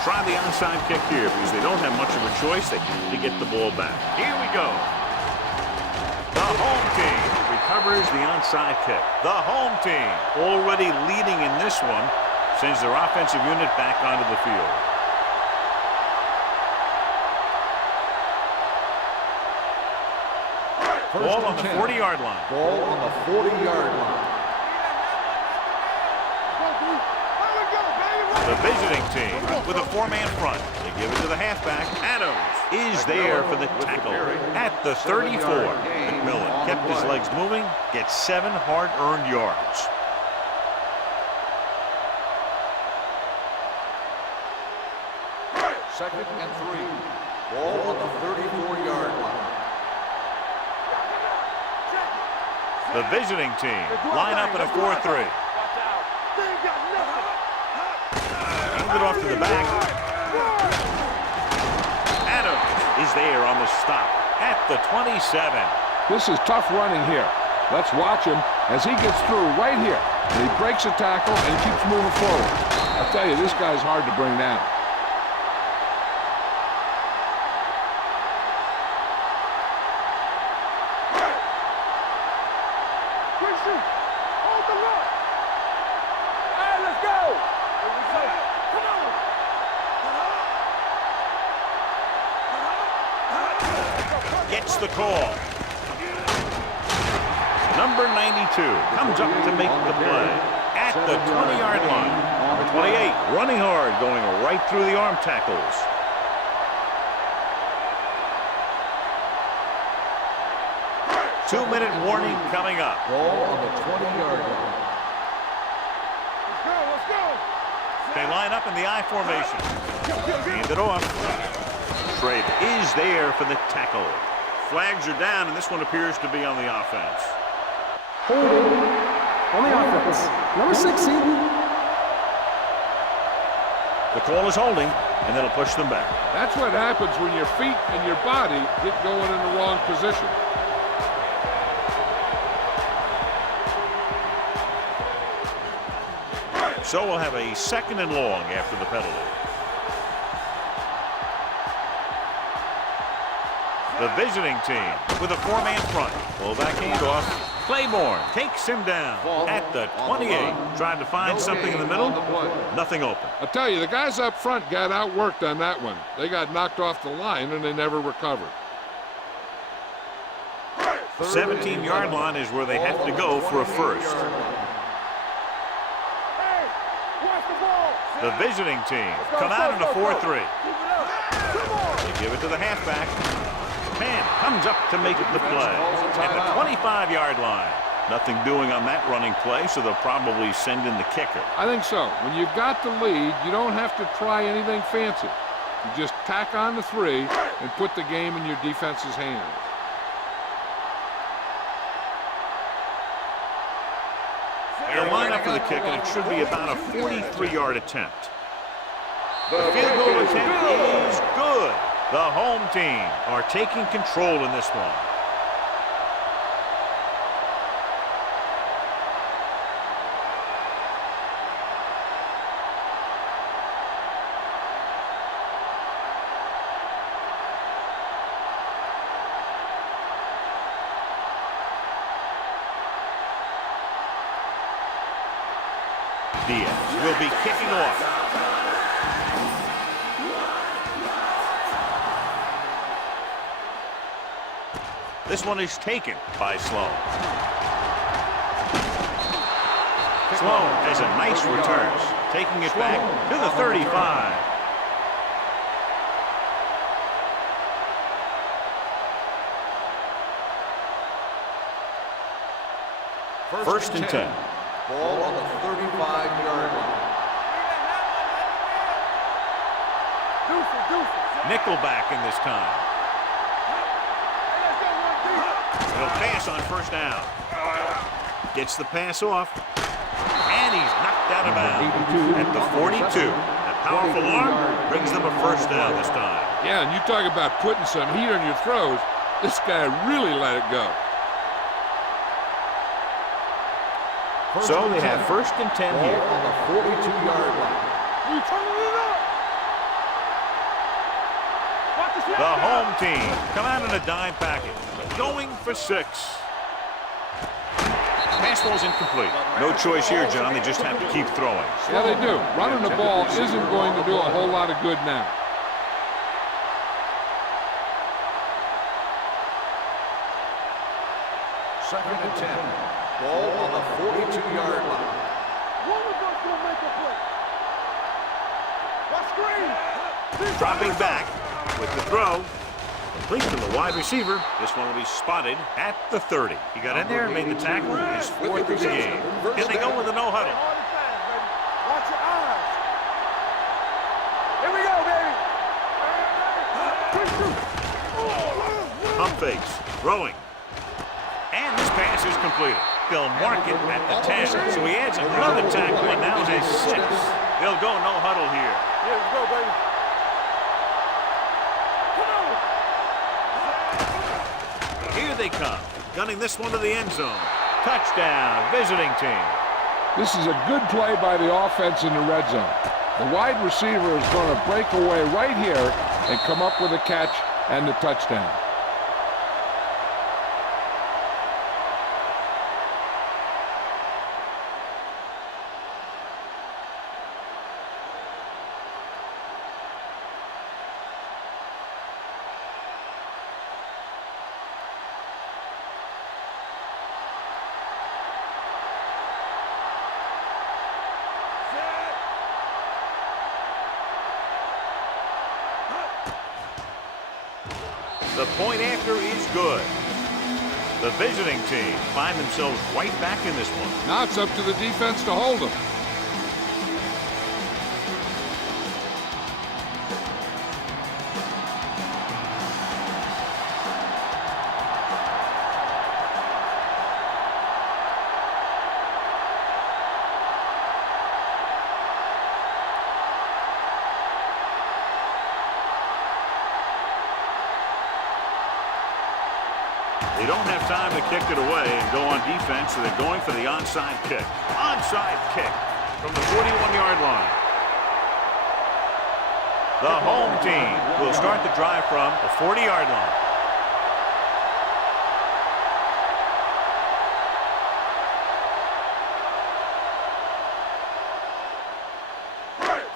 They'll try the onside kick here because they don't have much of a choice. They need to get the ball back. Here we go. The home team recovers the onside kick. The home team already leading in this one sends their offensive unit back onto the field. Ball on the 40-yard line. Ball on the 40-yard line. The visiting team with a four-man front. They give it to the halfback. Adams is there for the tackle at the 34. McMillan kept his legs moving, gets 7 hard-earned yards. Second and 3. Ball on the 34-yard line. The visiting team line up in a 4-3. Hand it off to the back. Adams is there on the stop at the 27. This is tough running here. Let's watch him as he gets through right here. And he breaks a tackle and keeps moving forward. I tell you, this guy's hard to bring down. Gets the call. Number 92 comes up to make the play at the 20-yard line. Number 28 running hard, going right through the arm tackles. Two-minute warning coming up. Ball on the 20-yard line. Let's go. They line up in the I formation. Hand it off. Trade is there for the tackle. Flags are down, and this one appears to be on the offense. Holding on the offense. Number 60. The call is holding, and it'll push them back. That's what happens when your feet and your body get going in the wrong position. So we'll have a second and long after the penalty. The visiting team with a four-man front. Fullback handoff. Claiborne takes him down at the 28. Trying to find something in the middle. Nothing open. I tell you, the guys up front got outworked on that one. They got knocked off the line and they never recovered. The 17-yard line is where they have to go for a first. The visiting team come out in a 4-3. They give it to the halfback. Man comes up to make the play at the 25-yard line. Nothing doing on that running play, so they'll probably send in the kicker. I think so. When you've got the lead, you don't have to try anything fancy. You just tack on the 3 and put the game in your defense's hands. They'll line up for the kick, and it should be about a 43-yard attempt. The field goal attempt is good. The home team are taking control in this one. Diaz will be kicking off. This one is taken by Sloan. Sloan has a nice return, taking it back to the 35. First and 10. Ball on the 35-yard line. Nickelback in this time. It'll pass on first down. Gets the pass off. And he's knocked out of bounds at the 42. That powerful arm brings them a first down this time. Yeah, and you talk about putting some heat on your throws. This guy really let it go. So they have first and 10 here. On the 42-yard line. The home team come out in a dime package, going for 6. Pass ball's incomplete. No choice here, John. They just have to keep throwing. Yeah, they do. Running the ball isn't going to do a whole lot of good now. Second and 10. Ball on the 42-yard line. One of us will make a play. Watch screen. Dropping back with the throw. Complete to the wide receiver. This one will be spotted at the 30. He got in there and made the tackle. His 4th of the game. And they go with a no-huddle. Watch your eyes. Here we go, baby. Pump fakes. Throwing. And this pass is completed. They'll mark it at the 10. So he adds another tackle and now has 6. They'll go no-huddle here. Here we go, baby. Here they come, gunning this one to the end zone. Touchdown, visiting team. This is a good play by the offense in the red zone. The wide receiver is going to break away right here and come up with a catch and the touchdown. The point after is good. The visiting team find themselves right back in this one. Now it's up to the defense to hold them. They don't have time to kick it away and go on defense, so they're going for the onside kick. Onside kick from the 41-yard line. The home team will start the drive from the 40-yard line.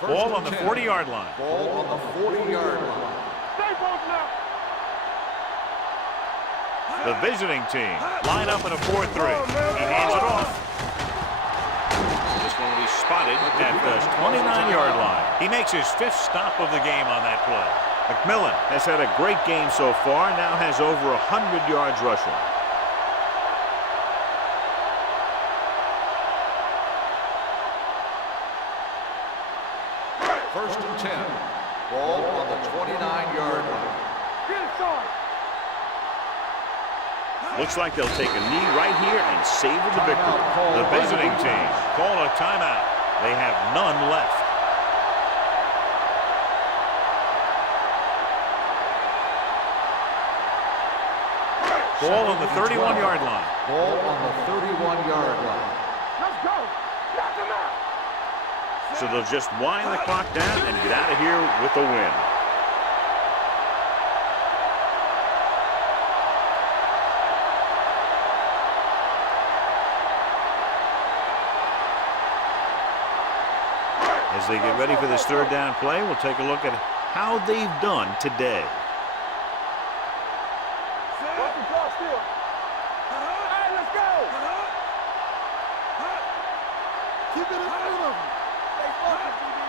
Ball on the 40-yard line. Ball on the 40-yard line. Stay both now. The visiting team line up in a 4-3. He hands it off. This one will be spotted at the 29-yard line. He makes his 5th stop of the game on that play. McMillan has had a great game so far, now has over 100 yards rushing. First and 10. Ball on the 29-yard line. Get it, Sean. Looks like they'll take a knee right here and savor the victory. The visiting team call a timeout. They have none left. Ball on the 31-yard line. Ball on the 31-yard line. Let's go. Knock him out. So they'll just wind the clock down and get out of here with a win. As they get ready for this 3rd down play, we'll take a look at how they've done today. Watch the clock still. All right, let's go. Keep it in front of him. Stay focused, DB.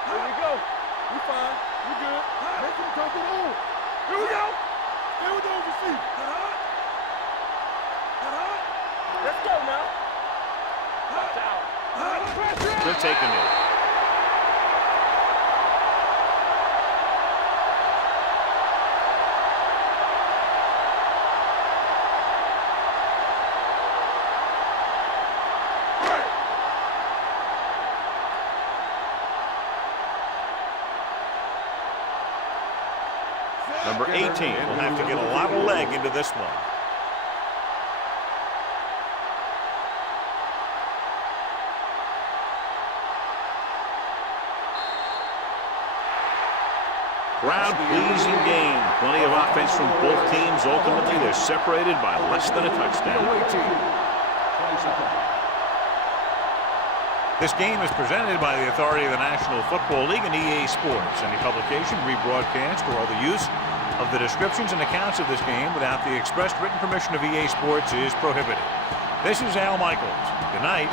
Here we go. We fine. We good. Make him come it on. Here we go. Here we go, receive. Let's go now. Watch out. They're taking it. Number 18 will have to get a lot of leg into this one. Crowd-pleasing game. Plenty of offense from both teams. Ultimately, they're separated by less than a touchdown. Away team. 27. This game is presented by the authority of the National Football League and EA Sports. Any publication, rebroadcast, or other use of the descriptions and accounts of this game without the expressed written permission of EA Sports is prohibited. This is Al Michaels. Good night.